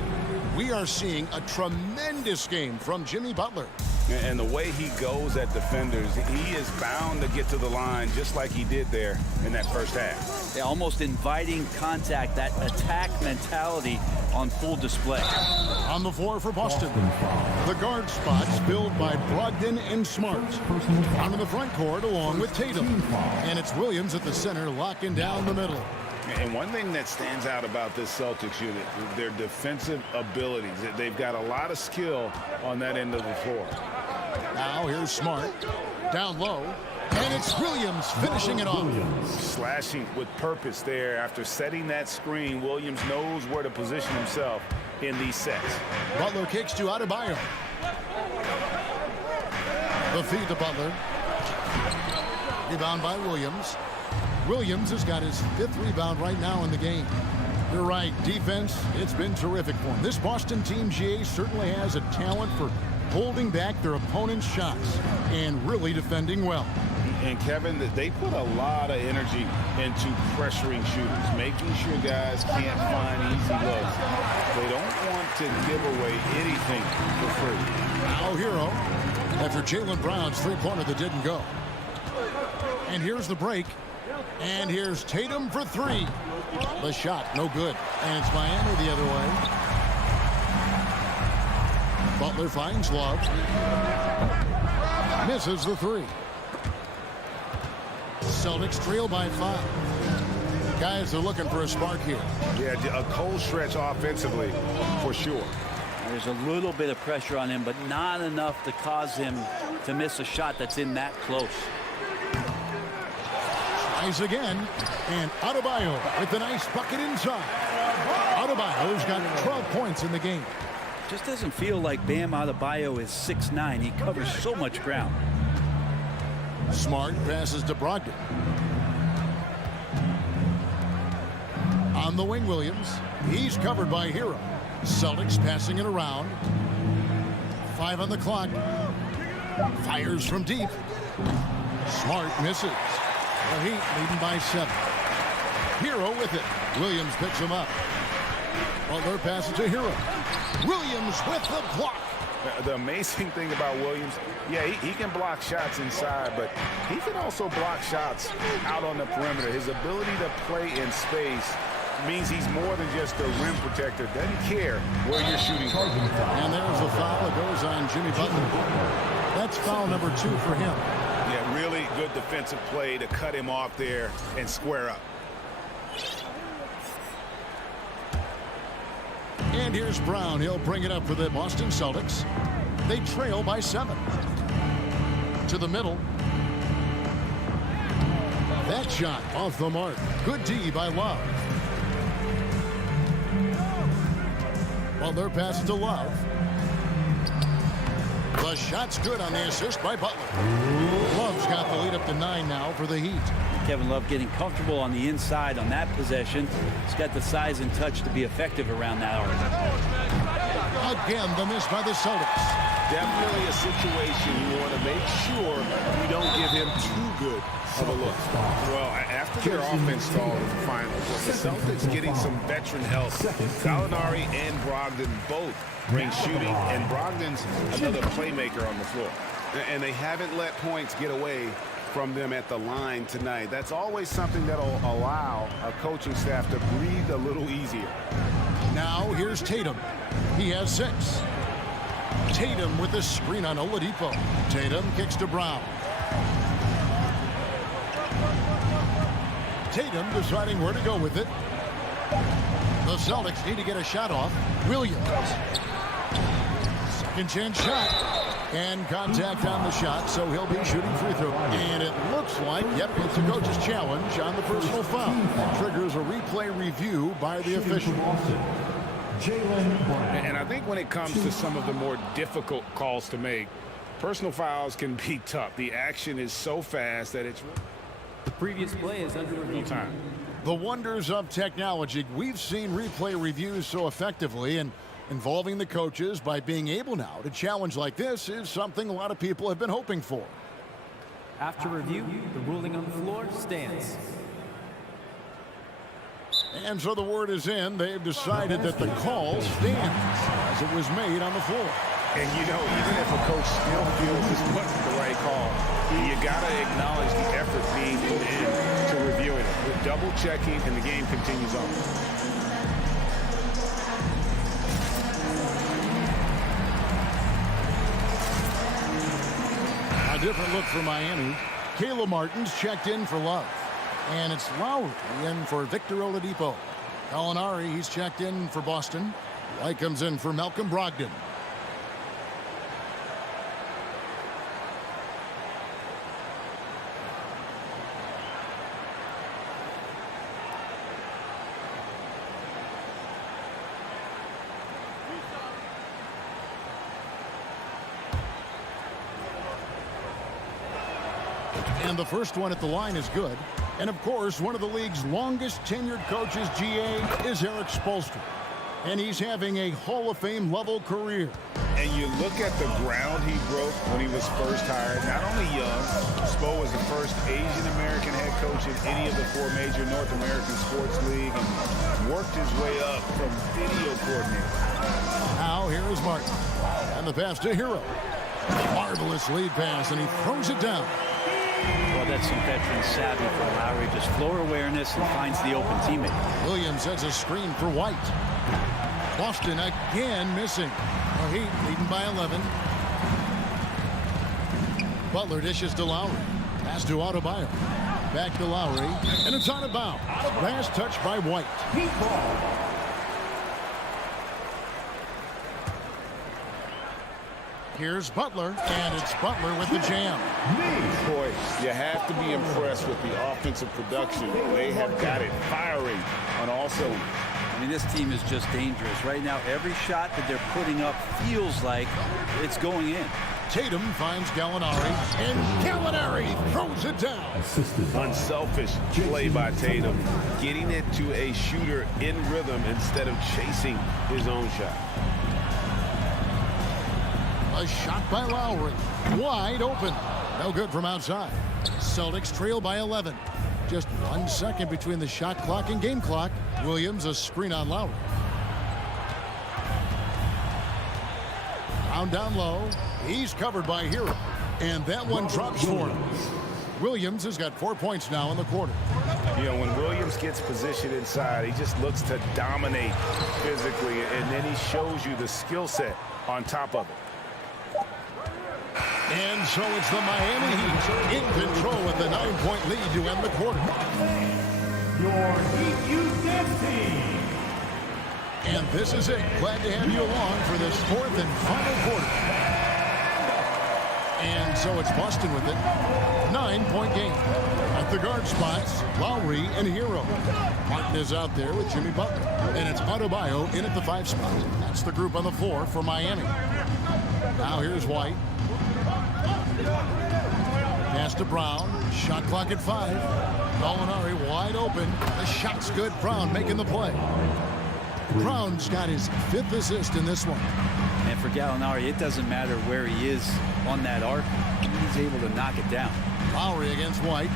We are seeing a tremendous game from Jimmy Butler. And the way he goes at defenders, he is bound to get to the line just like he did there in that first half. Yeah, almost inviting contact, that attack mentality on full display. On the floor for Boston. The guard spots filled by Brogdon and Smart. Out in the front court along with Tatum. And it's Williams at the center locking down the middle. And one thing that stands out about this Celtics unit, their defensive abilities. They've got a lot of skill on that end of the floor. Now here's Smart. Down low. And it's Williams finishing it off. Slashing with purpose there. After setting that screen, Williams knows where to position himself in these sets. Butler kicks to Adebayo. The feed to Butler. Rebound by Williams. Williams has got his 5th rebound right now in the game. You're right, defense, it's been terrific for him. This Boston team, GA, certainly has a talent for holding back their opponent's shots and really defending well. And Kevin, they put a lot of energy into pressuring shooters, making sure guys can't find easy looks. They don't want to give away anything for free. Now Hero, after Jaylen Brown's three-pointer that didn't go. And here's the break. And here's Tatum for 3. The shot, no good. And it's Miami the other way. Butler finds Love. Misses the 3. Celtics trail by 5. Guys are looking for a spark here. Yeah, a cold stretch offensively, for sure. There's a little bit of pressure on him, but not enough to cause him to miss a shot that's in that close. Tries again, and Adebayo with the nice bucket inside. Adebayo's got 12 points in the game. Just doesn't feel like Bam Adebayo is 6'9". He covers so much ground. Smart passes to Brogdon. On the wing, Williams. He's covered by Hero. Celtics passing it around. 5 on the clock. Fires from deep. Smart misses. The Heat leading by 7. Hero with it. Williams picks him up. Butler passes to Hero. Williams with the block. The amazing thing about Williams, yeah, he can block shots inside, but he can also block shots out on the perimeter. His ability to play in space means he's more than just a rim protector. Doesn't care where you're shooting from. And there's a foul that goes on Jimmy Butler. That's foul number 2 for him. Yeah, really good defensive play to cut him off there and square up. And here's Brown. He'll bring it up for the Boston Celtics. They trail by 7. To the middle. That shot off the mark. Good D by Love. Butler passes to Love. The shot's good on the assist by Butler. Love's got the lead up to 9 now for the Heat. Kevin Love getting comfortable on the inside on that possession. He's got the size and touch to be effective around that arc. Again, the miss by the Celtics. Definitely a situation you want to make sure you don't give him too good of a look. Well, after their offense stalled in the finals, the Celtics getting some veteran help. Gallinari and Brogdon both bring shooting, and Brogdon's another playmaker on the floor. And they haven't let points get away from them at the line tonight. That's always something that'll allow a coaching staff to breathe a little easier. Now here's Tatum. He has 6. Tatum with the screen on Oladipo. Tatum kicks to Brown. Tatum deciding where to go with it. The Celtics need to get a shot off. Williams. Second chance shot. And contact on the shot, so he'll be shooting free throw. And it looks like, yep, it's a coach's challenge on the personal foul. Triggers a replay review by the official. And I think when it comes to some of the more difficult calls to make, personal fouls can be tough. The action is so fast that it's... The previous play is under review. Time. The wonders of technology. We've seen replay reviews so effectively, and involving the coaches by being able now to challenge like this is something a lot of people have been hoping for. After review, the ruling on the floor stands. And so the word is in. They've decided that the call stands as it was made on the floor. And you know, even if a coach still feels this wasn't the right call, you got to acknowledge the effort being put in to reviewing it. With double checking, and the game continues on. A different look for Miami. Kayla Martin's checked in for Love. And it's Lowry in for Victor Oladipo. Gallinari, he's checked in for Boston. White comes in for Malcolm Brogdon. And the first one at the line is good. And of course, one of the league's longest tenured coaches, GA, is Eric Spoelstra. And he's having a Hall of Fame level career. And you look at the ground he broke when he was first hired. Not only young, Spo was the first Asian American head coach in any of the 4 major North American sports league, and worked his way up from video coordinator. Now here is Martin. And the pass to Hero. Marvelous lead pass, and he throws it down. Well, that's some veteran savvy for Lowry. Just floor awareness and finds the open teammate. Williams has a screen for White. Boston again missing. The Heat leading by 11. Butler dishes to Lowry. Pass to Adebayo. Back to Lowry. And it's out of bounds. Last touch by White. Heat ball. Here's Butler, and it's Butler with the jam. Boy, you have to be impressed with the offensive production. They have got it firing on all cylinders. I mean, this team is just dangerous. Right now, every shot that they're putting up feels like it's going in. Tatum finds Gallinari, and Gallinari throws it down. Unselfish play by Tatum, getting it to a shooter in rhythm instead of chasing his own shot. A shot by Lowry. Wide open. No good from outside. Celtics trail by 11. Just 1 second between the shot clock and game clock. Williams a screen on Lowry. Down low. He's covered by Hero. And that one drops for him. Williams has got 4 points now in the quarter. You know, when Williams gets positioned inside, he just looks to dominate physically, and then he shows you the skill set on top of it. And so it's the Miami Heat in control with the 9-point lead to end the quarter. Your Heat U10 team. And this is it. Glad to have you along for this fourth and final quarter. And so it's Boston with it. 9-point game. At the guard spots, Lowry and Hero. Martin is out there with Jimmy Butler. And it's Adebayo in at the 5 spot. That's the group on the floor for Miami. Now here's White. Pass to Brown. Shot clock at 5. Gallinari wide open. The shot's good. Brown making the play. Brown's got his 5th assist in this one. And for Gallinari, it doesn't matter where he is on that arc. He's able to knock it down. Lowry against White.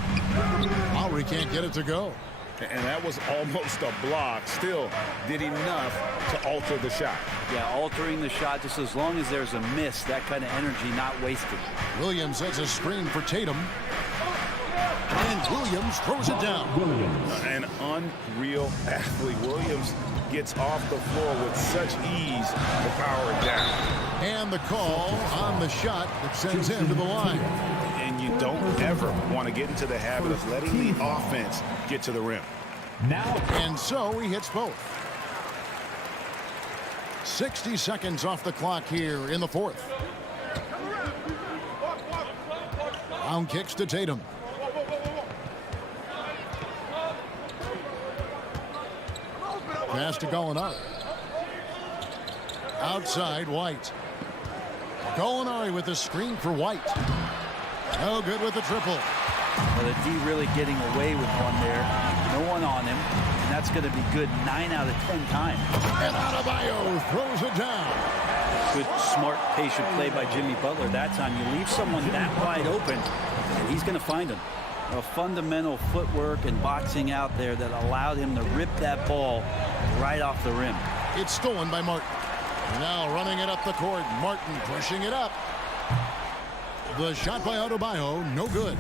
Lowry can't get it to go. And that was almost a block. Still did enough to alter the shot. Yeah, altering the shot just as long as there's a miss. That kind of energy not wasted. Williams has a screen for Tatum. And Williams throws it down. An unreal athlete. Williams gets off the floor with such ease to power it down. And the call on the shot that sends him to the line. And you don't ever want to get into the habit of letting the offense get to the rim. And so he hits both. 60 seconds off the clock here in the fourth. Brown kicks to Tatum. Pass to Gallinari. Outside, White. Gallinari with the screen for White. No good with the triple. Well, the D really getting away with one there. No one on him. And that's going to be good 9 out of 10 times. And Adebayo throws it down. Good, smart, patient play by Jimmy Butler. That time you leave someone that wide open, and he's going to find him. A fundamental footwork and boxing out there that allowed him to rip that ball right off the rim. It's stolen by Martin. Now running it up the court. Martin pushing it up. The shot by Adebayo, no good.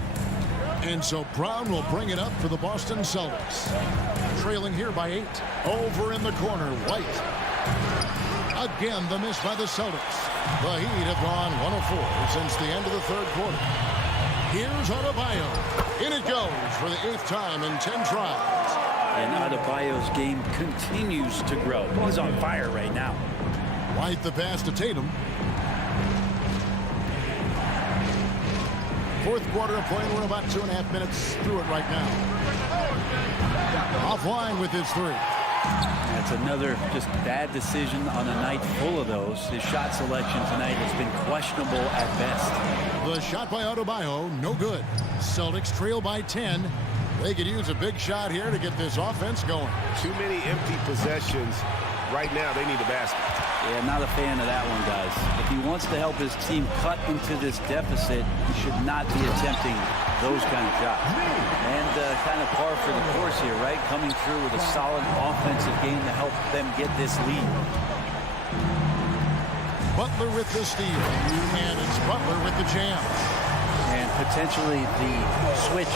And so Brown will bring it up for the Boston Celtics. Trailing here by 8. Over in the corner, White. Again, the miss by the Celtics. The Heat have gone 1-of-4 since the end of the third quarter. Here's Adebayo. In it goes for the 8th time in 10 tries. And Adebayo's game continues to grow. He's on fire right now. White the pass to Tatum. Fourth quarter of play. We're about 2.5 minutes through it right now. Offline with his 3. That's another just bad decision on a night full of those. His shot selection tonight has been questionable at best. The shot by Adebayo, no good. Celtics trail by 10. They could use a big shot here to get this offense going. Too many empty possessions. Right now, they need a basket. Yeah, not a fan of that one, guys. If he wants to help his team cut into this deficit, he should not be attempting those kind of shots. And kind of par for the course here, right? Coming through with a solid offensive game to help them get this lead. Butler with the steal. And it's Butler with the jam. And potentially the switch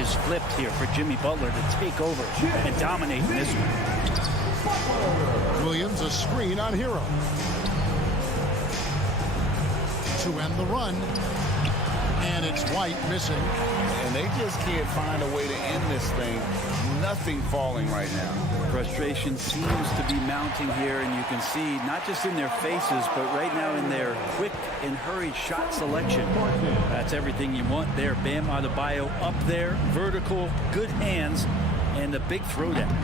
is flipped here for Jimmy Butler to take over and dominate in this one. Williams a screen on Hero. To end the run. And it's White missing. And they just can't find a way to end this thing. Nothing falling right now. Frustration seems to be mounting here, and you can see not just in their faces, but right now in their quick and hurried shot selection. That's everything you want there. Bam Adebayo up there, vertical, good hands, and a big throwdown.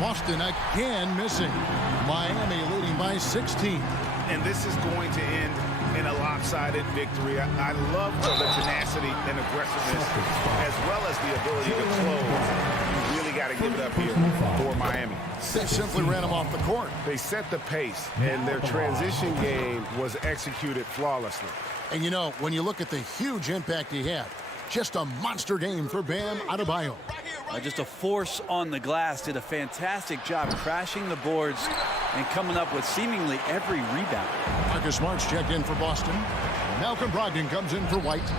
Boston again missing. Miami leading by 16. And this is going to end in a lopsided victory. I love the tenacity and aggressiveness as well as the ability to close. You really got got to give it up here for Miami. They simply ran him off the court. They set the pace, and their transition game was executed flawlessly. And you know, when you look at the huge impact he had, just a monster game for Bam Adebayo. Just a force on the glass. Did a fantastic job crashing the boards and coming up with seemingly every rebound. Marcus Smart's checked in for Boston. Malcolm Brogdon comes in for White.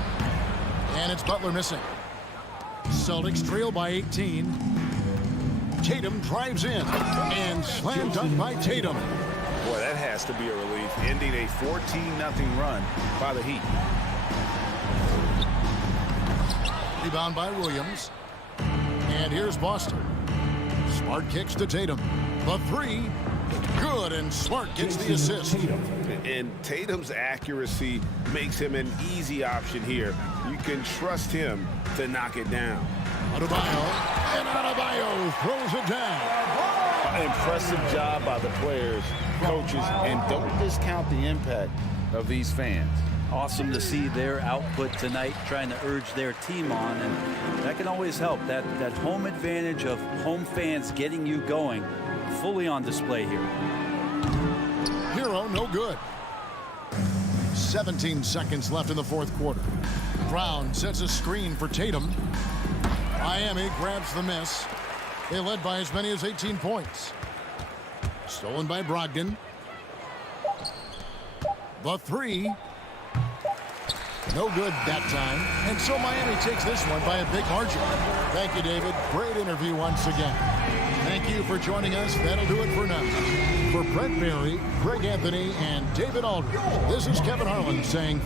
And it's Butler missing. Celtics trail by 18. Tatum drives in. And slam dunk by Tatum. Boy, that has to be a relief, ending a 14-0 run by the Heat. Rebound by Williams. And here's Boston. Smart kicks to Tatum. The three. Good, and Smart gets the assist. And Tatum's accuracy makes him an easy option here. You can trust him to knock it down. Adebayo, and Adebayo throws it down. An impressive job by the players, coaches, and don't discount the impact of these fans. Awesome to see their output tonight, trying to urge their team on, and that can always help. That home advantage of home fans getting you going, fully on display here. Hero, no good. 17 seconds left in the fourth quarter. Brown sets a screen for Tatum. Miami grabs the miss. They led by as many as 18 points. Stolen by Brogdon. The three. No good that time. And so Miami takes this one by a big margin. Thank you, David. Great interview once again. Thank you for joining us. That'll do it for now. For Brett Berry, Greg Anthony, and David Aldridge, this is Kevin Harlan saying...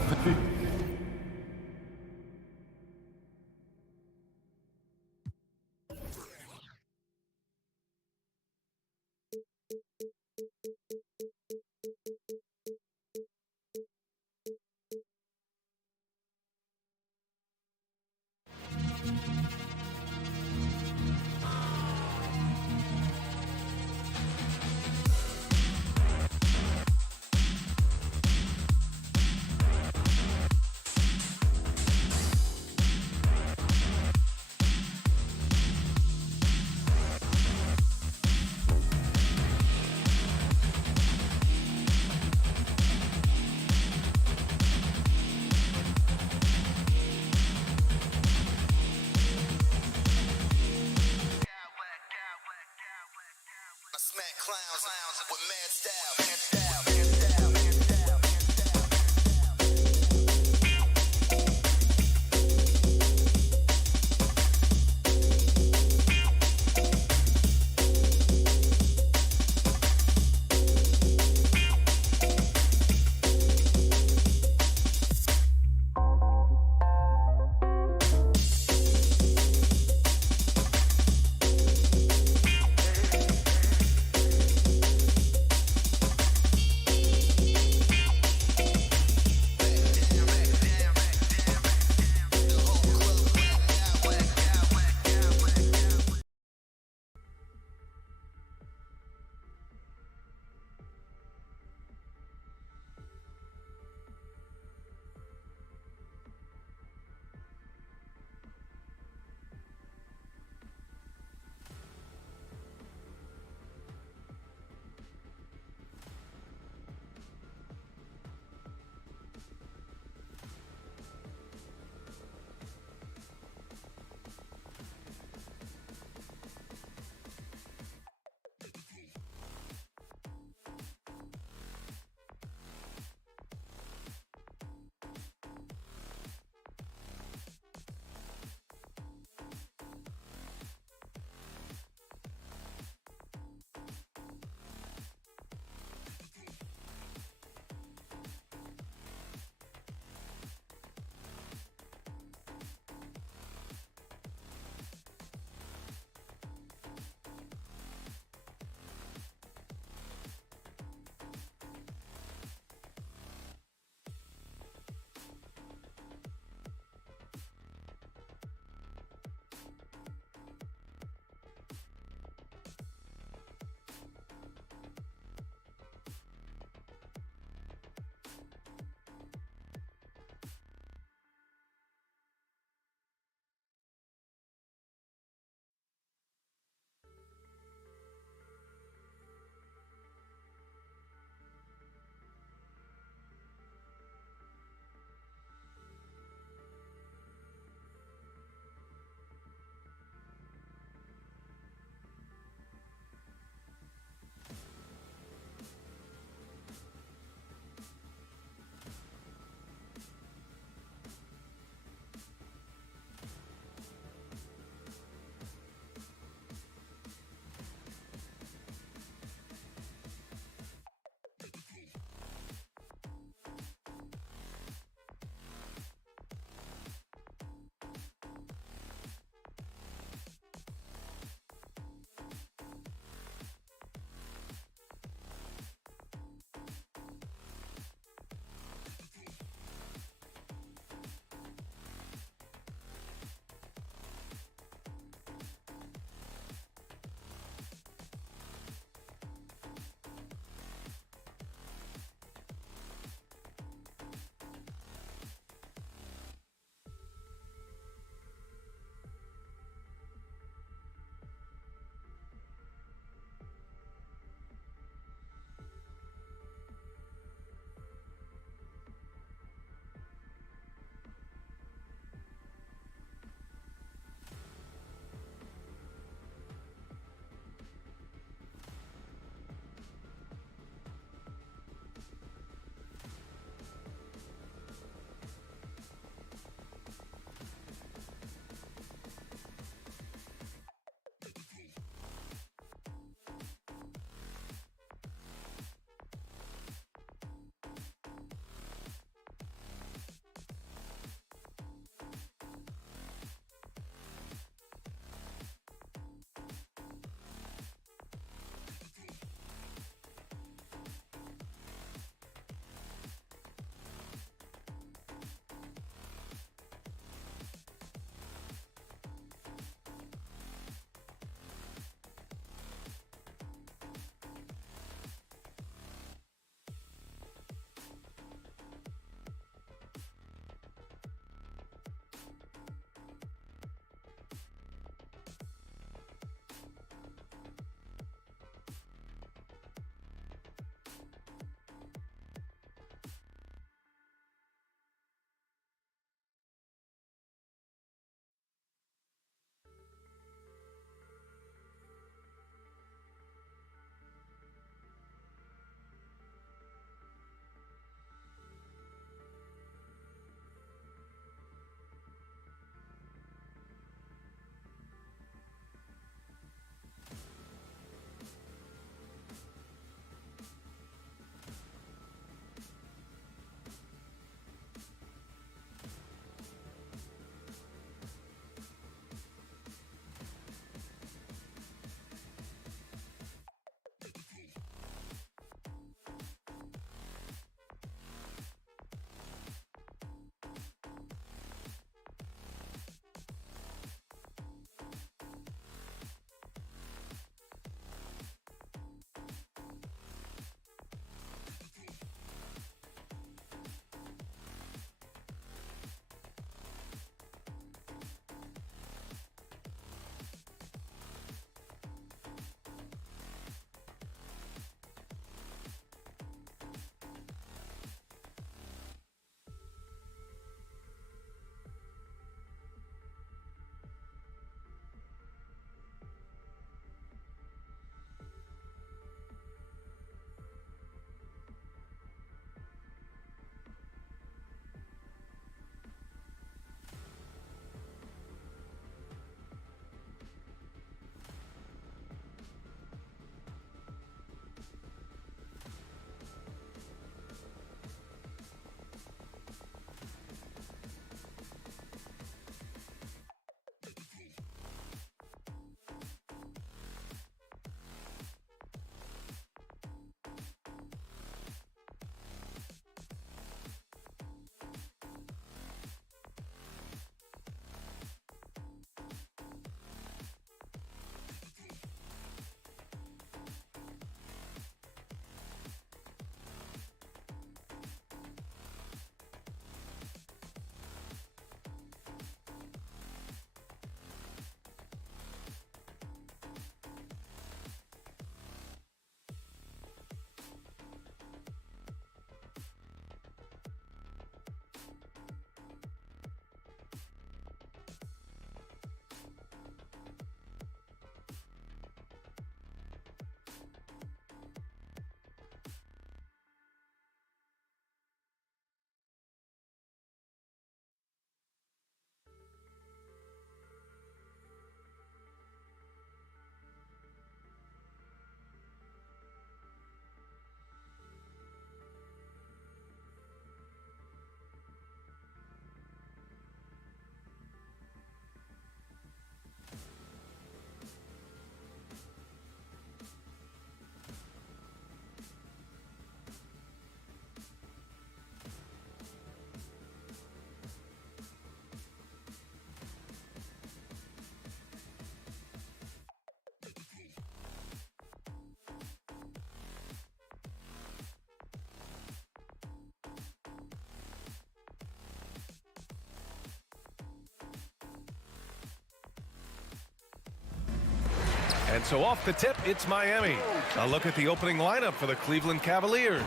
And so off the tip, it's Miami. A look at the opening lineup for the Cleveland Cavaliers.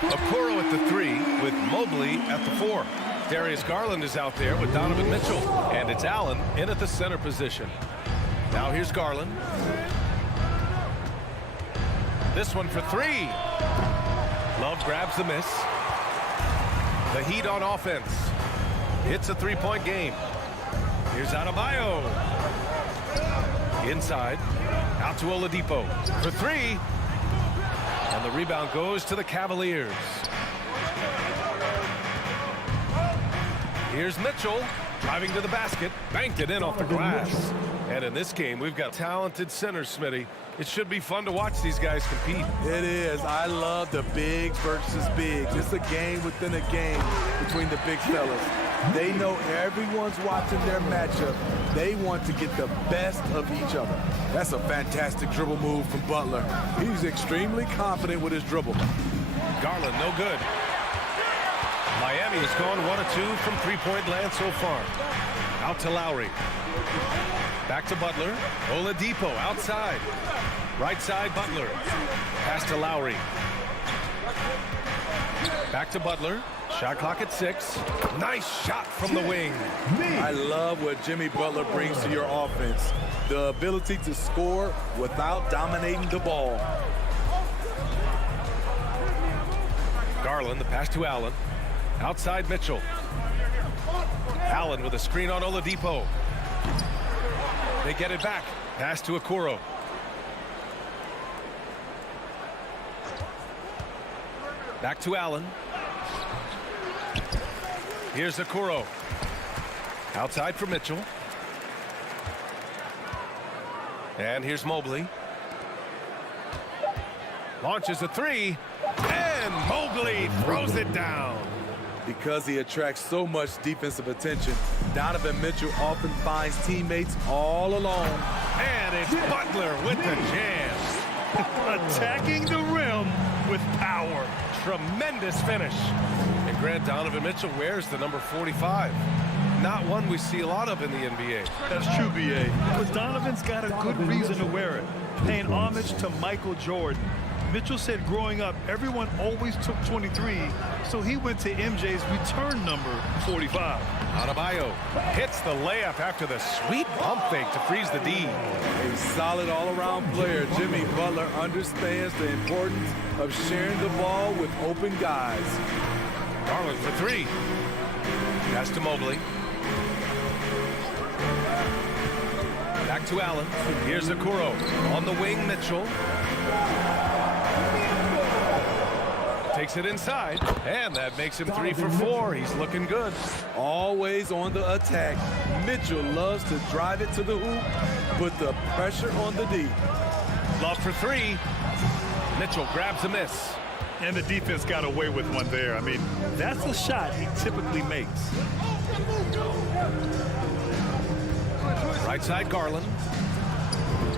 Okoro at the 3 with Mobley at the 4. Darius Garland is out there with Donovan Mitchell. And it's Allen in at the center position. Now here's Garland. This one for 3. Love grabs the miss. The Heat on offense. It's a 3-point game. Here's Adebayo. Inside. Out to Oladipo for 3. And the rebound goes to the Cavaliers. Here's Mitchell driving to the basket. Banked it in off the glass. And in this game, we've got talented centers, Smitty. It should be fun to watch these guys compete. It is. I love the bigs versus bigs. It's a game within a game between the big fellas. They know everyone's watching their matchup. They want to get the best of each other. That's a fantastic dribble move from Butler. He's extremely confident with his dribble. Garland, no good. Miami has gone 1 of 2 from three-point land so far. Out to Lowry. Back to Butler. Oladipo outside. Right side, Butler. Pass to Lowry. Back to Butler. Shot clock at 6. Nice shot from the wing. I love what Jimmy Butler brings to your offense. The ability to score without dominating the ball. Garland, the pass to Allen. Outside Mitchell. Allen with a screen on Oladipo. They get it back. Pass to Okoro. Back to Allen. Here's Okoro. Outside for Mitchell. And here's Mobley. Launches a 3. And Mobley throws it down. Because he attracts so much defensive attention, Donovan Mitchell often finds teammates all alone. And it's Butler with the jam. Attacking the rim with power. Tremendous finish. And Grant, Donovan Mitchell wears the number 45. Not one we see a lot of in the NBA. That's true, B.A. But Donovan's got a good reason to wear it. Paying homage to Michael Jordan. Mitchell said growing up, everyone always took 23, so he went to MJ's return number 45. Adebayo hits the layup after the sweet pump fake to freeze the D. A solid all-around player, Jimmy Butler understands the importance of sharing the ball with open guys. Garland for 3. Pass to Mobley. Back to Allen. Here's Okoro. On the wing, Mitchell. Takes it inside, and that makes him 3 for 4. He's looking good. Always on the attack. Mitchell loves to drive it to the hoop, put the pressure on the D. Love for 3. Mitchell grabs a miss. And the defense got away with one there. I mean, that's the shot he typically makes. Right side, Garland.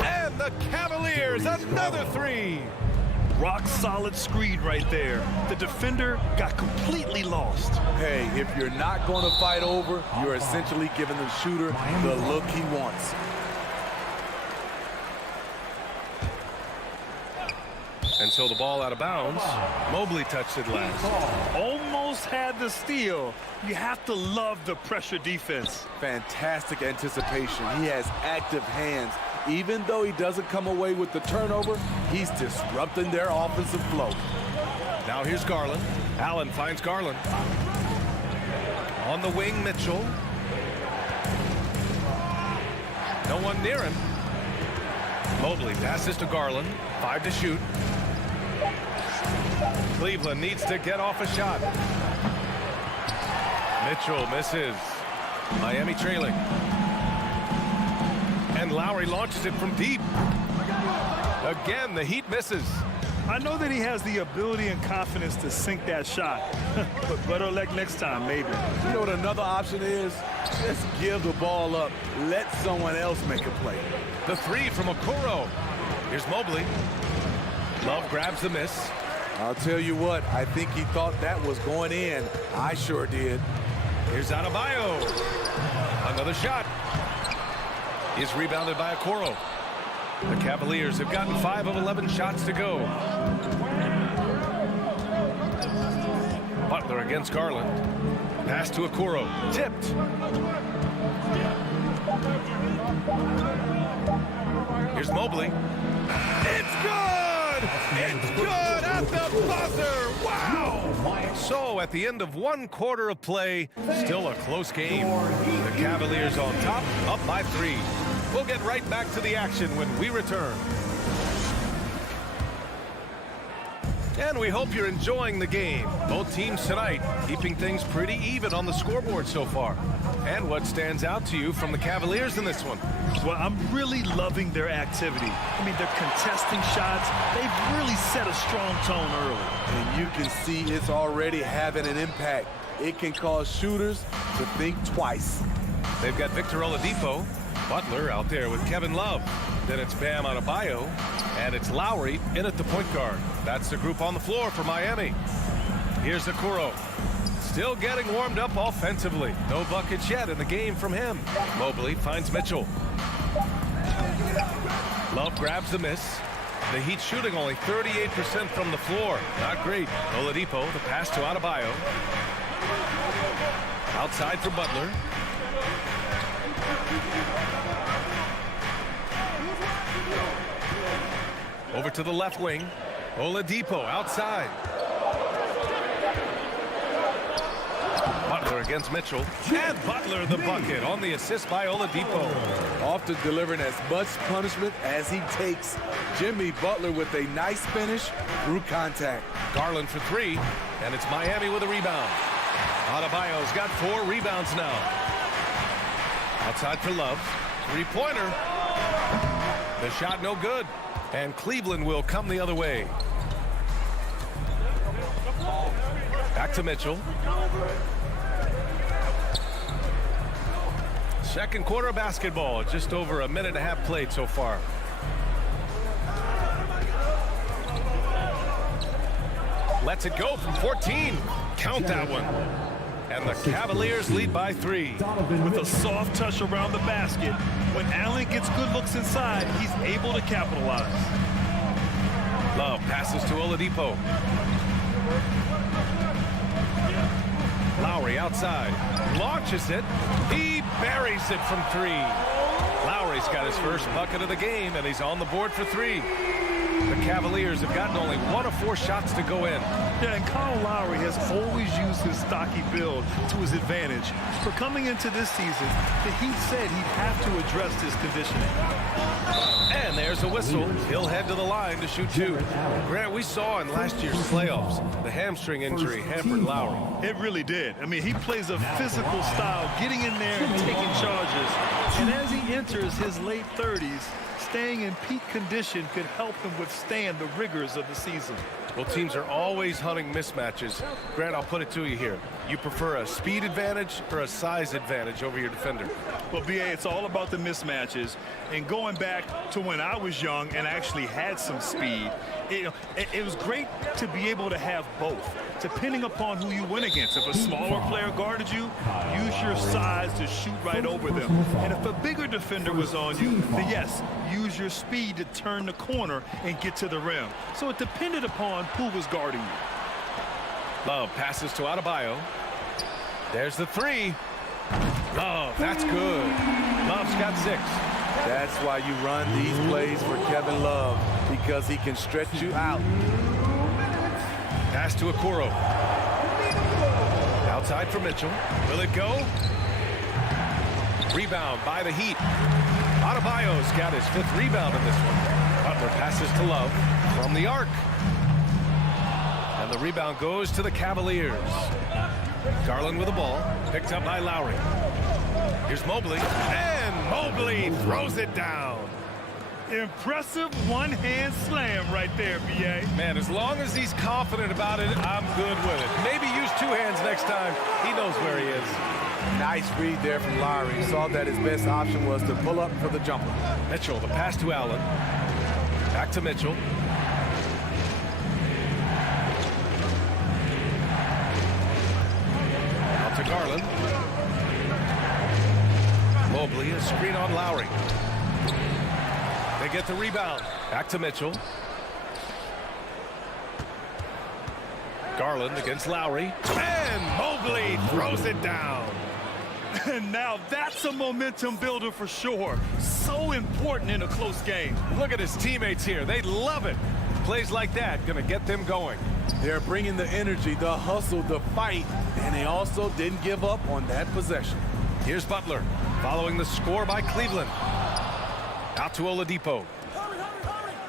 And the Cavaliers, another 3. Rock solid screen right there. The defender got completely lost. Hey, if you're not going to fight over, you're essentially giving the shooter the look he wants. And so the ball out of bounds. Mobley touched it last. Almost had the steal. You have to love the pressure defense. Fantastic anticipation. He has active hands. Even though he doesn't come away with the turnover, he's disrupting their offensive flow. Now here's Garland. Allen finds Garland. On the wing, Mitchell. No one near him. Mobley passes to Garland. 5 to shoot. Cleveland needs to get off a shot. Mitchell misses. Miami trailing. And Lowry launches it from deep. Again, the Heat misses. I know that he has the ability and confidence to sink that shot. But better luck next time, maybe. You know what another option is? Just give the ball up. Let someone else make a play. The 3 from Okoro. Here's Mobley. Love grabs the miss. I'll tell you what, I think he thought that was going in. I sure did. Here's Adebayo. Another shot. Is rebounded by Okoro. The Cavaliers have gotten 5 of 11 shots to go. Butler against Garland. Pass to Okoro. Tipped. Here's Mobley. It's good! It's good at the buzzer! Wow! So at the end of 1 quarter of play, still a close game. The Cavaliers on top, up by 3. We'll get right back to the action when we return. And we hope you're enjoying the game. Both teams tonight keeping things pretty even on the scoreboard so far. And what stands out to you from the Cavaliers in this one? Well, I'm really loving their activity. I mean, they're contesting shots. They've really set a strong tone early. And you can see it's already having an impact. It can cause shooters to think twice. They've got Victor Oladipo. Butler out there with Kevin Love. Then it's Bam Adebayo. And it's Lowry in at the point guard. That's the group on the floor for Miami. Here's Okoro. Still getting warmed up offensively. No buckets yet in the game from him. Mobley finds Mitchell. Love grabs the miss. The Heat shooting only 38% from the floor. Not great. Oladipo, the pass to Adebayo. Outside for Butler. Over to the left wing. Oladipo outside. Butler against Mitchell. And Butler the bucket on the assist by Oladipo. Often delivering as much punishment as he takes. Jimmy Butler with a nice finish through contact. Garland for 3. And it's Miami with a rebound. Adebayo's got 4 rebounds now. Outside for Love. 3-pointer. The shot no good. And Cleveland will come the other way. Back to Mitchell. Second quarter of basketball. Just over a minute and a half played so far. Lets it go from 14. Count that one. And the Cavaliers lead by 3. With a soft touch around the basket, when Allen gets good looks inside, he's able to capitalize. Love passes to Oladipo. Lowry outside. Launches it. He buries it from 3. Lowry's got his first bucket of the game, and he's on the board for 3. The Cavaliers have gotten only 1 of 4 shots to go in. Yeah, and Kyle Lowry has always used his stocky build to his advantage. But coming into this season, the Heat said he'd have to address his conditioning. And there's a whistle. He'll head to the line to shoot 2. Grant, we saw in last year's playoffs, the hamstring injury hampered Lowry. It really did. I mean, he plays a physical style, getting in there and taking charges. And as he enters his late 30s, staying in peak condition could help him withstand the rigors of the season. Well, teams are always hunting mismatches. Grant, I'll put it to you here. You prefer a speed advantage or a size advantage over your defender? Well, B.A., it's all about the mismatches. And going back to when I was young and actually had some speed, it was great to be able to have both, depending upon who you went against. If a smaller player guarded you, use your size to shoot right over them. And if a bigger defender was on you, then yes, use your speed to turn the corner and get to the rim. So it depended upon who was guarding you. Love passes to Adebayo. There's the 3. Love, that's good. Love's got 6. That's why you run these plays for Kevin Love, because he can stretch you out. Pass to Okoro. Outside for Mitchell. Will it go? Rebound by the Heat. Adebayo's got his 5th rebound in this one. Butler passes to Love from the arc. And the rebound goes to the Cavaliers. Garland with the ball. Picked up by Lowry. Here's Mobley. And Mobley throws it down. Impressive one-hand slam right there, B.A. Man, as long as he's confident about it, I'm good with it. Maybe use 2 hands next time. He knows where he is. Nice read there from Lowry. He saw that his best option was to pull up for the jumper. Mitchell, the pass to Allen. Back to Mitchell. Out to Garland. Mobley, a screen on Lowry. They get the rebound. Back to Mitchell. Garland against Lowry. And Mobley throws it down. And now that's a momentum builder for sure. So important in a close game. Look at his teammates here. They love it. Plays like that going to get them going. They're bringing the energy, the hustle, the fight, and they also didn't give up on that possession. Here's Butler following the score by Cleveland. Out to Oladipo.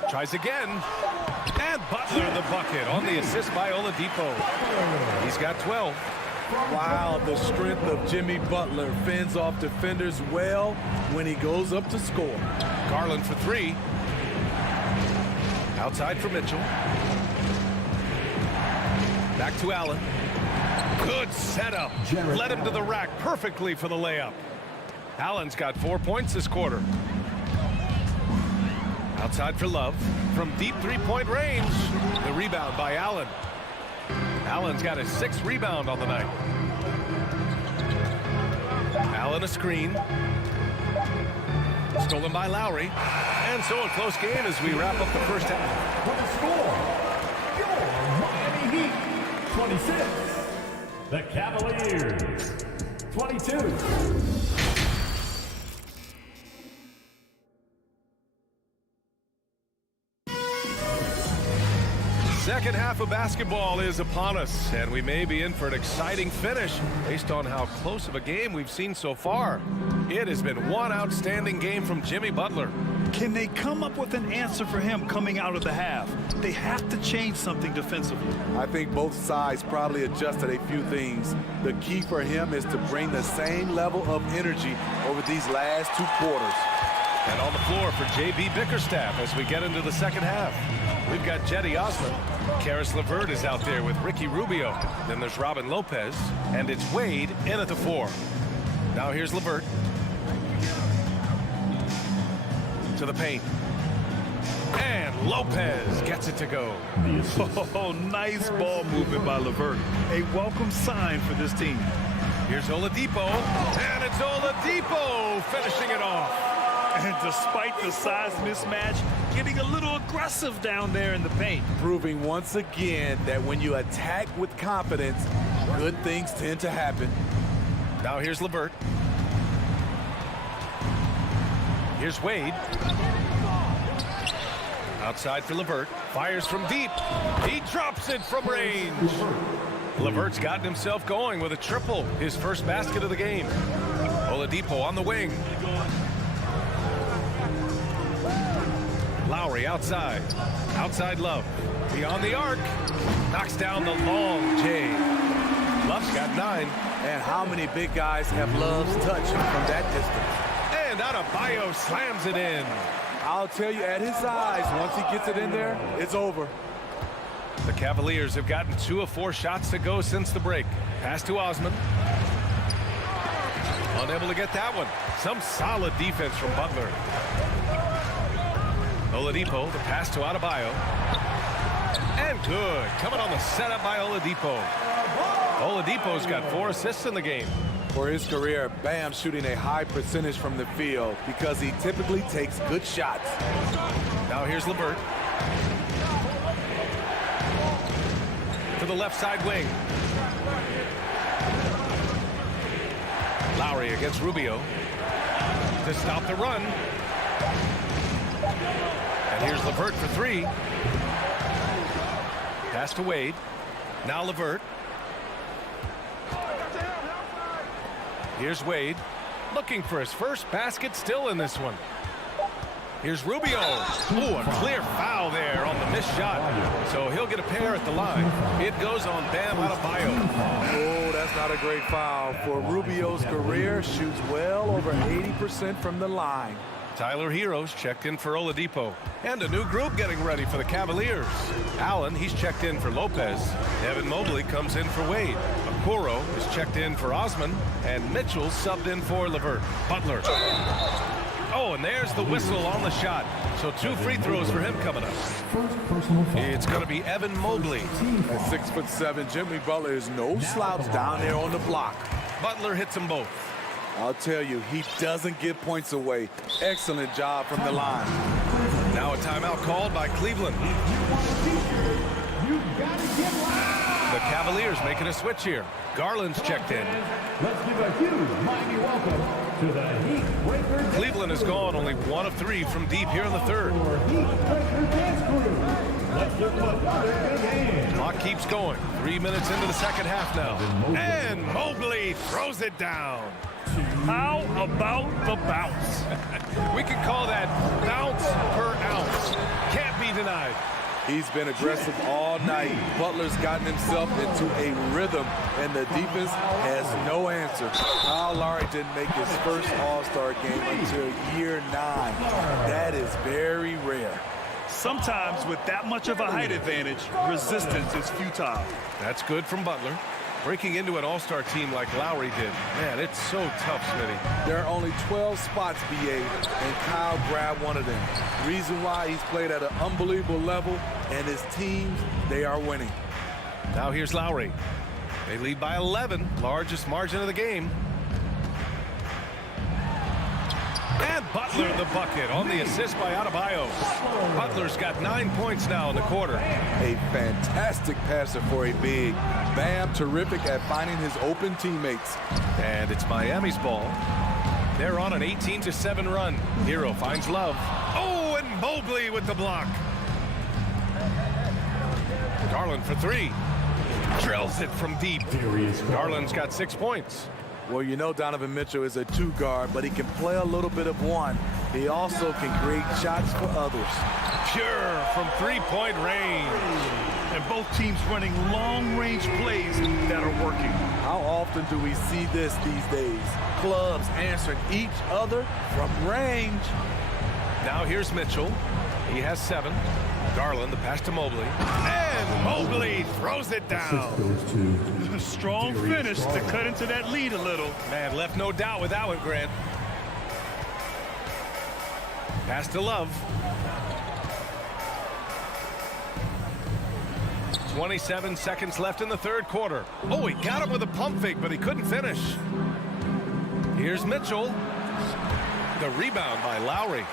Tries again. And Butler the bucket on the assist by Oladipo. He's got 12. Wow, the strength of Jimmy Butler fends off defenders well when he goes up to score. Garland for three. Outside for Mitchell. Back to Allen. Good setup. Led him to the rack perfectly for the layup. Allen's got 4 points this quarter. Outside for Love. From deep three-point range. The rebound by Allen. Allen's got his 6th rebound on the night. Allen a screen. Stolen by Lowry. And so a close game as we wrap up the first half. For the score, your Miami Heat 26. The Cavaliers 22. Second half of basketball is upon us, and we may be in for an exciting finish based on how close of a game we've seen so far. It has been one outstanding game from Jimmy Butler. Can they come up with an answer for him coming out of the half? They have to change something defensively. I think both sides probably adjusted a few things. The key for him is to bring the same level of energy over these last 2 quarters. And on the floor for J.B. Bickerstaff as we get into the second half. We've got Jetty Osman. Karis LeVert is out there with Ricky Rubio. Then there's Robin Lopez. And it's Wade in at the 4. Now here's LeVert. To the paint. And Lopez gets it to go. Oh, nice ball movement by LeVert. A welcome sign for this team. Here's Oladipo. And it's Oladipo finishing it off. And despite the size mismatch, getting a little aggressive down there in the paint. Proving once again that when you attack with confidence, good things tend to happen. Now here's LeVert. Here's Wade. Outside for LeVert. Fires from deep. He drops it from range. LeVert's gotten himself going with a triple. His first basket of the game. Oladipo on the wing. Lowry outside. Outside Love. Beyond the arc. Knocks down the long J. Love's got 9. And how many big guys have Love's touch from that distance? And Adebayo slams it in. I'll tell you, at his size, once he gets it in there, it's over. The Cavaliers have gotten 2 of 4 shots to go since the break. Pass to Osman. Unable to get that one. Some solid defense from Butler. Oladipo, the pass to Adebayo. And good. Coming on the setup by Oladipo. Oladipo's got 4 assists in the game. For his career, Bam shooting a high percentage from the field because he typically takes good shots. Now here's LeVert. To the left side wing. Lowry against Rubio. To stop the run. And here's LeVert for 3. Pass to Wade. Now LeVert. Here's Wade. Looking for his first basket still in this one. Here's Rubio. Ooh, a clear foul there on the missed shot. So he'll get a pair at the line. It goes on Bam Adebayo. Oh, that's not a great foul. For Rubio's career, shoots well over 80% from the line. Tyler Heroes checked in for Oladipo. And a new group getting ready for the Cavaliers. Allen, he's checked in for Lopez. Evan Mobley comes in for Wade. Okoro is checked in for Osman. And Mitchell subbed in for LeVert. Butler. Oh, and there's the whistle on the shot. So 2 free throws for him coming up. It's going to be Evan Mobley. At 6'7", Jimmy Butler is no slouch down there on the block. Butler hits them both. I'll tell you, he doesn't give points away. Excellent job from the line. a timeout called by Cleveland. The Cavaliers making a switch here. Garland's checked in. Let's give a huge Miami welcome to the Heat Breaker. Cleveland has gone only 1 of 3 from deep here in the third. Heat Breaker dance crew. Let's give them another big hand. Clock keeps going. 3 minutes into the second half now. And Mobley throws it down. How about the bounce? We can call that bounce per ounce. Can't be denied. He's been aggressive all night. Butler's gotten himself into a rhythm, and the defense has no answer. Kyle Lowry didn't make his first All-Star game until year 9. That is very rare. Sometimes with that much of a height advantage, resistance is futile. That's good from Butler. Breaking into an all-star team like Lowry did. Man, it's so tough, Smitty. There are only 12 spots, BA, and Kyle grabbed one of them. Reason why he's played at an unbelievable level, and his teams, they are winning. Now here's Lowry. They lead by 11, largest margin of the game. And Butler the bucket on the assist by Adebayo. Butler's got 9 points now in the quarter. A fantastic passer for a big. Bam, terrific at finding his open teammates. And it's Miami's ball. They're on an 18-7 run. Hero finds Love. Oh, and Mobley with the block. Garland for 3. Drills it from deep. Garland's got 6 points. Well, you know Donovan Mitchell is a 2-guard, but he can play a little bit of one. He also can create shots for others. Pure from 3-point range. And both teams running long-range plays that are working. How often do we see this these days? Clubs answering each other from range. Now here's Mitchell. He has 7. Garland, the pass to Mobley. And Mobley throws it down. Strong finish to cut into that lead a little. Man, left no doubt with that one, Grant. Pass to Love. 27 seconds left in the third quarter. Oh, he got him with a pump fake, but he couldn't finish. Here's Mitchell. The rebound by Lowry.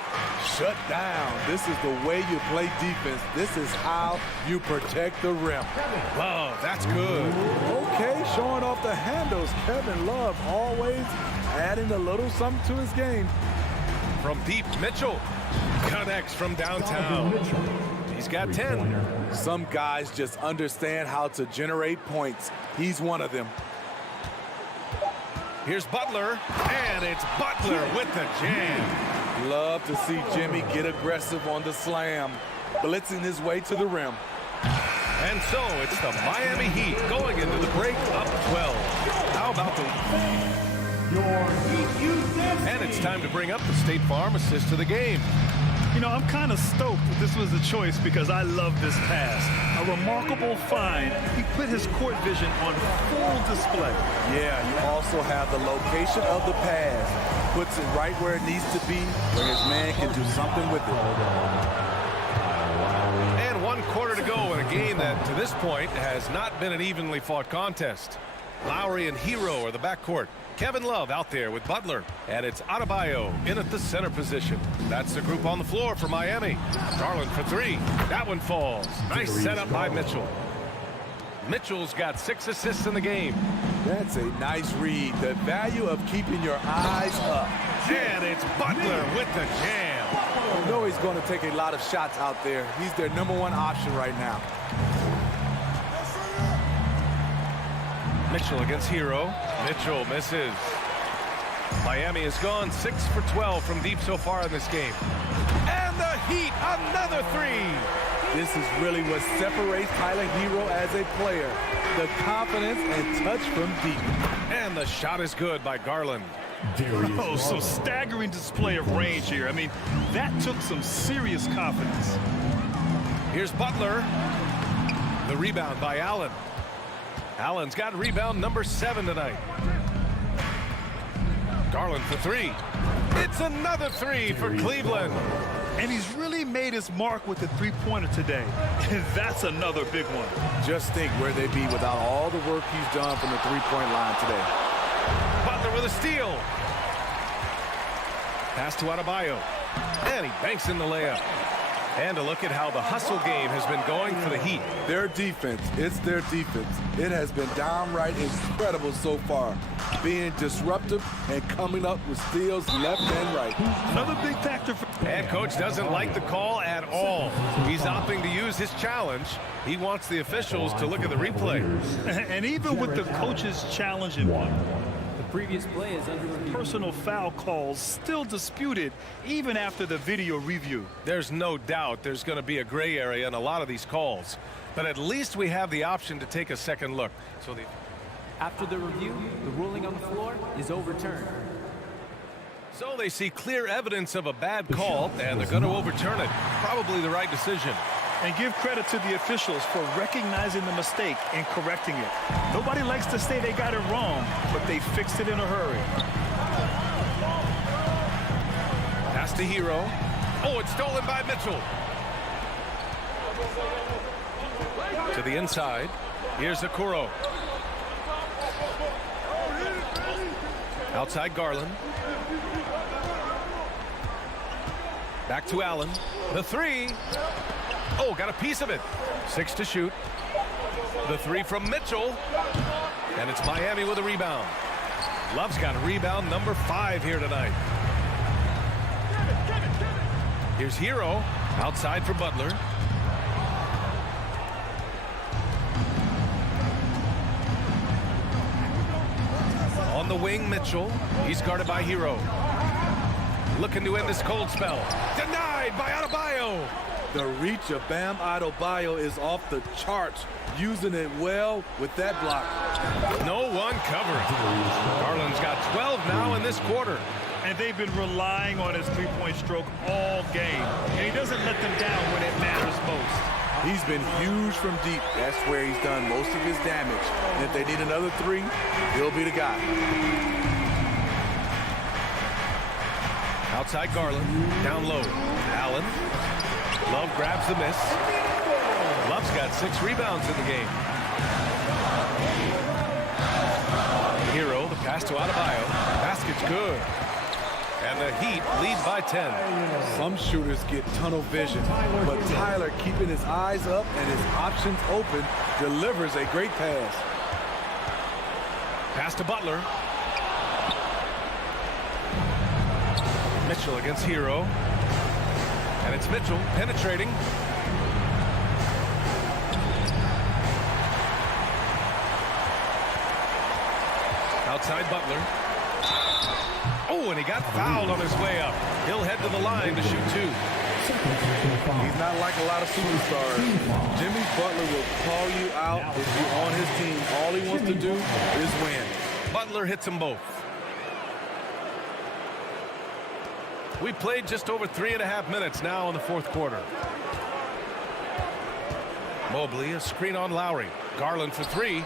Shut down. This is the way you play defense. This is how you protect the rim. Love, that's good. Okay, showing off the handles. Kevin Love always adding a little something to his game. From deep, Mitchell connects from downtown. He's got 10. Some guys just understand how to generate points. He's one of them. Here's Butler, and it's Butler with the jam. Love to see Jimmy get aggressive on the slam, blitzing his way to the rim. And so it's the Miami Heat going into the break up 12. How about the... And it's time to bring up the State Farm assist of the game. You know, I'm kind of stoked that this was a choice because I love this pass. A remarkable find. He put his court vision on full display. Yeah, you also have the location of the pass. Puts it right where it needs to be, where his man can do something with it. And 1 quarter to go in a game that, to this point, has not been an evenly fought contest. Lowry and Hero are the backcourt. Kevin Love out there with Butler. And it's Adebayo in at the center position. That's the group on the floor for Miami. Garland for 3. That one falls. Nice setup by Mitchell. Mitchell's got 6 assists in the game. That's a nice read. The value of keeping your eyes up. And it's Butler with the jam. You know he's going to take a lot of shots out there. He's their #1 option right now. Mitchell against Hero. Mitchell misses. Miami has gone 6 for 12 from deep so far in this game. And the Heat, another 3. This is really what separates Tyler Hero as a player. The confidence and touch from deep. And the shot is good by Garland. Oh, some staggering display of range here. I mean, that took some serious confidence. Here's Butler. The rebound by Allen. Allen's got rebound number 7 tonight. Garland for 3. It's another 3 for Cleveland. And he's really made his mark with the three-pointer today. And that's another big one. Just think where they'd be without all the work he's done from the three-point line today. Butler with a steal. Pass to Adebayo. And he banks in the layup. And a look at how the hustle game has been going for the Heat. Their defense, it's their defense. It has been downright incredible so far, being disruptive and coming up with steals left and right. Another big factor for... And coach doesn't like the call at all. He's opting to use his challenge. He wants the officials to look at the replay. And even with the coach's challenge in Previous play is under review. personal foul calls still disputed even after the video review. There's no doubt there's going to be a gray area in a lot of these calls, but at least we have the option to take a second look. So After the review, the ruling on the floor is overturned. So they see clear evidence of a bad call, and they're going to overturn it. Probably the right decision. And give credit to the officials for recognizing the mistake and correcting it. Nobody likes to say they got it wrong, but they fixed it in a hurry. Pass to Hero. Oh, it's stolen by Mitchell. To the inside. Here's Okoro. Outside Garland. Back to Allen. The three. Oh, got a piece of it. 6 to shoot. The three from Mitchell. And it's Miami with a rebound. Love's got a rebound number 5 here tonight. Here's Hero. Outside for Butler. On the wing, Mitchell. He's guarded by Hero. Looking to end this cold spell. Denied by Adebayo. The reach of Bam Adebayo is off the charts, using it well with that block. No one covering. Garland's got 12 now in this quarter. And they've been relying on his three-point stroke all game. And he doesn't let them down when it matters most. He's been huge from deep. That's where he's done most of his damage. And if they need another 3, he'll be the guy. Outside Garland. Down low. Allen. Love grabs the miss. Love's got 6 rebounds in the game. Hero, the pass to Adebayo. Basket's good. And the Heat lead by 10. Some shooters get tunnel vision, but Tyler, keeping his eyes up and his options open, delivers a great pass. Pass to Butler. Mitchell against Hero. And it's Mitchell penetrating. Outside Butler. Oh, and he got fouled on his way up. He'll head to the line to shoot 2. He's not like a lot of superstars. Jimmy Butler will call you out if you're on his team. All he wants to do is win. Butler hits them both. We played just over 3.5 minutes now in the fourth quarter. Mobley, a screen on Lowry. Garland for 3.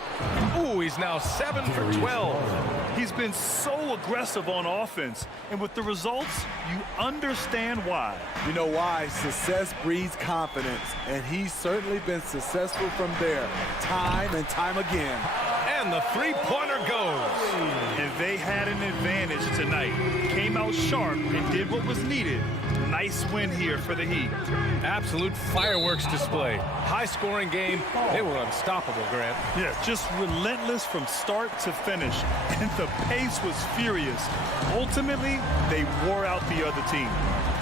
Ooh, he's now 7 for 12. He's been so aggressive on offense, and with the results, you understand why. You know why? Success breeds confidence, and he's certainly been successful from there, time and time again. And the three-pointer goes. And they had an advantage tonight. Came out sharp and did what was needed. Nice win here for the Heat. Absolute fireworks display. High-scoring game. They were unstoppable, Grant. Yeah, just relentless from start to finish. And the pace was furious. Ultimately, they wore out the other team.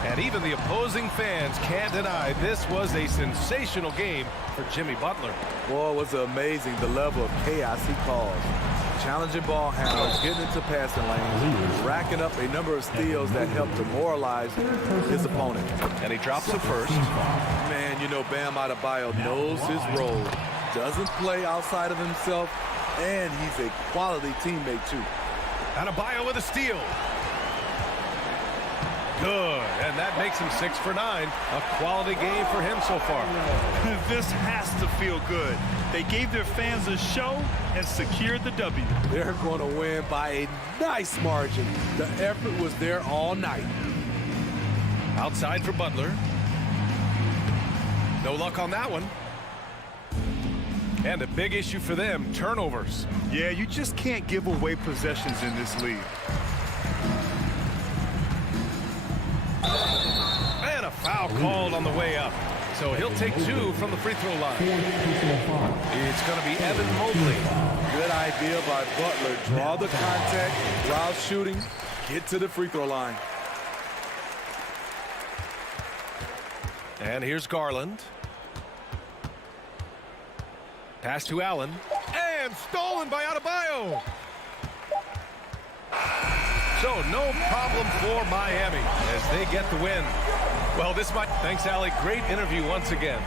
And even the opposing fans can't deny this was a sensational game for Jimmy Butler. Boy, it was amazing the level of chaos he caused. Challenging ball handlers, getting into passing lanes, racking up a number of steals that helped demoralize his opponent. And he drops the first. Man, you know Bam Adebayo knows his role, doesn't play outside of himself, and he's a quality teammate too. Adebayo with a steal. Good, and that makes him 6 for 9. A quality game for him so far. This has to feel good. They gave their fans a show and secured the W. They're going to win by a nice margin. The effort was there all night. Outside for Butler. No luck on that one. And a big issue for them, turnovers. Yeah, you just can't give away possessions in this league. And a foul Foul called on the way up. So he'll take 2 from the free throw line. It's going to be Evan Mobley. Good idea by Butler. Draw the contact while shooting. Get to the free throw line. And here's Garland. Pass to Allen. And stolen by Adebayo. So no problem for Miami as they get the win. Well, this might... Thanks, Allie. Great interview once again.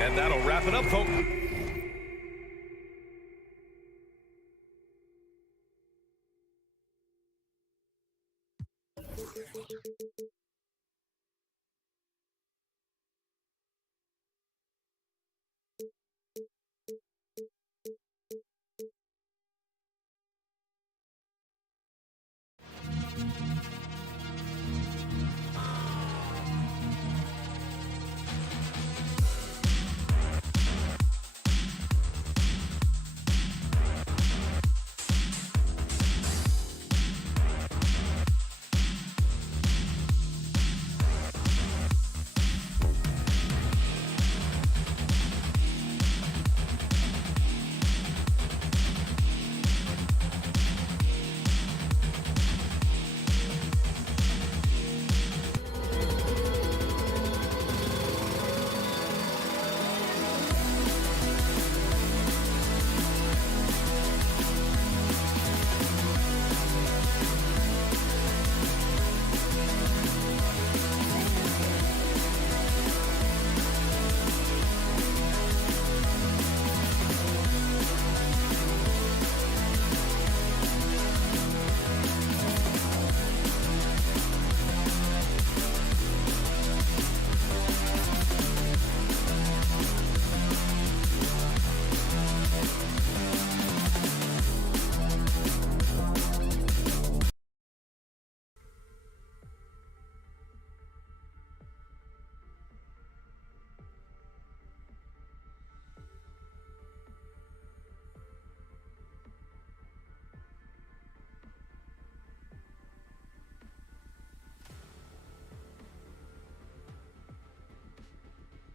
And that'll wrap it up, folks.